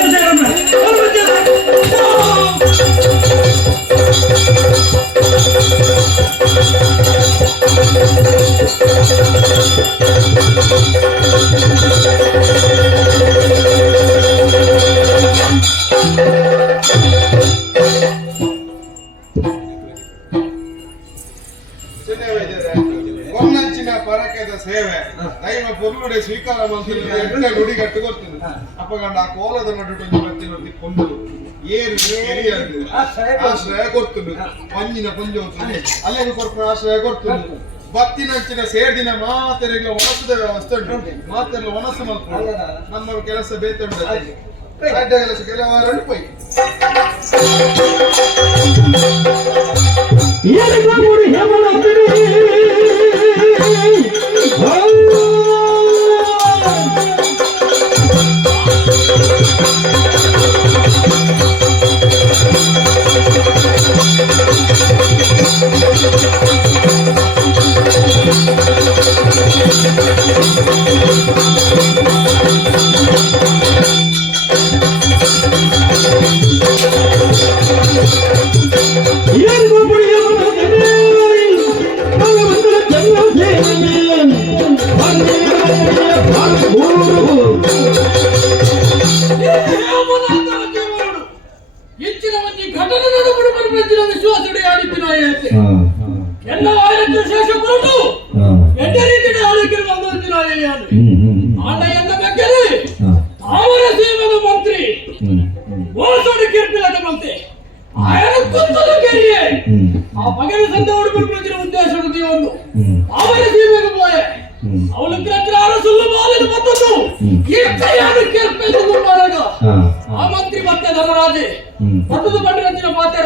ಒನ್ನಂಚಿನ ಪರಕೆದ ಸೇವೆ ದೈವ ಪೊರ್ಲುಡೆ ಸ್ವೀಕಾರ ಮಂತ್ರಿ ನುಡಿ ಕಟ್ಟುಕೊಡ್ತೀನಿ ಅಪ್ಪಗಂಡ ಆ ಕೋಲದ ನಡುಟು ಬರ್ತೀನಿ ತಿಕ್ಕೊಂಡು ಏರು ಆಶ್ರಯ ಕೊಡ್ತೀನಿ ಪಂಜಿನ ಪಂಜ ಹೋಗ್ತೀನಿ ಅಲ್ಲಿಗೆ ಕೊಡ್ತೀನಿ ಆಶ್ರಯ ಕೊಡ್ತೀನಿ ಬತ್ತಿನಂಚಿನ ಸೇರ್ದಿನ ಮಾತೆರೆಲ್ಲ ಒಣಸದ ವ್ಯವಸ್ಥೆ ಉಂಟು ಮಾತೆಲ್ಲ ಒಣಸು ಮಾಡ್ಕೊಂಡು ನಮ್ಮ ಕೆಲಸ ಬೇತುಂಟು ಅಡ್ಡ ಕೆಲಸ ಕೆಲವಾರ ಪೈ ಹೆಚ್ಚಿನ ಮಂದಿ ಘಟನೆ ನಡುಗುಡು ಪ್ರಪಂಚದ ವಿಶ್ವಾಸಡೆ ಆಡಿತ್ತಿನಾಯಂತೆ ಎಲ್ಲ ಆಯ್ತು ಶೇಷ ಕೊರಟು ಎಡ್ಡ ರೀತಿಯ ಆಳ್ವಿಕೆ ಬಂದಿನಾಯ ಆಟ ಎಂದ ಬಗ್ಗೆ ಅವರ ಸೇವನ ಮಂತ್ರಿ ಓಸೋಡಿ ಕಿರ್ಪಿಲದ ಮಂತೆ ఆయన కొత్తలో కెరియే ఆ పగని సంతోడు ప్రపంచన ఉద్దేశం ఉంది ಒಂದು ಅವರ ಜೀವನ పోయೆ ಅವನು ಗ್ರಹರ ಸುಳ್ಳು ಬಾಲನ ಮತ್ತೊಂದು ಇರ್ತೆಯಾದ ಕೆಲ್ಪೆದು ಮಾಡಾಗ ಆ ಮಂತ್ರಿ ಮತ್ತೆ ಧನರಾಜೆ ಮತ್ತೊಂದು ಬಂಡಿನ ಪಾತ್ರ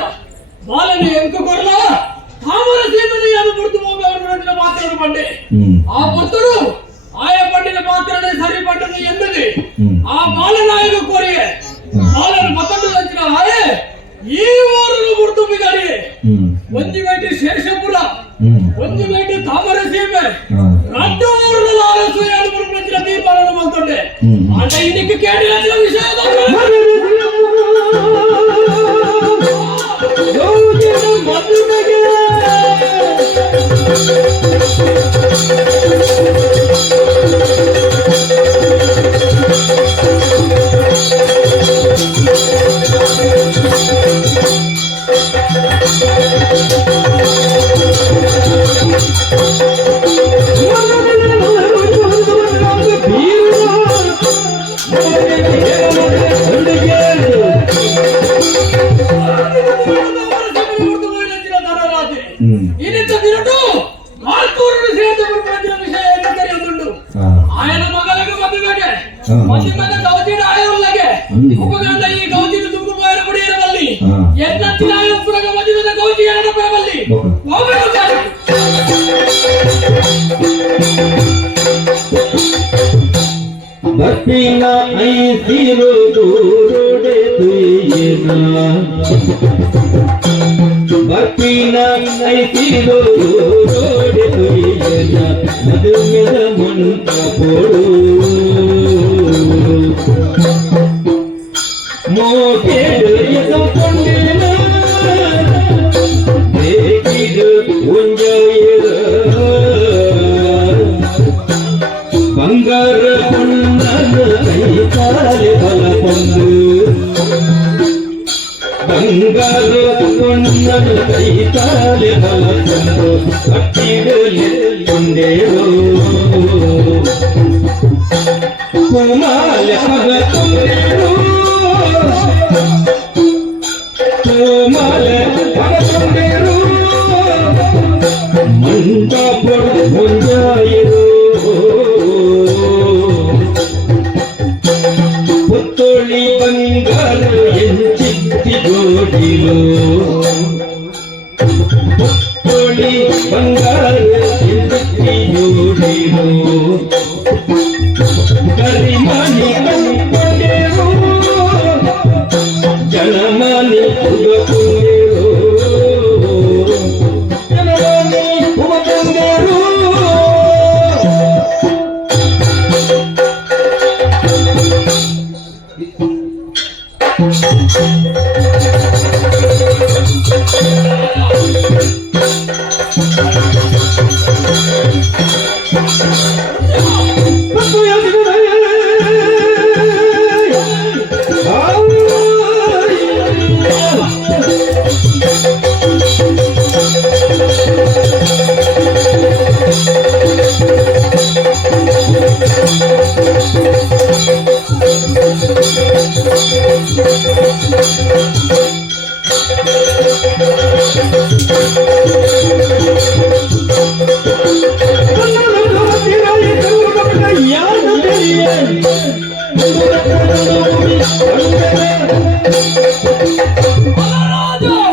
ಬಾಲನ ಎಂಕು ಕೊಡಲ ತಾಮರ ಜೀವನ ಯಾರು ಬಿಡ್ತು ಹೋಗವರ ಮಾತಾಡು ಬಂಡೆ ಆ ಮತ್ತೊಂದು ಆಯ ಬಂಡಿನ ಪಾತ್ರನೇ ಸರಿ ಪಟ್ಟನು ಎಂದಿದೆ ಆ ಬಾಲನಾಯಕ ಕೋರಿಯೆ ಬಾಲನ ಮತ್ತೊಂದು ಅಂಚಿನ ಹಾಯೆ ಈ ಊರನ್ನು ಗುರುತು ಬಿದ್ದಾರೆ ಒಂದು ಬೇಟಿ ಶೇಷಪುರ ಒಂದು ಬೇಟಿ ತಾಮರಸೀಮೆ రెండు ఊర్ల ఆలస్యాలు ప్రపంచ దీపాలను మొదలుండే అంటే ఇంటికి కేటాయించిన విషయాలు ఆయన మగలకి మధ్యలోకే మధ్య మధ్య గౌతీడు ఆయనలాగే ఉపగంట ఈ గౌతీడు దుక్కుపోయినప్పుడు ఏరవల్లి ఎట్లొచ్చిన ఉప్పురగా మధ్య మీద గౌతీ ఏరడపరవల్లి ಭಕ್ತಿನ ಐಸಿರು ದೂರುಡೆ ತುಯ್ಯನ ಭಕ್ತಿನ ಐಸಿರು ದೂರುಡೆ ತುಯ್ಯನ ಮಧುಮೆದ ಮುಂತ ಪೋಡು ಮೋಕೆಡು ಎಸಕೊಂಡಿನ ಬೇಕಿಡು ಉಂಜಾಯಿರ ಬಂಗಾರ ಕೈತಾಲೆ ಬಲ ಬಂದು ಬಂಗಾರ ಕೊಂಡನು ಕೈತಾಲೆ ಬಲ ಬಂದು ಕಟ್ಟಿಡಲಿ ಕೊಂಡೇರು ಕುಮಾಲೆ ಮಗ ಕೊಂಡೇರು ಕುಮಾಲೆ ಮಗ ಕೊಂಡೇರು ಮಂಟ ಪೊಡು ಮುಂಜಾಯಿರು ಪುತ್ತೊಳಿ ಬಂಗಾರ ಎಂಚಿತ್ತಿ ಜೋಡಿಲು ಪುತ್ತೊಳಿ ಬಂಗಾರ ಎಂಚಿತ್ತಿ ಜೋಡಿಲು ಕರಿಮಣಿ ಕಣ್ಕೊಂಡೆರು ಜನಮನಿ ಉಗಕೊಂಡೆರು ಜನಮನಿ ಉಗಕೊಂಡೆರು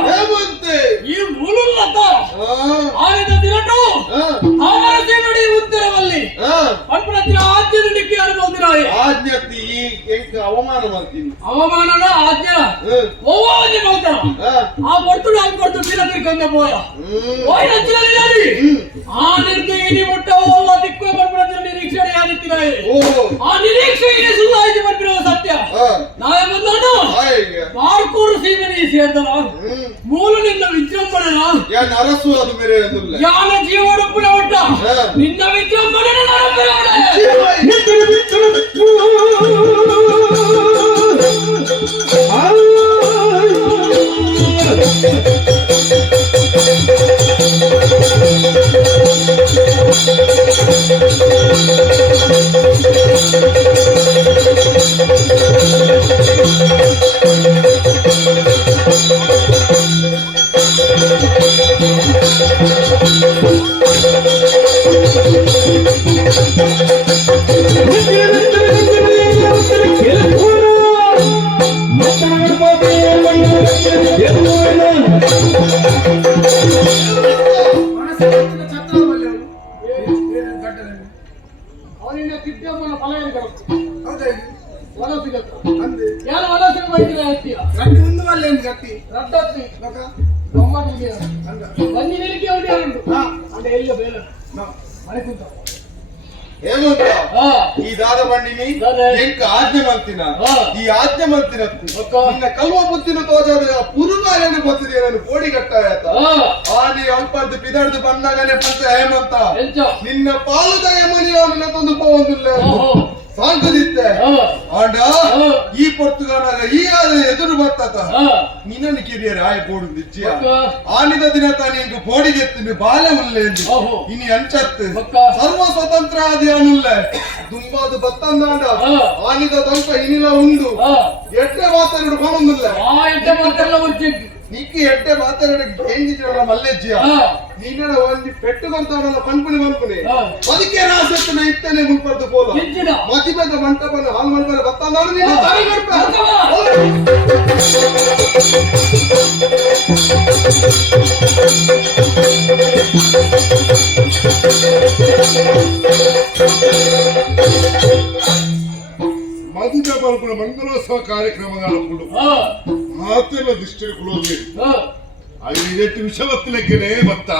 ಹೇಮಂತೆ ಈ ಮೂಲತ ಆಯ್ದ ದಿನಟು ತಾಮರಸೀಮಡಿ ಉತ್ತರವಲ್ಲಿ ಪಂಪ್ರತಿನ ಆಜ್ಞೆ ನಿಕ್ಕೆ ಅನುಭವಿಸಿರಾಯಿ ಆಜ್ಞತಿ ಈ ಎಂಕ ಅವಮಾನ ಮಾಡ್ತೀನಿ ಅವಮಾನನ ಆಜ್ಞೆ ಓವಾನಿ ಮೌತ ಆ ಪೊರ್ತುಡು ಅನ್ಕೊಡ್ತು ತಿರತಿರ್ಕಂದ ಪೋಯ ಓಯ್ ನಚ್ಚಿನಲ್ಲಿ ಆ ನಿರ್ದಯಿನಿ ಮುಟ್ಟ ಓವ ತಿಕ್ಕೋ ಪಂಪ್ರತಿನ ನಿರೀಕ್ಷಣೆ ಯಾನಿತ್ತಿರಾಯಿ ಆ ನಿರೀಕ್ಷೆ ಸುಳ್ಳಾಯಿತು ಬರ್ತಿರುವ ಸತ್ಯ ನಾಳೆ ಬಂದನು ಮಾರ್ಕೂರು ಸೀಮೆನಿ ಸೇರಿದನ ಮೂಲ ನಿನ್ನ ವಿಜೃಂಭಣೆನ ಯಾನ್ ಅರಸು ಅದು ಮೇರೆ ಅಂದುಲ್ಲ ಯಾನ ಜೀವನಪ್ಪನ ಒಟ್ಟ ನಿನ್ನ ವಿಜೃಂಭಣೆನ Thank you. ಬನ್ನಿ ಹೇಳಿಕೆ అంటే ఎల్లో ಬೇರೆ ಮನೆಕುಂತ ఏమంటా ఈ దాదా బండిని ఇంకా ఆజ్ఞ మంతిన ఈ ఆజ్ఞ మంతిన నిన్న కల్వ బుద్ధిన తోచాడు పురుగాలని బొత్తిది నన్ను కోడి కట్టాయత ఆని ಅಲ್ಪರ್ದು ಪಿದಾಡ್ದು ಬಂದಾಗನೆ ಪಂಚ ಹೇಮಂತ ನಿನ್ನ ಪಾಲುದ ಯಮನಿ ಅವನ ತಂದು ಪೋವಂದಿಲ್ಲ ಸಾಂಕದಿತ್ತೆ ಆಂಡ ಈ ಪೊರ್ತುಗಾನಾಗ ಈ ಆದ ಎದುರು ಬರ್ತತ ನಿನ್ನ ಕಿರಿಯರ ಆಯ ಬೋಡು ದಿಜ್ಜಿಯ ಆನಿದ ದಿನ ತಾನಿ ಇಂಕ ಬೋಡಿಗೆತ್ತಿನ ಬಾಲ ಉಲ್ಲೆ ಇನಿ ಅಂಚತ್ತು ಸರ್ವ ಸ್ವತಂತ್ರ ಆದಿ ಅನುಲ್ಲ ದುಂಬಾದು ಬತ್ತಂದಾಂಡ ಆನಿದ ತಂಕ ಇನಿಲ ಉಂಡು ಎಟ್ಟೆ ಮಾತಾಡು ಬರೋದಿಲ್ಲ ಎಟ್ಟೆ ಮಾತಾಡಲ್ಲ వచ్చేది నీకు ఎట్టే మాట్లాడే ఏంజిన మల్లెజ్జియ నిన్న వండి పెట్టుకుంటానన్న పనుకుని పదికే రాసెత్తున ఇత్తనే ముల్పర్దు పోల మతి పెద్ద మంటపన హాల్ మంటపన బత్తానాడు నిన్న తాయి గడప మధుర పలుకుల మంగళోత్సవ కార్యక్రమగానప్పుడు ಮಾತೆಲ್ಲ ದೃಷ್ಟಿಗೆ ಕುಳೋದ್ವಿ ಅದು ಇದೆಟ್ಟು ವಿಷವತ್ತಿಲೆಕ್ಕನೆ ಭತ್ತ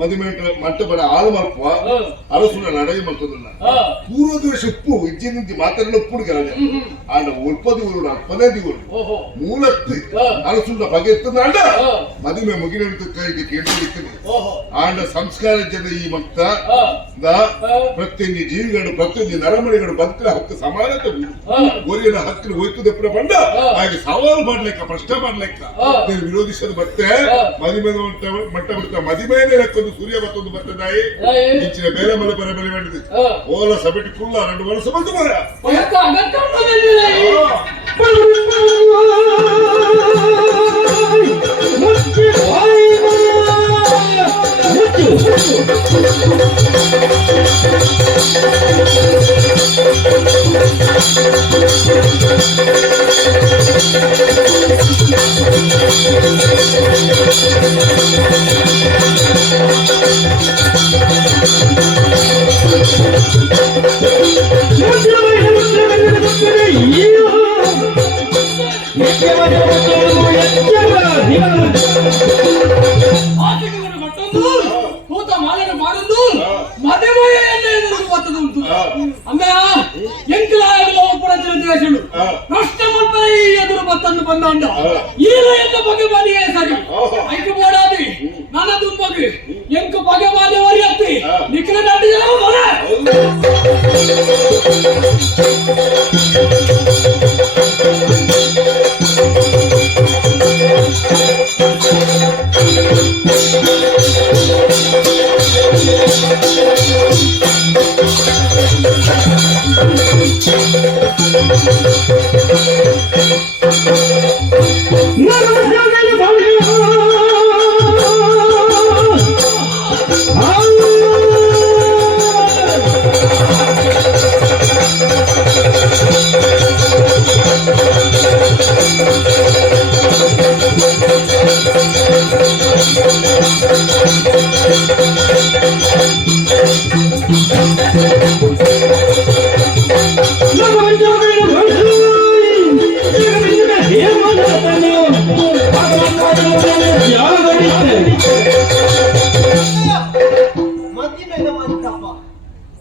ಮದುವೆ ಮಂಟಪದ ಹಾಲು ಮಲ್ಪುವ ಅರಸುನ ನಡೆಯ ಮಲ್ತದಲ್ಲ ಪೂರ್ವ ದಿವಸ ಉಪ್ಪು ಇಜ್ಜಿನಿಂದ ಮಾತಾಡಲು ಉಪ್ಪು ಆಂಡ ಉಲ್ಪದಿ ಊರು ಅಪ್ಪನೇದಿ ಊರು ಮೂಲತ್ತು ಅರಸುನ ಬಗೆ ಎತ್ತದ ಮದುವೆ ಮುಗಿನ ಕೈಗೆ ಕೇಳಿರ್ತೇನೆ ಆಂಡ ಸಂಸ್ಕಾರ ಜನ ಈ ಮತ್ತ ಪ್ರತಿಯೊಂದು ಜೀವಿಗಳು ಪ್ರತಿಯೊಂದು ನರಮಣಿಗಳು ಬದುಕಿನ ಹಕ್ಕು ಸಮಾನತೆ ಗೋರಿನ ಹಕ್ಕಿನ ಹೋಯ್ತದೆ ಬಂದ ಹಾಗೆ ಸವಾಲು ಮಾಡ್ಲಿಕ್ಕ ಪ್ರಶ್ನೆ ಮಾಡ್ಲಿಕ್ಕ ವಿರೋಧಿಸೋದು ಮತ್ತೆ ಮದುವೆ ಮಟ್ಟ ಬಿಡ್ತಾ ಮದುವೆ ಲೆಕ್ಕೊಂದು ಸೂರ್ಯ ಮತ್ತೊಂದು ಬರ್ತದಾಯಿ ಇಂಚಿನ ಬೇರೆ ಮಲೆ ಬರ ಬೆಲೆ ಮಾಡಿದೆ ಓಲ ಸಬೆಟಿ ಕುಲ್ಲ 2 ವರ್ಷ ಬಂದು ಬರ ఎదురు బతందు బందాండ ఈల ఎంత బగే బాలి సరి ఐకు బోడాది నాన దుంబగి ఎంక బగే బాలి వరి అత్తి నికల దండి జన బోల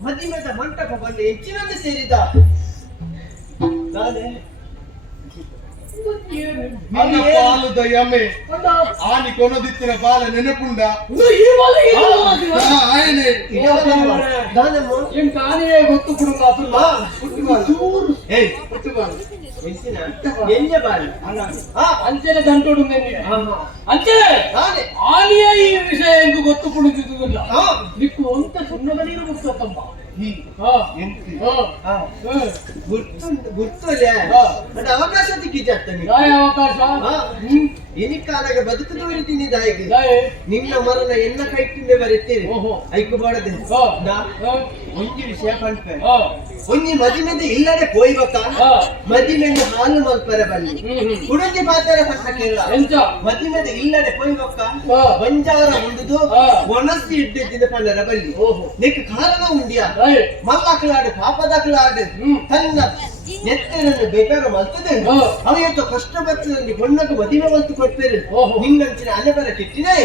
ಮದಿಮೆದ ಮಂಟಪ ಬಂದು ಹೆಚ್ಚಿನಂತೆ ಸೇರಿದ ನಾನೇ ಅನ್ನ ಪಾಲು ದಯಮೆ ಆನಿ ಕೊನದಿತ್ತಿನ ಬಾಲ ನೆನಪುಂಡ ఆయనే ఇంకా ఆనే ಗೊತ್ತು ಕೊಡುತ್ತಾ ಅಂಚೆನೆ ದಂಟೋಡು ಅಂಚೆನೆ ಆನೆಯ ಈ ವಿಷಯ ಎಂಕು ಗೊತ್ತು ಕೊಡುತ್ತಿದ್ದುದಿಲ್ಲ ನಿಕ್ಕು ಒಂತ ಸುಣ್ಣದ ನೀರು ಗೊತ್ತಮ್ಮ ಗುರ್ತೋಲೆ ಬಟ್ ಅವಕಾಶ ತಿಕ್ಕಿದ್ದಾನೆ ಅವಕಾಶ ಎನಿಕಾಲಾಗ ಬದುಕುತ್ತವರಿದ್ದೀನಿ ದಾಯಿಗೆ ನಿನ್ನ ಮರಣ ಎನ್ನ ಕೈಟಿಂದ ಬರುತ್ತೀರಿ ಐಕು ಬಾಡದೆ ಒಂಜಿ ವಿಷಯ ಪಂಪೆ ಒಂಜಿ ಮದಿಮೆದ ಇಲ್ಲದೆ ಪೋಯ್ಬೇಕ ಮದಿಮೆಂದು ಹಾಲು ಮಲ್ಪರ ಬಲ್ಲಿ ಕುಡಂಜಿ ಪಾತ್ರ ಪಟ್ಟ ಕೇಳ ಮದಿಮೆದ ಇಲ್ಲದೆ ಪೋಯ್ಬೇಕ ಬಂಜಾರ ಉಂಡುದು ಒಣಸಿ ಇಟ್ಟಿದ್ದ ಪಂಡರ ಬಲ್ಲಿ ನಿಕ್ ಕಾರಣ ಉಂಡಿಯಾ ಮಲ್ಲಕ್ಲಾಡು ಪಾಪದಕ್ಲಾಡು ತನ್ನ ನೆತ್ತರನ್ನು ಬೇಕಾದ್ರೆ ಮಲ್ತದೆ ಅವ ಎಂತ ಕಷ್ಟ ಬರ್ತದೆ ಬಣ್ಣಕ್ಕೆ ಮದಿಮೆ ಮಲ್ತು ಕೊಡ್ತಾರೆ ನಿಂಗಂಚಿನ ಅಲೆಬರ ಕೆಟ್ಟಿದೆ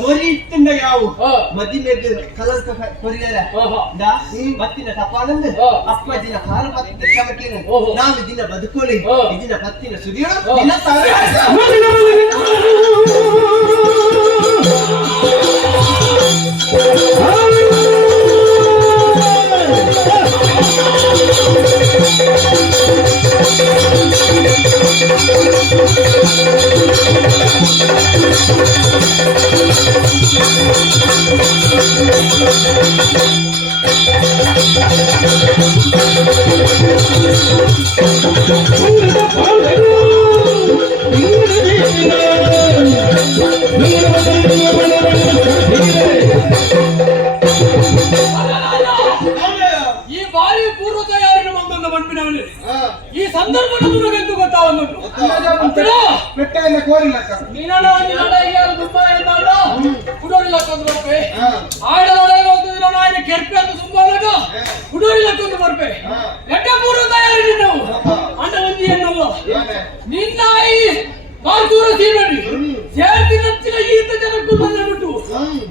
ಮೊರಿ ಇತ್ತಂಗ ಯಾವ ಮದಿಮೆಗೆ ಕಲಂಕ ಕೊರಿಯರ ಬತ್ತಿನ ತಪಾನಂದ ಅಪ್ಪಾಜಿನ ಹಾರ ಬತ್ತಿನ ಶಮಕೇನ ನಾವು ದಿನ ಬದುಕೋಲಿ ದಿನ ಬತ್ತಿನ ಸುರಿಯೋಣ ದಿನ ತಾರೆ ಈ ಬಾರಿ ಪೂರ್ವ ತಯಾರಿನ ಒಂದೊಂದು ಬಂದ್ಬಿಡವನೇ ಈ ಸಂದರ್ಭ ನಮಗೆಂದು ಗೊತ್ತಾವನ್ನುಂಟು ನೀನಾಡ ತುಂಬಾ ಹೇಳ್ತಾಳ ಹುಡುಗರಿಲ್ಲಕ್ಕೊಂದು ಬರ್ಪೆ ಆಡಲೊಳಗೆ ನಾಯನ ಕೆರ್ಪೆ ಅಂತ ತುಂಬಾ ಹುಡುಗರಿಲ್ಲಕ್ಕೊಂದು ಬರ್ಪೆ ಎಡ್ಡ ಪೂರ್ವ ತಯಾರಿ ನಾವು ಅಂಡ ಒಂದು ಏನಲ್ಲ ನಿನ್ನ ಈ ಬಾರ್ದೂರ ಸೀಮಡಿ ಸೇರ್ತಿನಂಚಿನ ಈತ ಜನಕ್ಕೂ ಬಂದ್ಬಿಟ್ಟು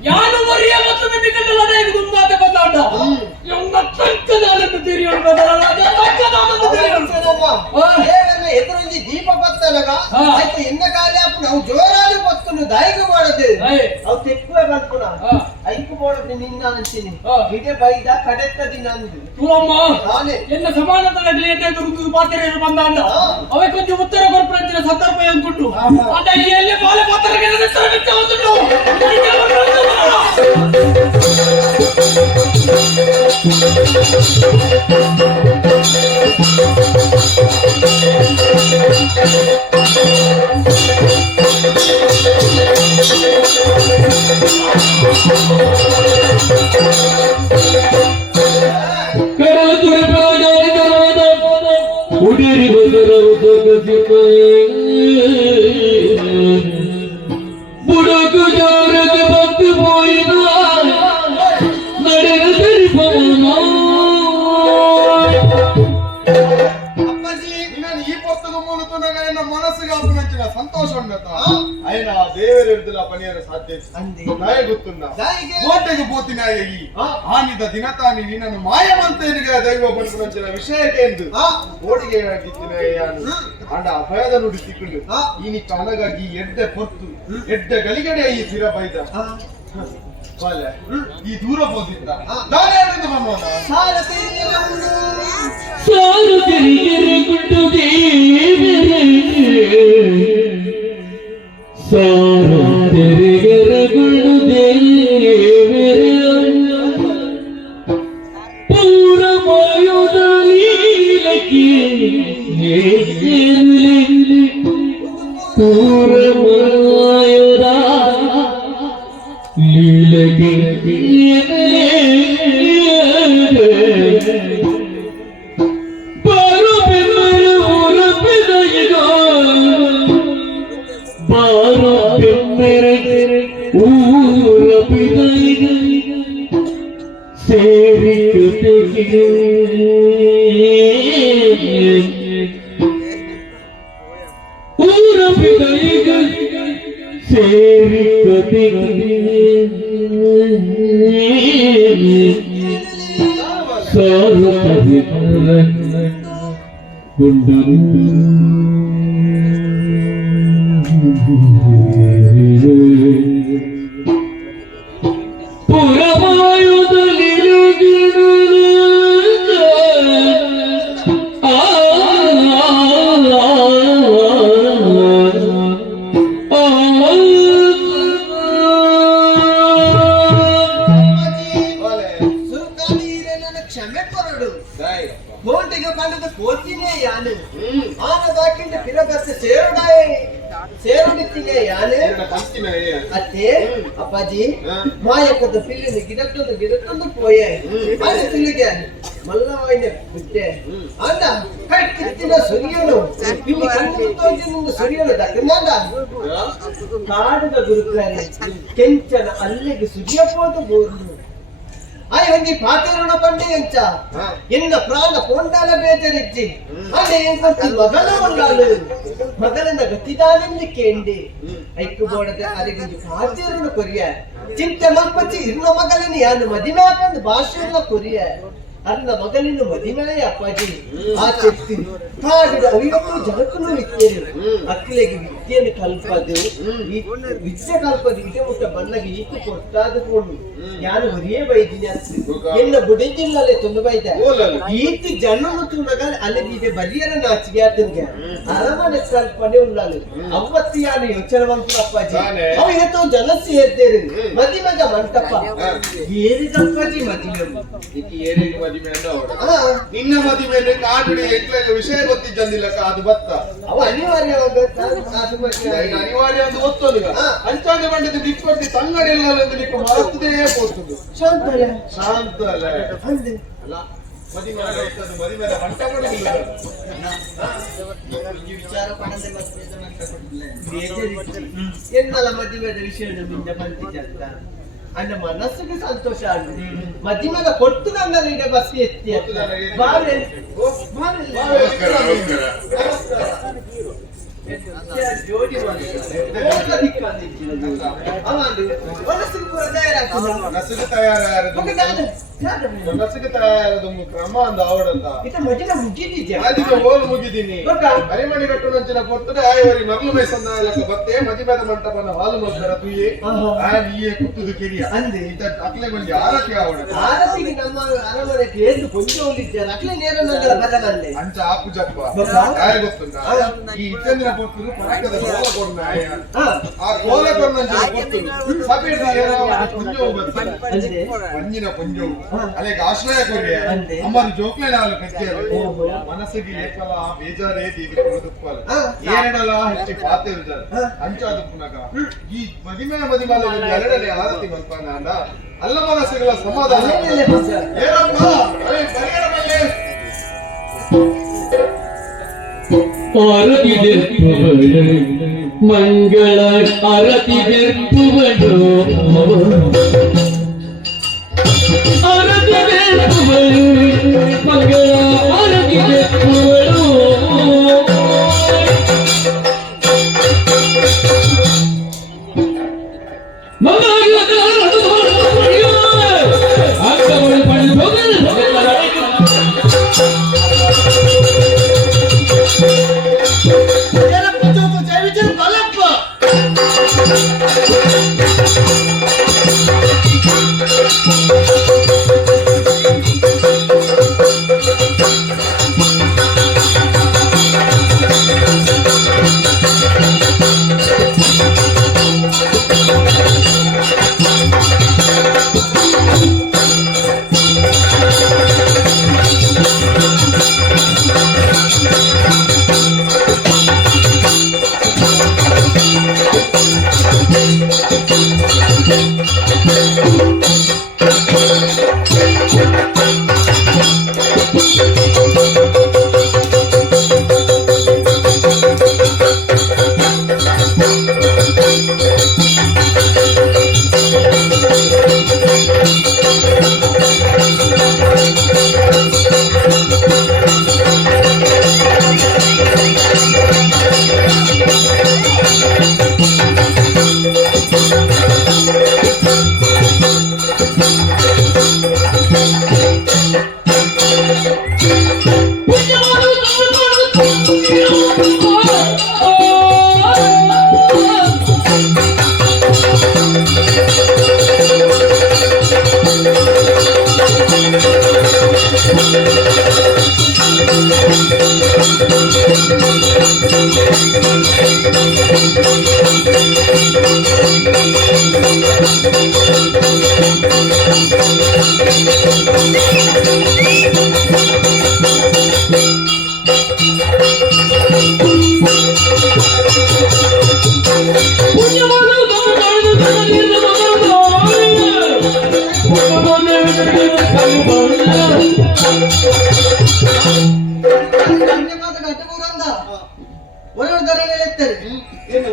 ಯಾನು ಮರಿಯ ಮತ್ತೊಂದು ನಿಕಟಲ್ಲ ಹೇಗೆ ತುಂಬಾತೆ ಬಂದಾಟ ಇವಂಗ ತಕ್ಕದಾನನ್ನು ತಿರಿಯೋಣ ಬದಲಾದ ತಕ್ಕದಾನನ್ನು ತಿರಿಯೋಣ ಎದುರಲ್ಲಿ ದೀಪ ಬತ್ತಲಗ ಆಯ್ತು ಎನ್ನ ಕಾಲೇ ಅಪ್ಪ ನಾವು ಜೋರಾದ ಬತ್ತನ್ನು ದಾಯಿಗೆ ಮಾಡದೆ ಅವು ತೆಕ್ಕುವ ಕಲ್ಪನ ಐಕು ಮಾಡೋದು ನಿನ್ನ ಅಂತೀನಿ ಹೀಗೆ ಬೈದ ಕಡೆತ್ತ ದಿನ ಅಂದು ತೂರಮ್ಮ ಎನ್ನ ಸಮಾನತನಾಗಲಿ ಎಣ್ಣೆ ದುರ್ಗದ ಪಾತ್ರೆಯನ್ನು ಬಂದಾಂಡ ಅವೇ ಕೊಂಚ ಉತ್ತರ ಕೊರ್ಪರಂಚಿನ ಸಂದರ್ಭ ಅಂದ್ಬಿಟ್ಟು ಅದ ಎಲ್ಲಿ ಬಾಲ ಪಾತ್ರೆಗೆ ಹೆಸರು ಬಿಟ್ಟು ಬಂದ್ಬಿಟ್ಟು ಉಡೇರಿ ಬುಡಕು ಜೋರಕ್ಕೆ ಬಂದು ಹೋಯಿದ ನಡೆದ ಸರಿಪವನ ಅಪ್ಪಾಜಿ ನಾನು ಈ ಪುಸ್ತಕ ಮೂಲಕ ನನ್ನ ಮನಸ್ಸಿಗೆ ಆಪನಂಚಿನ ಸಂತೋಷ ಉಂಡತ అయినా ದೇವರಿರ್ದಿಲ್ಲ ಪನಿಯರ ಸಾಧ್ಯ ನಾಯ ಗೊತ್ತುಂಡ ಕೋಟೆಗೆ పోతినాయ ಈ ಆನಿದ ದಿನತಾನಿ ನಿನ್ನನ್ನು ಮಾಯವಂತನಿಗೆ ದೈವ ಬನ್ಪುನಂಚಿನ ವಿಷಯಕ್ಕೆ ಎಂದು ಓಡಿಗೆ ಆಗಿತ್ತಿನಾಯನು ಅಂಡ ಅಭಯದ ನುಡಿ ತಿಕ್ಕೊಂಡು ಈನಿ ಕನಗಾಗಿ ಎಡ್ಡೆ ಪೊತ್ತು ಎಡ್ಡೆ ಗಲಿಗಡೆ ಈ ಸಿರ ಬೈದ ಬಾಲೆ ಈ ದೂರ ಹೋದಿದ್ದ ನಾನೇ ಹೇಳಿದ್ದು ಬನ್ನೋಣ ಸಾರು ತೆರಿಗೆರೆ ಗುಂಡು ದೇವರೇ ಸಾರು ತೆರಿಗೆರೆ ಗುಂಡು ದೇವರೇ ಪೂರ ಮಾಯುದ ಲೀಲಕ್ಕೆ ಪೂರ ಮಾಯುದ ಲೀಲಕ್ಕೆ ಬಾರು ಬೆನ್ನರು ಊರ ಬೆದಗಿಗ ಬಾರು ಬೆನ್ನರೆ ಊರ ಬೆದಗಿಗ ಸೇರಿ ಜೊತೆಗೆ ಊರ ಬೆದಗಿಗ ಸೇರಿ ಜೊತೆಗೆ ಸಾರು ಗುಂಡು ಪುರವಾಯುದಲ್ಲಿ ಕ್ಷಮೆ ಕೊರಡು ಕೋಟೆಗೆ ಬಂದದ ಕೋತಿನೇ ಯಾನು ಆನದಾಕಿಂದ ಪಿರಗತ್ತೆ ಸೇರುಡಿತ್ತಿಗೆ ಯಾನೆ ಅತ್ತೆ ಅಪ್ಪಾಜಿ ಮಾಯಕ್ಕದ ಪಿಲ್ಲಿನ ಗಿಡತ್ತೊಂದು ಪೋಯೆ ಅದು ತಿಳಿಗೆ ಮಲ್ಲವಾಯಿನ ಬಿಟ್ಟೆ ಅಂದ ಕಟ್ಟಿತ್ತಿನ ಸುರಿಯಲು ಇಲ್ಲಿ ಕಣ್ಣು ಸುರಿಯಲು ದಕ್ಕನಾದ ಕಾಡದ ಗುರುಕಾರೆ ಕೆಂಚನ ಅಲ್ಲಿಗೆ ಸುರಿಯಬಹುದು ಬೋರ್ನು ಆಯ್ ಒಂಜಿ ಪಾತಿರುಣ ಬಂಡೆ ಎಂಚ ಎನ್ನ ಪ್ರಾಣ ಪೋಂಡಾಲ ಬೇಜರಿಜ್ಜಿ ಅದೇ ಮಗನ ಉಳ್ಳಾಳು ಮಗನನ್ನ ಗತಿದಾನೆಂದು ಕೇಂಡಿ ಐಕ್ಕು ಬೋಡದೆ ಅರಿಗೊಂದು ಪಾತಿರುಣ ಕೊರಿಯ ಚಿಂತೆ ಮಲ್ಪಚ್ಚಿ ಇರ್ನ ಮಗಲಿನ ಯಾನು ಮದಿಮೆ ಹಾಕಂದು ಭಾಷೆಲ್ಲ ಕೊರಿಯ ಅನ್ನ ಮಗಲಿನ ಮದಿಮೆಯ ಅಪ್ಪಾಜಿ ಆ ಚೆತ್ತಿ ಕಾಡಿದ ಅವಿವತ್ತು ಜನಕ್ಕೂ ಇತ್ತೇನು ಅಕ್ಕಲಿಗೆ ವಿದ್ಯೆಯನ್ನು ಕಲ್ಪದು ವಿದ್ಯೆ ಕಲ್ಪದು ವಿದ್ಯೆ ಮುಟ್ಟ ಬಣ್ಣಗೆ ಈತು ಕೊಟ್ಟಾದಕೊಂಡು ಯಾನು ಹೊರಿಯೇ ಬೈದಿನಿ ಅಂತ ಎನ್ನ ಬುಡಿಜಿಲ್ಲೇ ತುಂಬ ಬೈದ ಈತು ಜನನು ತುಣಗ ಅಲ್ಲಿದೆ ಬಲಿಯರ ನಾಚಿಗೆ ಆತನ್ಗೆ ಅರಮನೆ ಕಲ್ಪನೆ ಉಳ್ಳಾಲು ಅವತ್ತು ಯಾನು ಯೋಚನೆ ಮಾಡ್ತು ಅಪ್ಪಾಜಿ ಅವು ಇವತ್ತು ಜನಸ್ಸಿ ಹೇಳ್ತೇನೆ ಮದಿಮೆಗ ಮಂಟಪ ಏರಿದಪ್ಪಾಜಿ ಮದಿಮೆ ನಿನ್ನ ಮದುವೆ ಕಾಟುಡಿ ಎಟ್ಲಾಗ ವಿಷಯ ಗೊತ್ತಿದ್ದಂದಿಲ್ಲ ಅದು ಬತ್ತ ಅವ ಅನಿವಾರ್ಯ ಅನಿವಾರ್ಯ ಅಂತ ಗೊತ್ತೋದು ಅಂಚಾದ ಬಂಡದ ದಿಪ್ಪಟ್ಟಿ ತಂಗಡಿ ಎಲ್ಲ ಮರತದೇ ಹೋಗ್ತದೆ ಶಾಂತ ಅಲ್ಲ ಅಲ್ಲ ಮದುವೆ ಮದುವೆ ಮಂಟ ಕೊಡಲಿಲ್ಲ ಎನ್ನಲ ಮದುವೆದ ವಿಷಯ ನಿಂದ ಬಂದಿದ್ದ ಅನ್ನ ಮನಸ್ಸಿಗೆ ಸಂತೋಷ ಆಗಿದೆ ಮದುವೆಗ ಕೊಟ್ಟು ನನ್ನ ಬಸ್ ಎತ್ತಿ ಜೋಡಿ ಮನಸ್ಸಿಗೆ ತಯಾರಾದ ಕ್ರಮ ಅಂದ ಅವಡಂತ ಅದಕ್ಕೆ ಹೋಲ್ ಮುಗಿದೀನಿ ಅರಿಮಣಿ ಕಟ್ಟುನಂಚಿನ ಕೊಟ್ಟರೆ ಆಯವರಿ ಮರಳು ಮೇಸಂದ ಬತ್ತೆ ಮದಿಮೆದ ಮಂಟಪನ ಹಾಲು ಮಾಡ್ತಾರ ತುಯ್ಯೆ ನೀಯೇ ಕುತ್ತುದು ಕಿರಿಯ ಅಕ್ಲೆ ಬಂದು ಆರತಿ ಆವಡ ಆರತಿಗೆ ನಮ್ಮ ಅರಮನೆಗೆ ಏನು ಕೊಂಚ ಹೋಗಿದ್ದಾರೆ ಅಕ್ಲೆ ನೇರನಗರ ಬರಬಲ್ಲೆ ಅಂಚ ಆಪು ಜಪ್ಪ ಗೊತ್ತುಂಟ ಈ ಇತ್ತಂದಿನ ಕೊಟ್ಟರು ಪರಾಕದ ಕೋಲ ಕೊಡ್ನ ಆ ಕೋಲ ಕೊಡ್ನಂಚಿನ ಕೊಟ್ಟರು ಸಪೇಟ ಪುಂಜವು ಬರ್ತದೆ ಪಂಜಿನ ಪುಂಜವು ಅಲ್ಲಿಗೆ ಆಶ್ರಯ ಕೊಡಿ ಅಮ್ಮನ ಜೋಕ್ಲೆ ನಾಲು ಕಚ್ಚೇರು ಮನಸ್ಸಿಗೆ ಏಕಲ ಬೇಜಾರೇ ದೀಗಿ ದುಪ್ಪಲ ಏರಡಲ ಹೆಚ್ಚಿ ಪಾತೆ ಇರ್ತಾರೆ ಅಂಚಾದ ಪುನಗ ಈ ಮದಿಮೆಲ ಎರಡನೇ ಆರತಿ ಮಲ್ಪನಾಂಡ ಅಲ್ಲ ಮನಸ್ಸುಗಳ ಸಮಾಧಾನ ಏನಪ್ಪ ಬರೆಯಡಬಲ್ಲೆ ಆರತಿ ಜರ್ಪುವಳು ಮಂಗಳ ಆರತಿ ಜರ್ಪುವಳು ಆರತಿ ಜರ್ಪುವಳು ಮಂಗಳ ಆರತಿ ಜರ್ಪುವಳು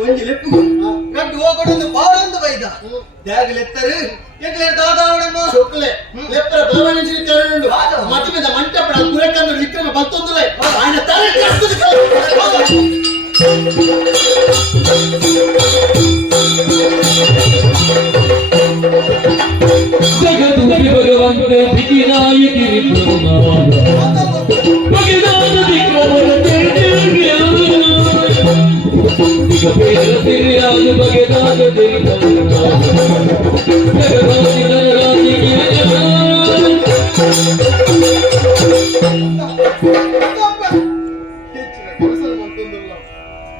ಒಂಜಿ ಲೆಪ್ಪು ಗಡ್ಡು ಹೋಗೋಣ ಬಾಳೊಂದು ಬೈ ಈಗ ದಾಗಲೆತ್ತರು ಎಗ್ಲೆ ದಾದಾವಣಮ್ಮ ಚೊಕ್ಲೆ ಲೆಪ್ಪರ ಬಲವಣಿಸಿದ ಕಾರಣುಂಡು ಮದುವೆದ ಮಂಟಪಡ ಕುರೆಕಂದು ವಿಕ್ರಮ ಬರ್ತೊಂದುಲೆ ఆయన ತಲೆ ಕೆಸ್ತದ ಜಗದುಗೆ ಭಗವಂತ ವಿಧಿನಾಯಕಿ ವಿಕ್ರಮನಾದ ಭಗದಾನ ವಿಕ್ರಮನ ಈಗ ಬೇರೆ ತಿರಿಯಾದ ಭಗದಾನ ಜಗದಾದಿ ನರರಾಜಿಗೆ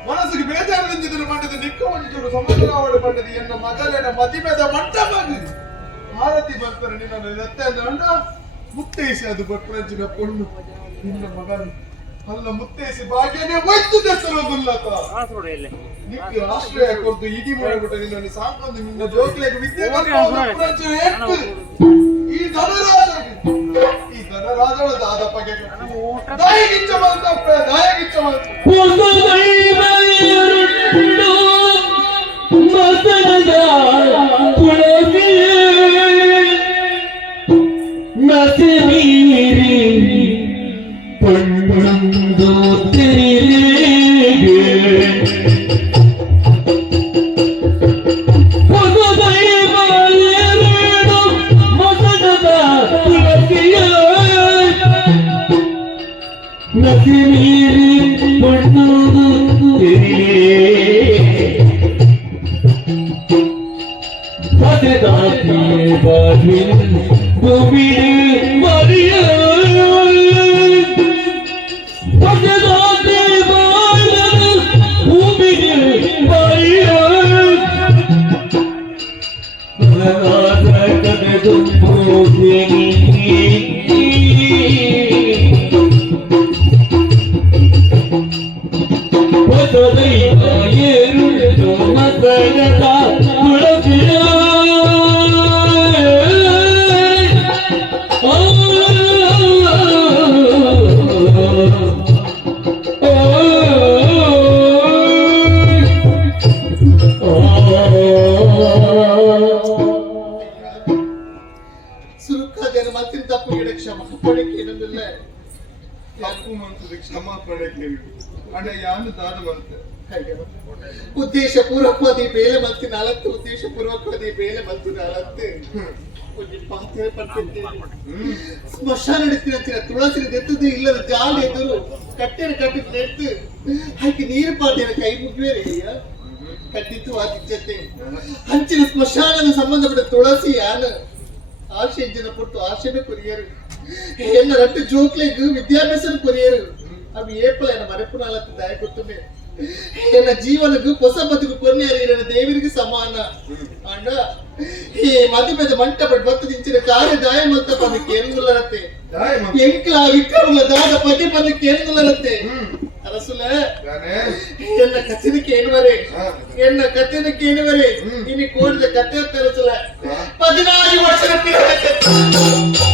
ಮನಸ್ಸಿಗೆ ಬೇಜಾರಿನಿಂದ ಮಾಡಿದ ನಿಕ್ಕವನ್ನು ಸಮಾಜವಾಡ ಪಂಡದ ಎನ್ನ ಮಗಲಿನ ಮದಿಮೆದ ಮಂಟಪಗಳು ಭಾರತಿ ಬರ್ತಾರೆ ನಿನ್ನನ್ನು ಎತ್ತೆ ಅಂದ ಮುತ್ತೈಸಿ ಅದು ಭಟ್ರಂಚಿನ ಪೊಣ್ಣು ನಿನ್ನ ಮಗನು ಅಲ್ಲ ಮುತ್ತೈಸಿ ಭಾಗ್ಯನೇ ವೈದ್ಯ ದಸರೋದುಲ್ಲತ ನಿಕ್ಕೆ ಆಶ್ರಯ ಕೊಡ್ತು ಇಡಿ ಮಾಡಿಬಿಟ್ಟ ನಿನ್ನನ್ನು ಸಾಕೊಂಡು ನಿನ್ನ ಜೋಕ್ಲೆಗೆ ವಿದ್ಯೆ ಈ ಧನರಾಜನ ದಾದಪ್ಪಗೆ ದಾಯಗಿಚ್ಚ ಬಂತಪ್ಪ ದಾಯಗಿಚ್ಚ ಬಂತ ಸುರುಕಾದ ಮತ್ತಿನ ತಪ್ಪು ಗಿಡ ಕ್ಷಮ ಪಡಕ್ಕೆ ಏನಂದಿಲ್ಲ ತಪ್ಪು ಮಂತದ ಕ್ಷಮಾಪಣೆ ಕೇಳಿ ಅಣ್ಣ ಯಾನು ದಾದ ಬಂತ ಉದ್ದೇಶ ಪೂರ್ವಕವಾದಿ ಬೇಲೆ ಮತ್ತಿನ ಅಲತ್ತು ಉದ್ದೇಶ ಪೂರ್ವಕವಾದಿ ಬೇಲೆ ಮತ್ತಿನ ಅಲತ್ತು ಪಾತ್ರೆ ಪಡ್ತಿದ್ದೇನೆ ಸ್ಮಶಾನ ನಡೀತಿನ ತುಳಸಿನ ಎತ್ತದು ಇಲ್ಲದ ಜಾಲಿ ಎದುರು ಕಟ್ಟೆನ ಕಟ್ಟಿದ ನೆಟ್ಟು ಹಾಕಿ ನೀರು ಪಾದೇನ ಕೈ ಮುಗಿವೇರಿ ಕಟ್ಟಿತ್ತು ಆದಿತ್ಯತೆ ಹಂಚಿನ ಸ್ಮಶಾನದ ಸಂಬಂಧಪಟ್ಟ ತುಳಸಿ ಯಾನ ಆಶೆ ಜನ ಪಟ್ಟು ಆಶೆನ ಕೊರಿಯರು ಎನ್ನ ರಟ್ಟು ಜೋಕ್ಲೆಗ್ ವಿದ್ಯಾಭ್ಯಾಸ ಕೊರಿಯರು ಅವು ಏಪಲ ಎನ್ನ ಮರೆಪು ನಾಲತ್ತು ದಾಯ ಗೊತ್ತುಮೆ ಎನ್ನ ಜೀವನಗೂ ಹೊಸ ಬದುಕು ಕೊನೆಯರು ನನ್ನ ದೇವರಿಗೆ ಸಮಾನ ಅಂಡ ಈ ಮದುವೆದ ಮಂಟಪ ಬತ್ತದಿಂಚಿನ ಕಾರ್ಯ ದಾಯ ಮತ್ತ ಪದ ಕೇಂದ್ರಲರತ್ತೆ ಎಂಕ್ಲ ವಿಕ್ರಮಲ ದಾದ ಪತಿ ಪದ ಕೇಂದ್ರಲರತ್ತೆ ಅರಸುಲ ಎನ್ನ ಕಥೆನಕ್ಕೆ ಏನುವರೆ ಎನ್ನ ಕಥೆನಕ್ಕೆ ಏನುವರೆ ಇನಿ ಕೋಡಿದ ಕಥೆ ತರಸುಲ 14 ವರ್ಷದ